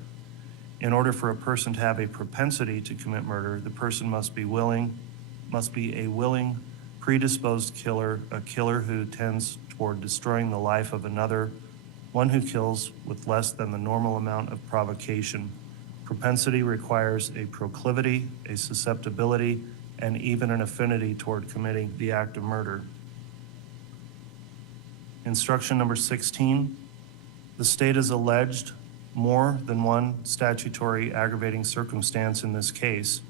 In order for a person to have a propensity to commit murder, the person must be a willing, predisposed killer, a killer who tends toward destroying the life of another, one who kills with less than the normal amount of provocation. Propensity requires a proclivity, a susceptibility, and even an affinity toward committing the act of murder. Instruction number 16, the state has alleged more than one statutory aggravating circumstance in this case.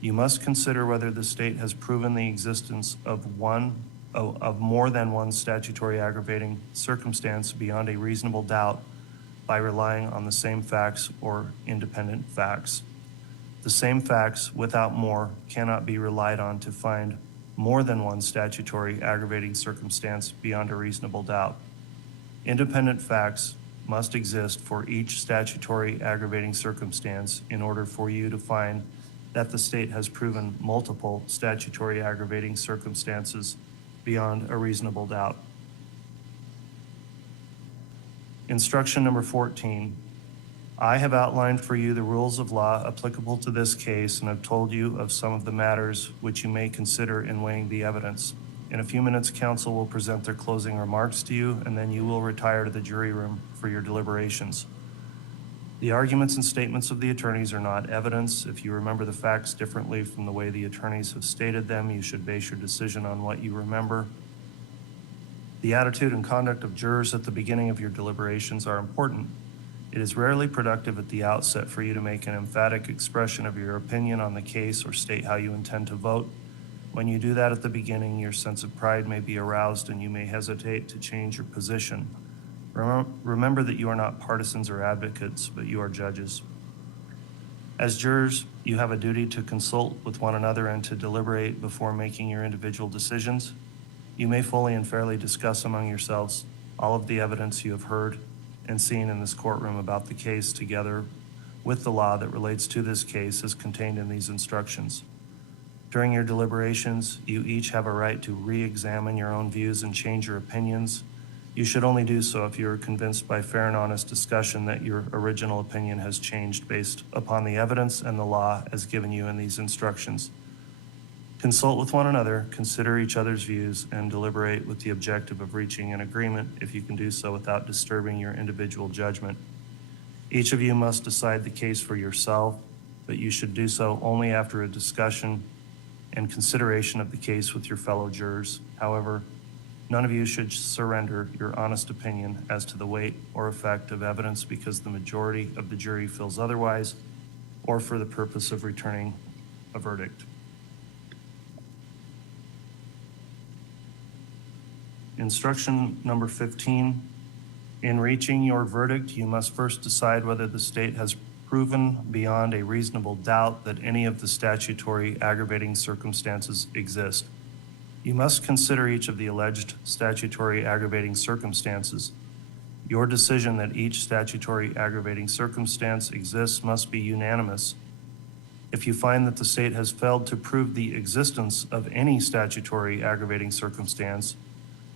You must consider whether the state has proven the existence of more than one statutory aggravating circumstance beyond a reasonable doubt by relying on the same facts or independent facts. The same facts, without more, cannot be relied on to find more than one statutory aggravating circumstance beyond a reasonable doubt. Independent facts must exist for each statutory aggravating circumstance in order for you to find that the state has proven multiple statutory aggravating circumstances beyond a reasonable doubt. Instruction number 14. I have outlined for you the rules of law applicable to this case and have told you of some of the matters which you may consider in weighing the evidence. In a few minutes, counsel will present their closing remarks to you, and then you will retire to the jury room for your deliberations. The arguments and statements of the attorneys are not evidence. If you remember the facts differently from the way the attorneys have stated them, you should base your decision on what you remember. The attitude and conduct of jurors at the beginning of your deliberations are important. It is rarely productive at the outset for you to make an emphatic expression of your opinion on the case or state how you intend to vote. When you do that at the beginning, your sense of pride may be aroused and you may hesitate to change your position. Remember that you are not partisans or advocates, but you are judges. As jurors, you have a duty to consult with one another and to deliberate before making your individual decisions. You may fully and fairly discuss among yourselves all of the evidence you have heard and seen in this courtroom about the case together with the law that relates to this case as contained in these instructions. During your deliberations, you each have a right to re-examine your own views and change your opinions. You should only do so if you are convinced by fair and honest discussion that your original opinion has changed based upon the evidence and the law as given you in these instructions. Consult with one another, consider each other's views, and deliberate with the objective of reaching an agreement if you can do so without disturbing your individual judgment. Each of you must decide the case for yourself, but you should do so only after a discussion and consideration of the case with your fellow jurors. However, none of you should surrender your honest opinion as to the weight or effect of evidence because the majority of the jury feels otherwise, or for the purpose of returning a verdict. Instruction number 15. In reaching your verdict, you must first decide whether the state has proven beyond a reasonable doubt that any of the statutory aggravating circumstances exist. You must consider each of the alleged statutory aggravating circumstances. Your decision that each statutory aggravating circumstance exists must be unanimous. If you find that the state has failed to prove the existence of any statutory aggravating circumstance,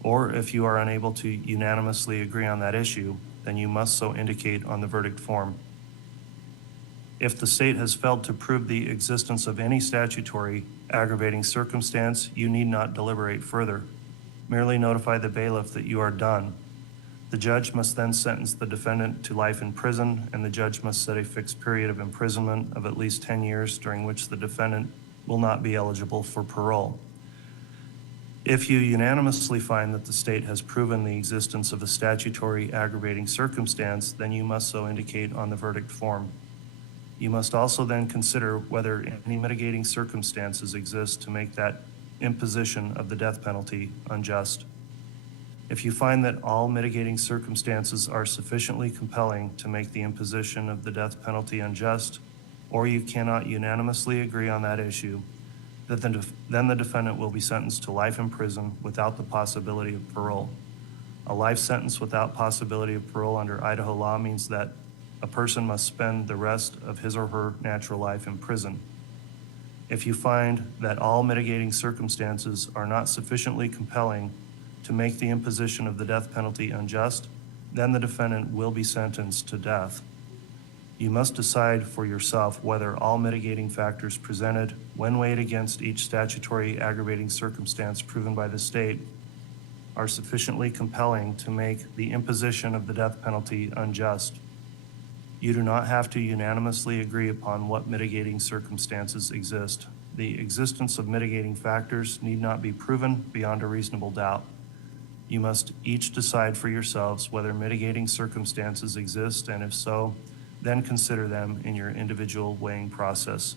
or if you are unable to unanimously agree on that issue, then you must so indicate on the verdict form. If the state has failed to prove the existence of any statutory aggravating circumstance, you need not deliberate further. Merely notify the bailiff that you are done. The judge must then sentence the defendant to life in prison, and the judge must set a fixed period of imprisonment of at least 10 years during which the defendant will not be eligible for parole. If you unanimously find that the state has proven the existence of a statutory aggravating circumstance, then you must so indicate on the verdict form. You must also then consider whether any mitigating circumstances exist to make that imposition of the death penalty unjust. If you find that all mitigating circumstances are sufficiently compelling to make the imposition of the death penalty unjust, or you cannot unanimously agree on that issue, then the defendant will be sentenced to life in prison without the possibility of parole. A life sentence without possibility of parole under Idaho law means that a person must spend the rest of his or her natural life in prison. If you find that all mitigating circumstances are not sufficiently compelling to make the imposition of the death penalty unjust, then the defendant will be sentenced to death. You must decide for yourself whether all mitigating factors presented, when weighed against each statutory aggravating circumstance proven by the state, are sufficiently compelling to make the imposition of the death penalty unjust. You do not have to unanimously agree upon what mitigating circumstances exist. The existence of mitigating factors need not be proven beyond a reasonable doubt. You must each decide for yourselves whether mitigating circumstances exist, and if so, then consider them in your individual weighing process.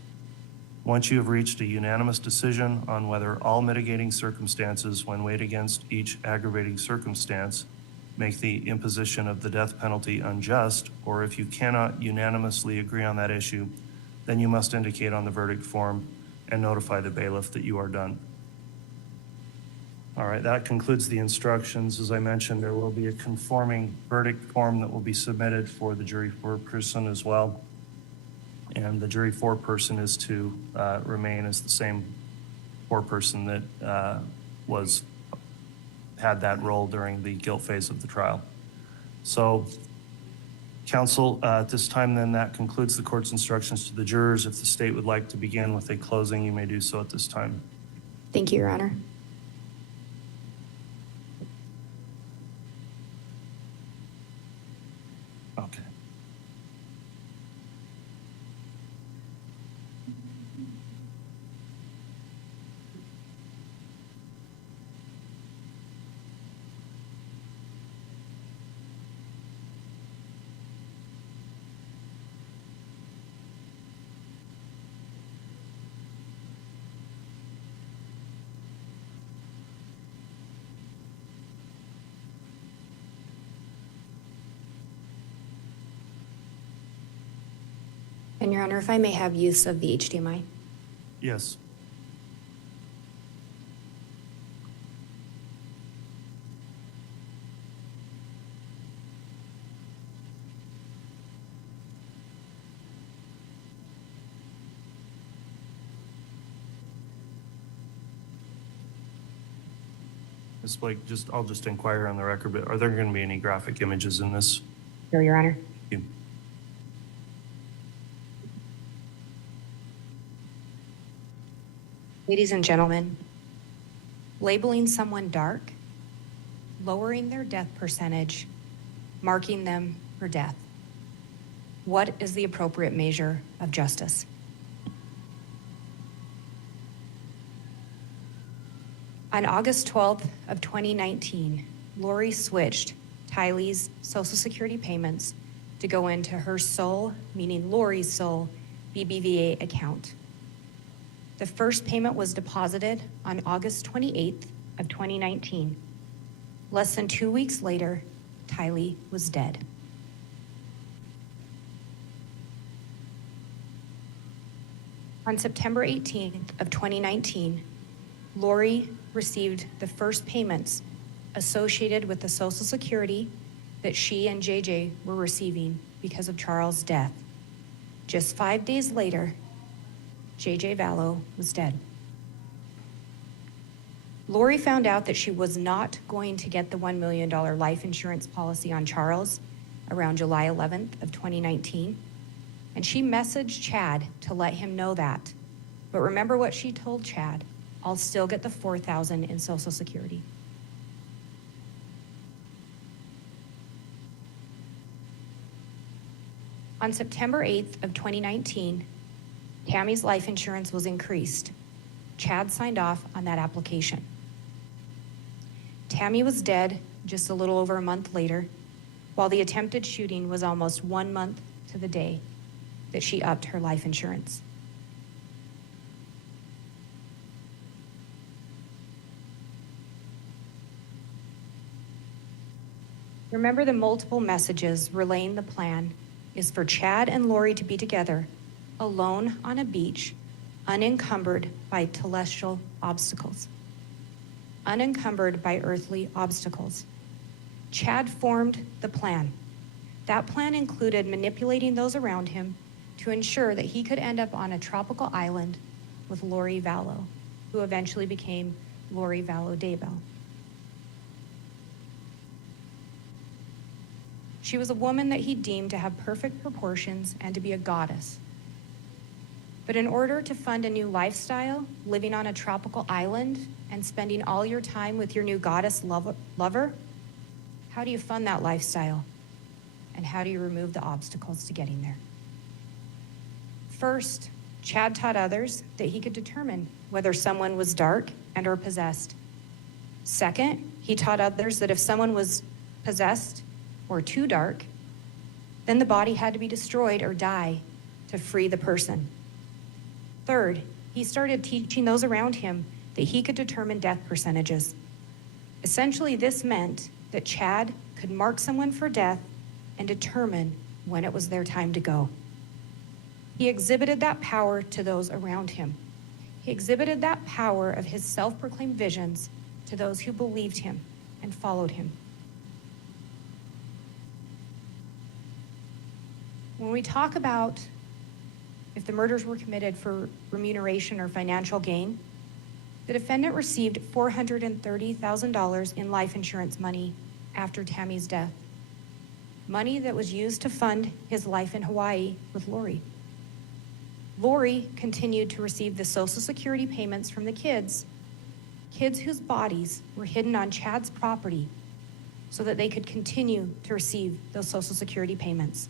Once you have reached a unanimous decision on whether all mitigating circumstances, when weighed against each aggravating circumstance, make the imposition of the death penalty unjust, or if you cannot unanimously agree on that issue, then you must indicate on the verdict form and notify the bailiff that you are done. All right, that concludes the instructions. As I mentioned, there will be a conforming verdict form that will be submitted for the jury foreperson as well. And the jury foreperson is to remain as the same foreperson that had that role during the guilt phase of the trial. So, counsel, at this time then, that concludes the court's instructions to the jurors. If the state would like to begin with a closing, you may do so at this time. Thank you, Your Honor. Okay. And Your Honor, if I may have use of the HDMI. Yes. Ms. Blake, I'll just inquire on the record, but are there going to be any graphic images in this? No, Your Honor. Thank you. Ladies and gentlemen, labeling someone dark, lowering their death percentage, marking them for death. What is the appropriate measure of justice? On August 12th of 2019, Lori switched Tylee's Social Security payments to go into her sole, meaning Lori's sole, BBVA account. The first payment was deposited on August 28th of 2019. Less than 2 weeks later, Tylee was dead. On September 18th of 2019, Lori received the first payments associated with the Social Security that she and JJ were receiving because of Charles' death. Just 5 days later, JJ Vallow was dead. Lori found out that she was not going to get the $1 million life insurance policy on Charles around July 11th of 2019, and she messaged Chad to let him know that. But remember what she told Chad, I'll still get the $4,000 in Social Security. On September 8th of 2019, Tammy's life insurance was increased. Chad signed off on that application. Tammy was dead just a little over a month later, while the attempted shooting was almost 1 month to the day that she upped her life insurance. Remember, the multiple messages relaying the plan is for Chad and Lori to be together, alone on a beach, unencumbered by telestial obstacles. Unencumbered by earthly obstacles. Chad formed the plan. That plan included manipulating those around him to ensure that he could end up on a tropical island with Lori Vallow, who eventually became Lori Vallow Daybell. She was a woman that he deemed to have perfect proportions and to be a goddess. But in order to fund a new lifestyle, living on a tropical island and spending all your time with your new goddess lover, how do you fund that lifestyle? And how do you remove the obstacles to getting there? First, Chad taught others that he could determine whether someone was dark and or possessed. Second, he taught others that if someone was possessed or too dark, then the body had to be destroyed or die to free the person. Third, he started teaching those around him that he could determine death percentages. Essentially, this meant that Chad could mark someone for death and determine when it was their time to go. He exhibited that power to those around him. He exhibited that power of his self-proclaimed visions to those who believed him and followed him. When we talk about if the murders were committed for remuneration or financial gain, the defendant received $430,000 in life insurance money after Tammy's death, money that was used to fund his life in Hawaii with Lori. Lori continued to receive the Social Security payments from the kids whose bodies were hidden on Chad's property so that they could continue to receive those Social Security payments.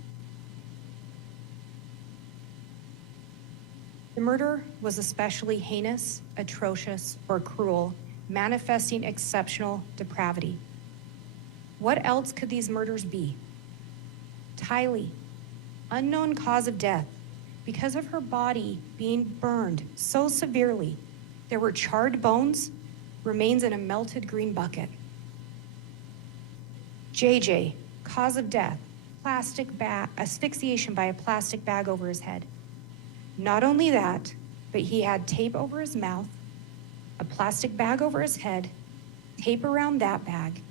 The murder was especially heinous, atrocious, or cruel, manifesting exceptional depravity. What else could these murders be? Tylee, unknown cause of death, because of her body being burned so severely, there were charred bones, remains in a melted green bucket. JJ, cause of death, plastic bag, asphyxiation by a plastic bag over his head. Not only that, but he had tape over his mouth, a plastic bag over his head, tape around that bag,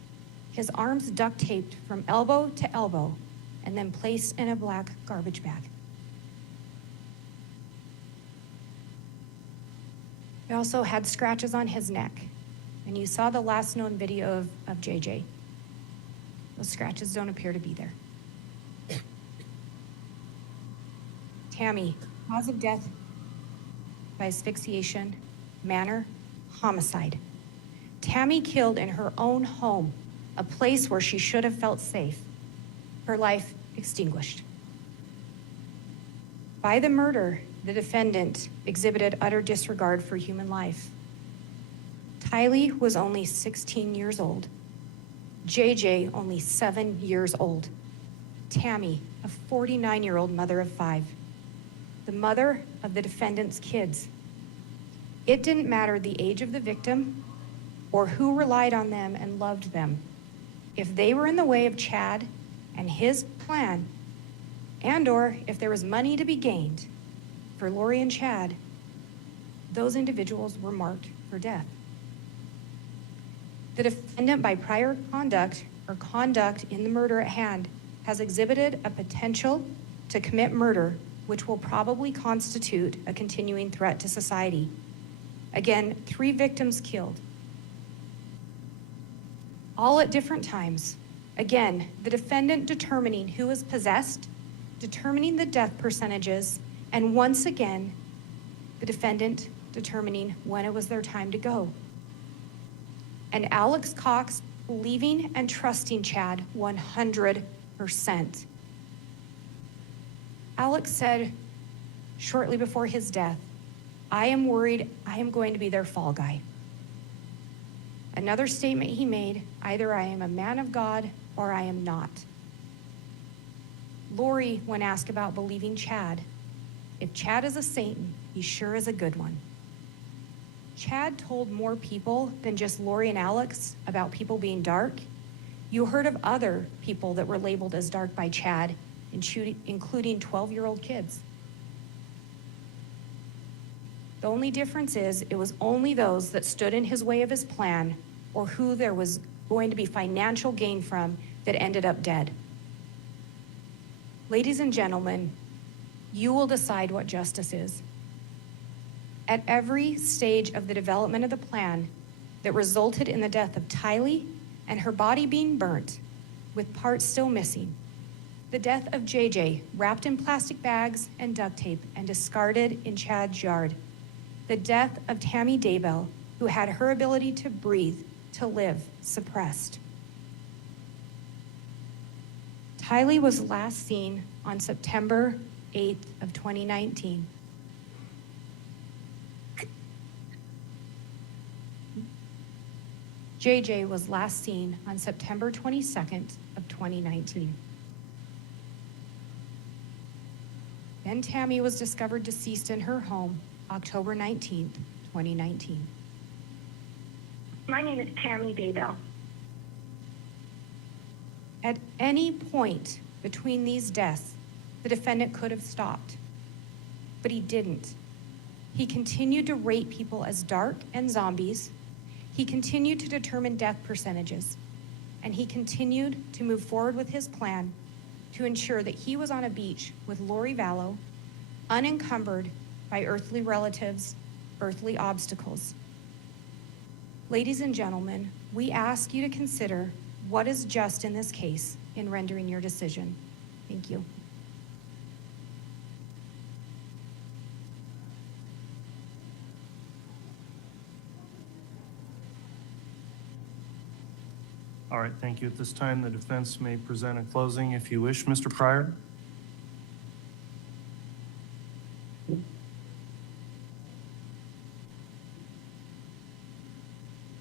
his arms duct taped from elbow to elbow, and then placed in a black garbage bag. He also had scratches on his neck, and you saw the last known video of JJ. Those scratches don't appear to be there. Tammy, cause of death by asphyxiation, manner, homicide. Tammy killed in her own home, a place where she should have felt safe. Her life extinguished. By the murder, the defendant exhibited utter disregard for human life. Tylee was only 16 years old. JJ only 7 years old. Tammy, a 49-year-old mother of 5. The mother of the defendant's kids. It didn't matter the age of the victim or who relied on them and loved them. If they were in the way of Chad and his plan, and or if there was money to be gained for Lori and Chad, those individuals were marked for death. The defendant, by prior conduct or conduct in the murder at hand, has exhibited a potential to commit murder, which will probably constitute a continuing threat to society. Again, 3 victims killed, all at different times. Again, the defendant determining who was possessed, determining the death percentages, and once again, the defendant determining when it was their time to go. And Alex Cox believing and trusting Chad 100%. Alex said shortly before his death, "I am worried I am going to be their fall guy." Another statement he made, either I am a man of God or I am not. Lori, when asked about believing Chad, if Chad is a Satan, he sure is a good one. Chad told more people than just Lori and Alex about people being dark. You heard of other people that were labeled as dark by Chad, including 12-year-old kids. The only difference is it was only those that stood in his way of his plan or who there was going to be financial gain from that ended up dead. Ladies and gentlemen, you will decide what justice is. At every stage of the development of the plan that resulted in the death of Tylee and her body being burnt with parts still missing, The death of JJ, wrapped in plastic bags and duct tape and discarded in Chad's yard. The death of Tammy Daybell, who had her ability to breathe, to live, suppressed. Tylee was last seen on September 8th of 2019. JJ was last seen on September 22nd of 2019. Then Tammy was discovered deceased in her home, October 19th, 2019. My name is Tammy Daybell. At any point between these deaths, the defendant could have stopped, but he didn't. He continued to rate people as dark and zombies. He continued to determine death percentages, and he continued to move forward with his plan to ensure that he was on a beach with Lori Vallow, unencumbered by earthly relatives, earthly obstacles. Ladies and gentlemen, we ask you to consider what is just in this case in rendering your decision. Thank you. All right, thank you. At this time, the defense may present a closing if you wish. Mr. Pryor?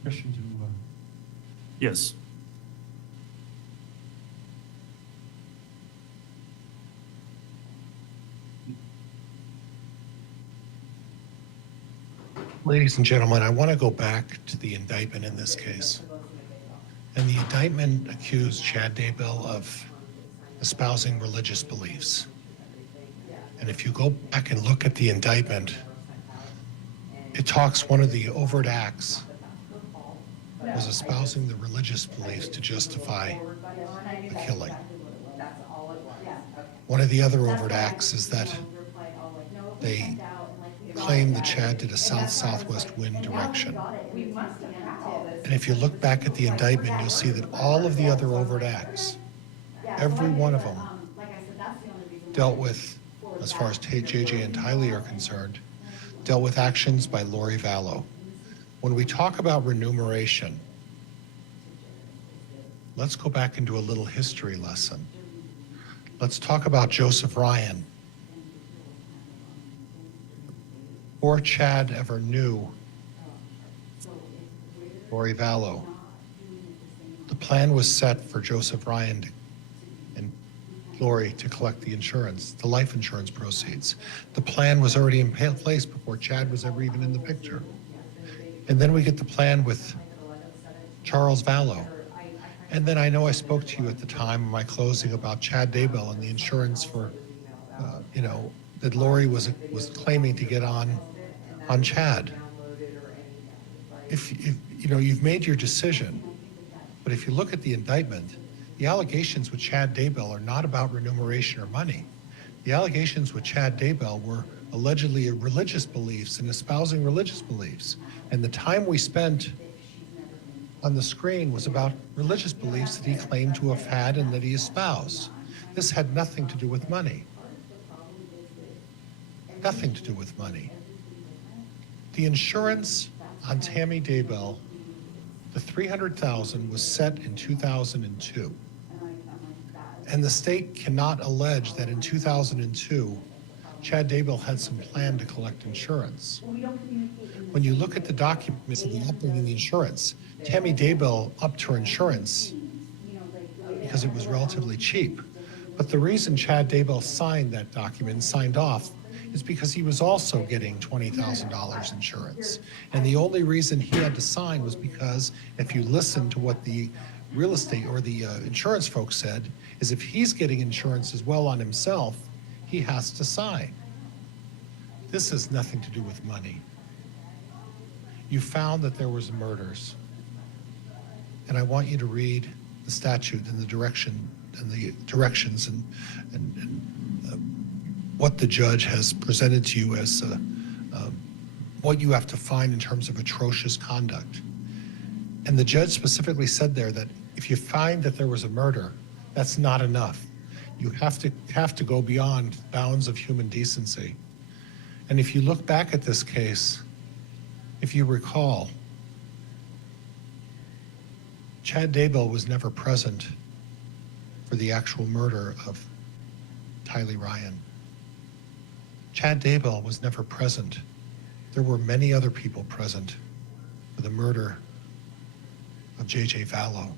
Question to, Yes. Ladies and gentlemen, I want to go back to the indictment in this case. And the indictment accused Chad Daybell of espousing religious beliefs. And if you go back and look at the indictment, it talks one of the overt acts was espousing the religious beliefs to justify the killing. One of the other overt acts is that they claim that Chad did a south-southwest wind direction. And if you look back at the indictment, you'll see that all of the other overt acts, every one of them, dealt with, as far as JJ and Tylee are concerned, dealt with actions by Lori Vallow. When we talk about remuneration, let's go back and do a little history lesson. Let's talk about Joseph Ryan. Before Chad ever knew Lori Vallow, the plan was set for Joseph Ryan and Lori to collect the insurance, the life insurance proceeds. The plan was already in place before Chad was ever even in the picture. And then we get the plan with Charles Vallow. And then I know I spoke to you at the time of my closing about Chad Daybell and the insurance for, that Lori was claiming to get on Chad. If you've made your decision, but if you look at the indictment, the allegations with Chad Daybell are not about remuneration or money. The allegations with Chad Daybell were allegedly religious beliefs and espousing religious beliefs. And the time we spent on the screen was about religious beliefs that he claimed to have had and that he espoused. This had nothing to do with money. Nothing to do with money. The insurance on Tammy Daybell, the $300,000 was set in 2002. And the state cannot allege that in 2002, Chad Daybell had some plan to collect insurance. When you look at the documents of the upping in the insurance, Tammy Daybell upped her insurance because it was relatively cheap. But the reason Chad Daybell signed that document and signed off is because he was also getting $20,000 insurance. And the only reason he had to sign was because if you listen to what the real estate or the insurance folks said, is if he's getting insurance as well on himself, he has to sign. This has nothing to do with money. You found that there was murders. And I want you to read the statute and the directions and what the judge has presented to you as what you have to find in terms of atrocious conduct. And the judge specifically said there that if you find that there was a murder, that's not enough. You have to go beyond bounds of human decency. And if you look back at this case, if you recall, Chad Daybell was never present for the actual murder of Tylee Ryan. Chad Daybell was never present. There were many other people present for the murder of J.J. Vallow.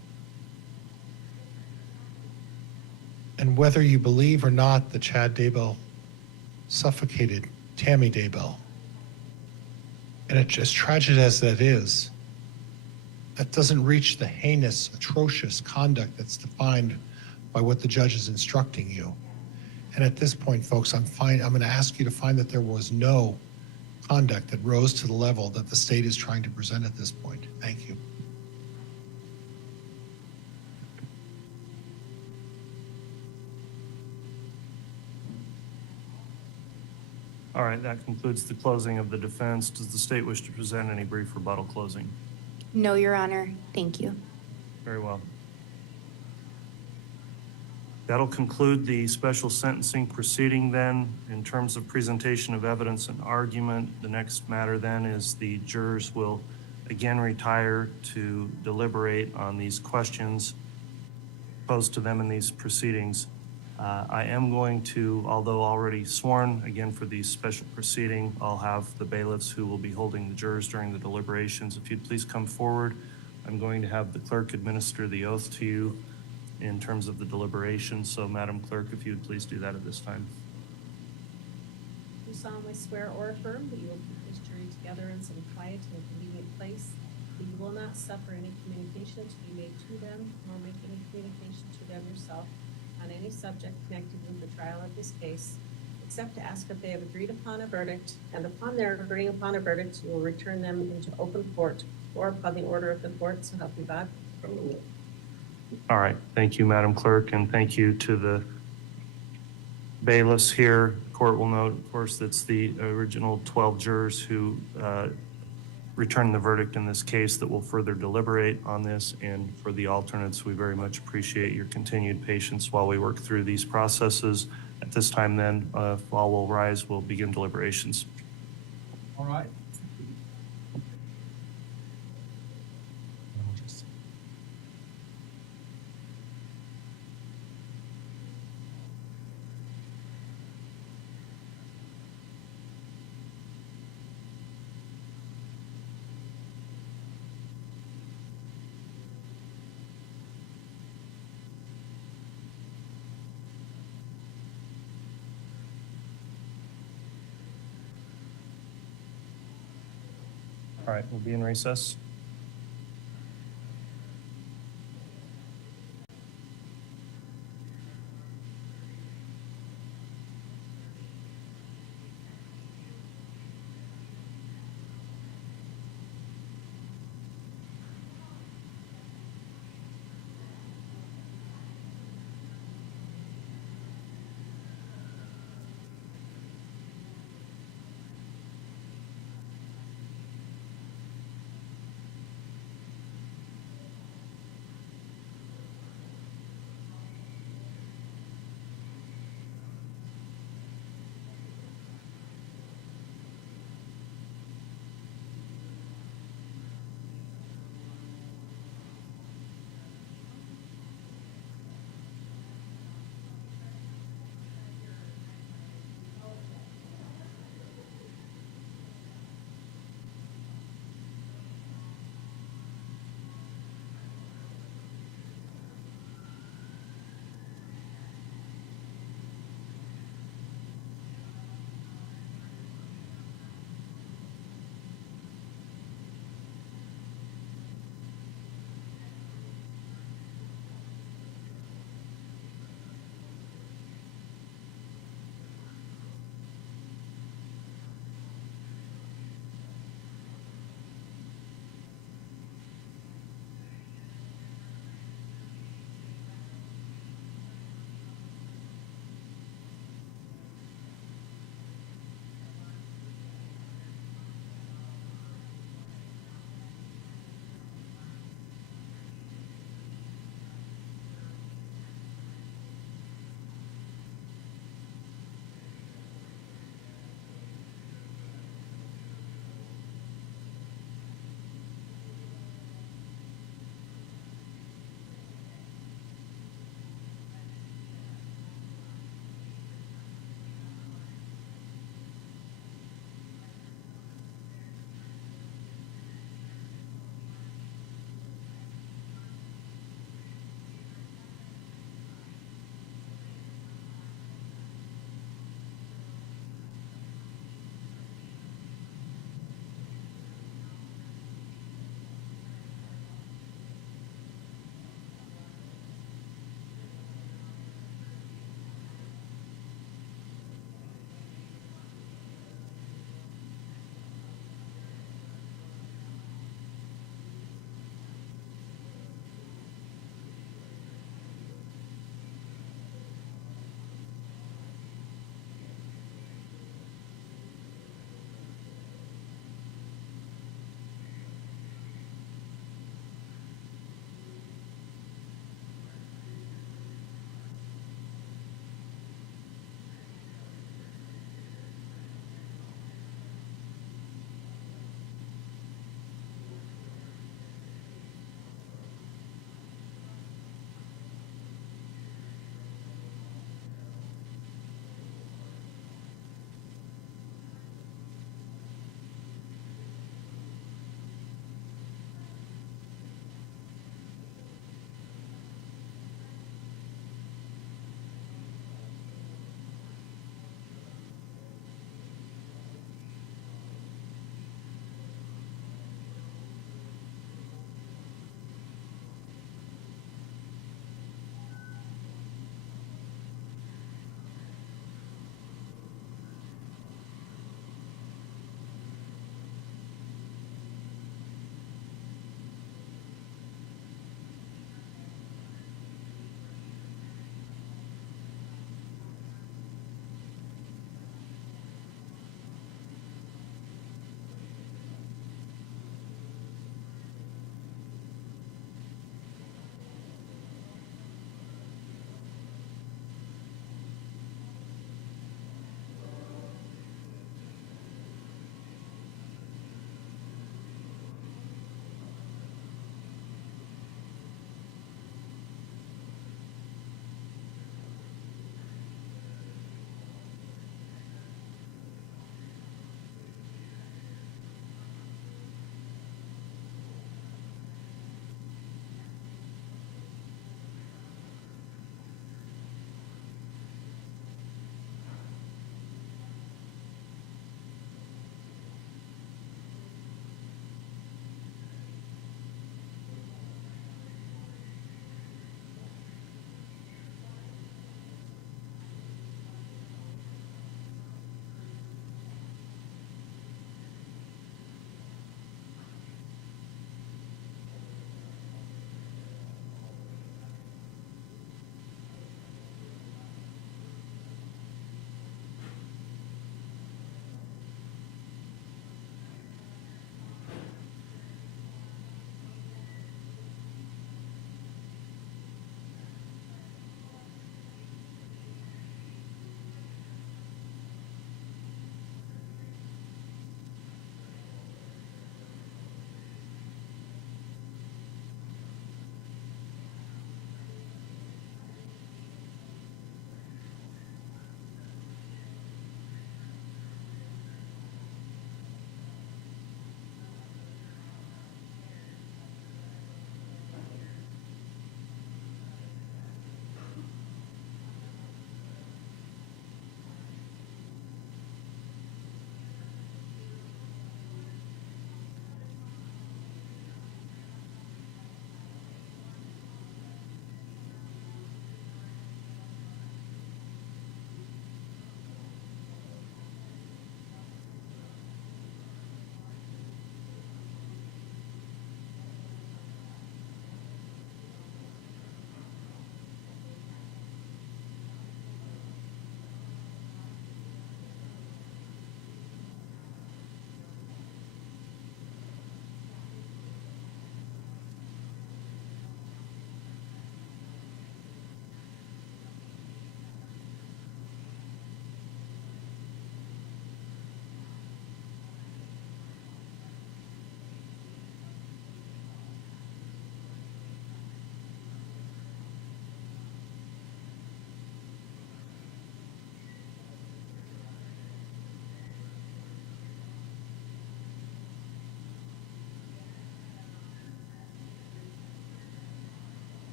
And whether you believe or not that Chad Daybell suffocated Tammy Daybell, and it's as tragic as that is, that doesn't reach the heinous, atrocious conduct that's defined by what the judge is instructing you. And at this point, folks, I'm going to ask you to find that there was no conduct that rose to the level that the state is trying to present at this point. Thank you. All right, that concludes the closing of the defense. Does the state wish to present any brief rebuttal closing? No, Your Honor. Thank you. Very well. That'll conclude the special sentencing proceeding then. In terms of presentation of evidence and argument, the next matter then is the jurors will again retire to deliberate on these questions posed to them in these proceedings. I am going to, although already sworn again for the special proceeding, I'll have the bailiffs who will be holding the jurors during the deliberations. If you'd please come forward, I'm going to have the clerk administer the oath to you in terms of the deliberations. So Madam Clerk, if you would please do that at this time. Do solemnly swear or affirm that you will keep this jury together in some quiet and convenient place, that you will not suffer any communication to be made to them, nor make any communication to them yourself on any subject connected with the trial of this case, except to ask if they have agreed upon a verdict, and upon their agreeing upon a verdict, you will return them into open court, or upon the order of the court, so help you God. All right, thank you, Madam Clerk, and thank you to the bailiffs here. Court will note, of course, that's the original 12 jurors who returned the verdict in this case that will further deliberate on this. And for the alternates, we very much appreciate your continued patience while we work through these processes. At this time then, if all will rise, we'll begin deliberations. All right. All right, we'll be in recess.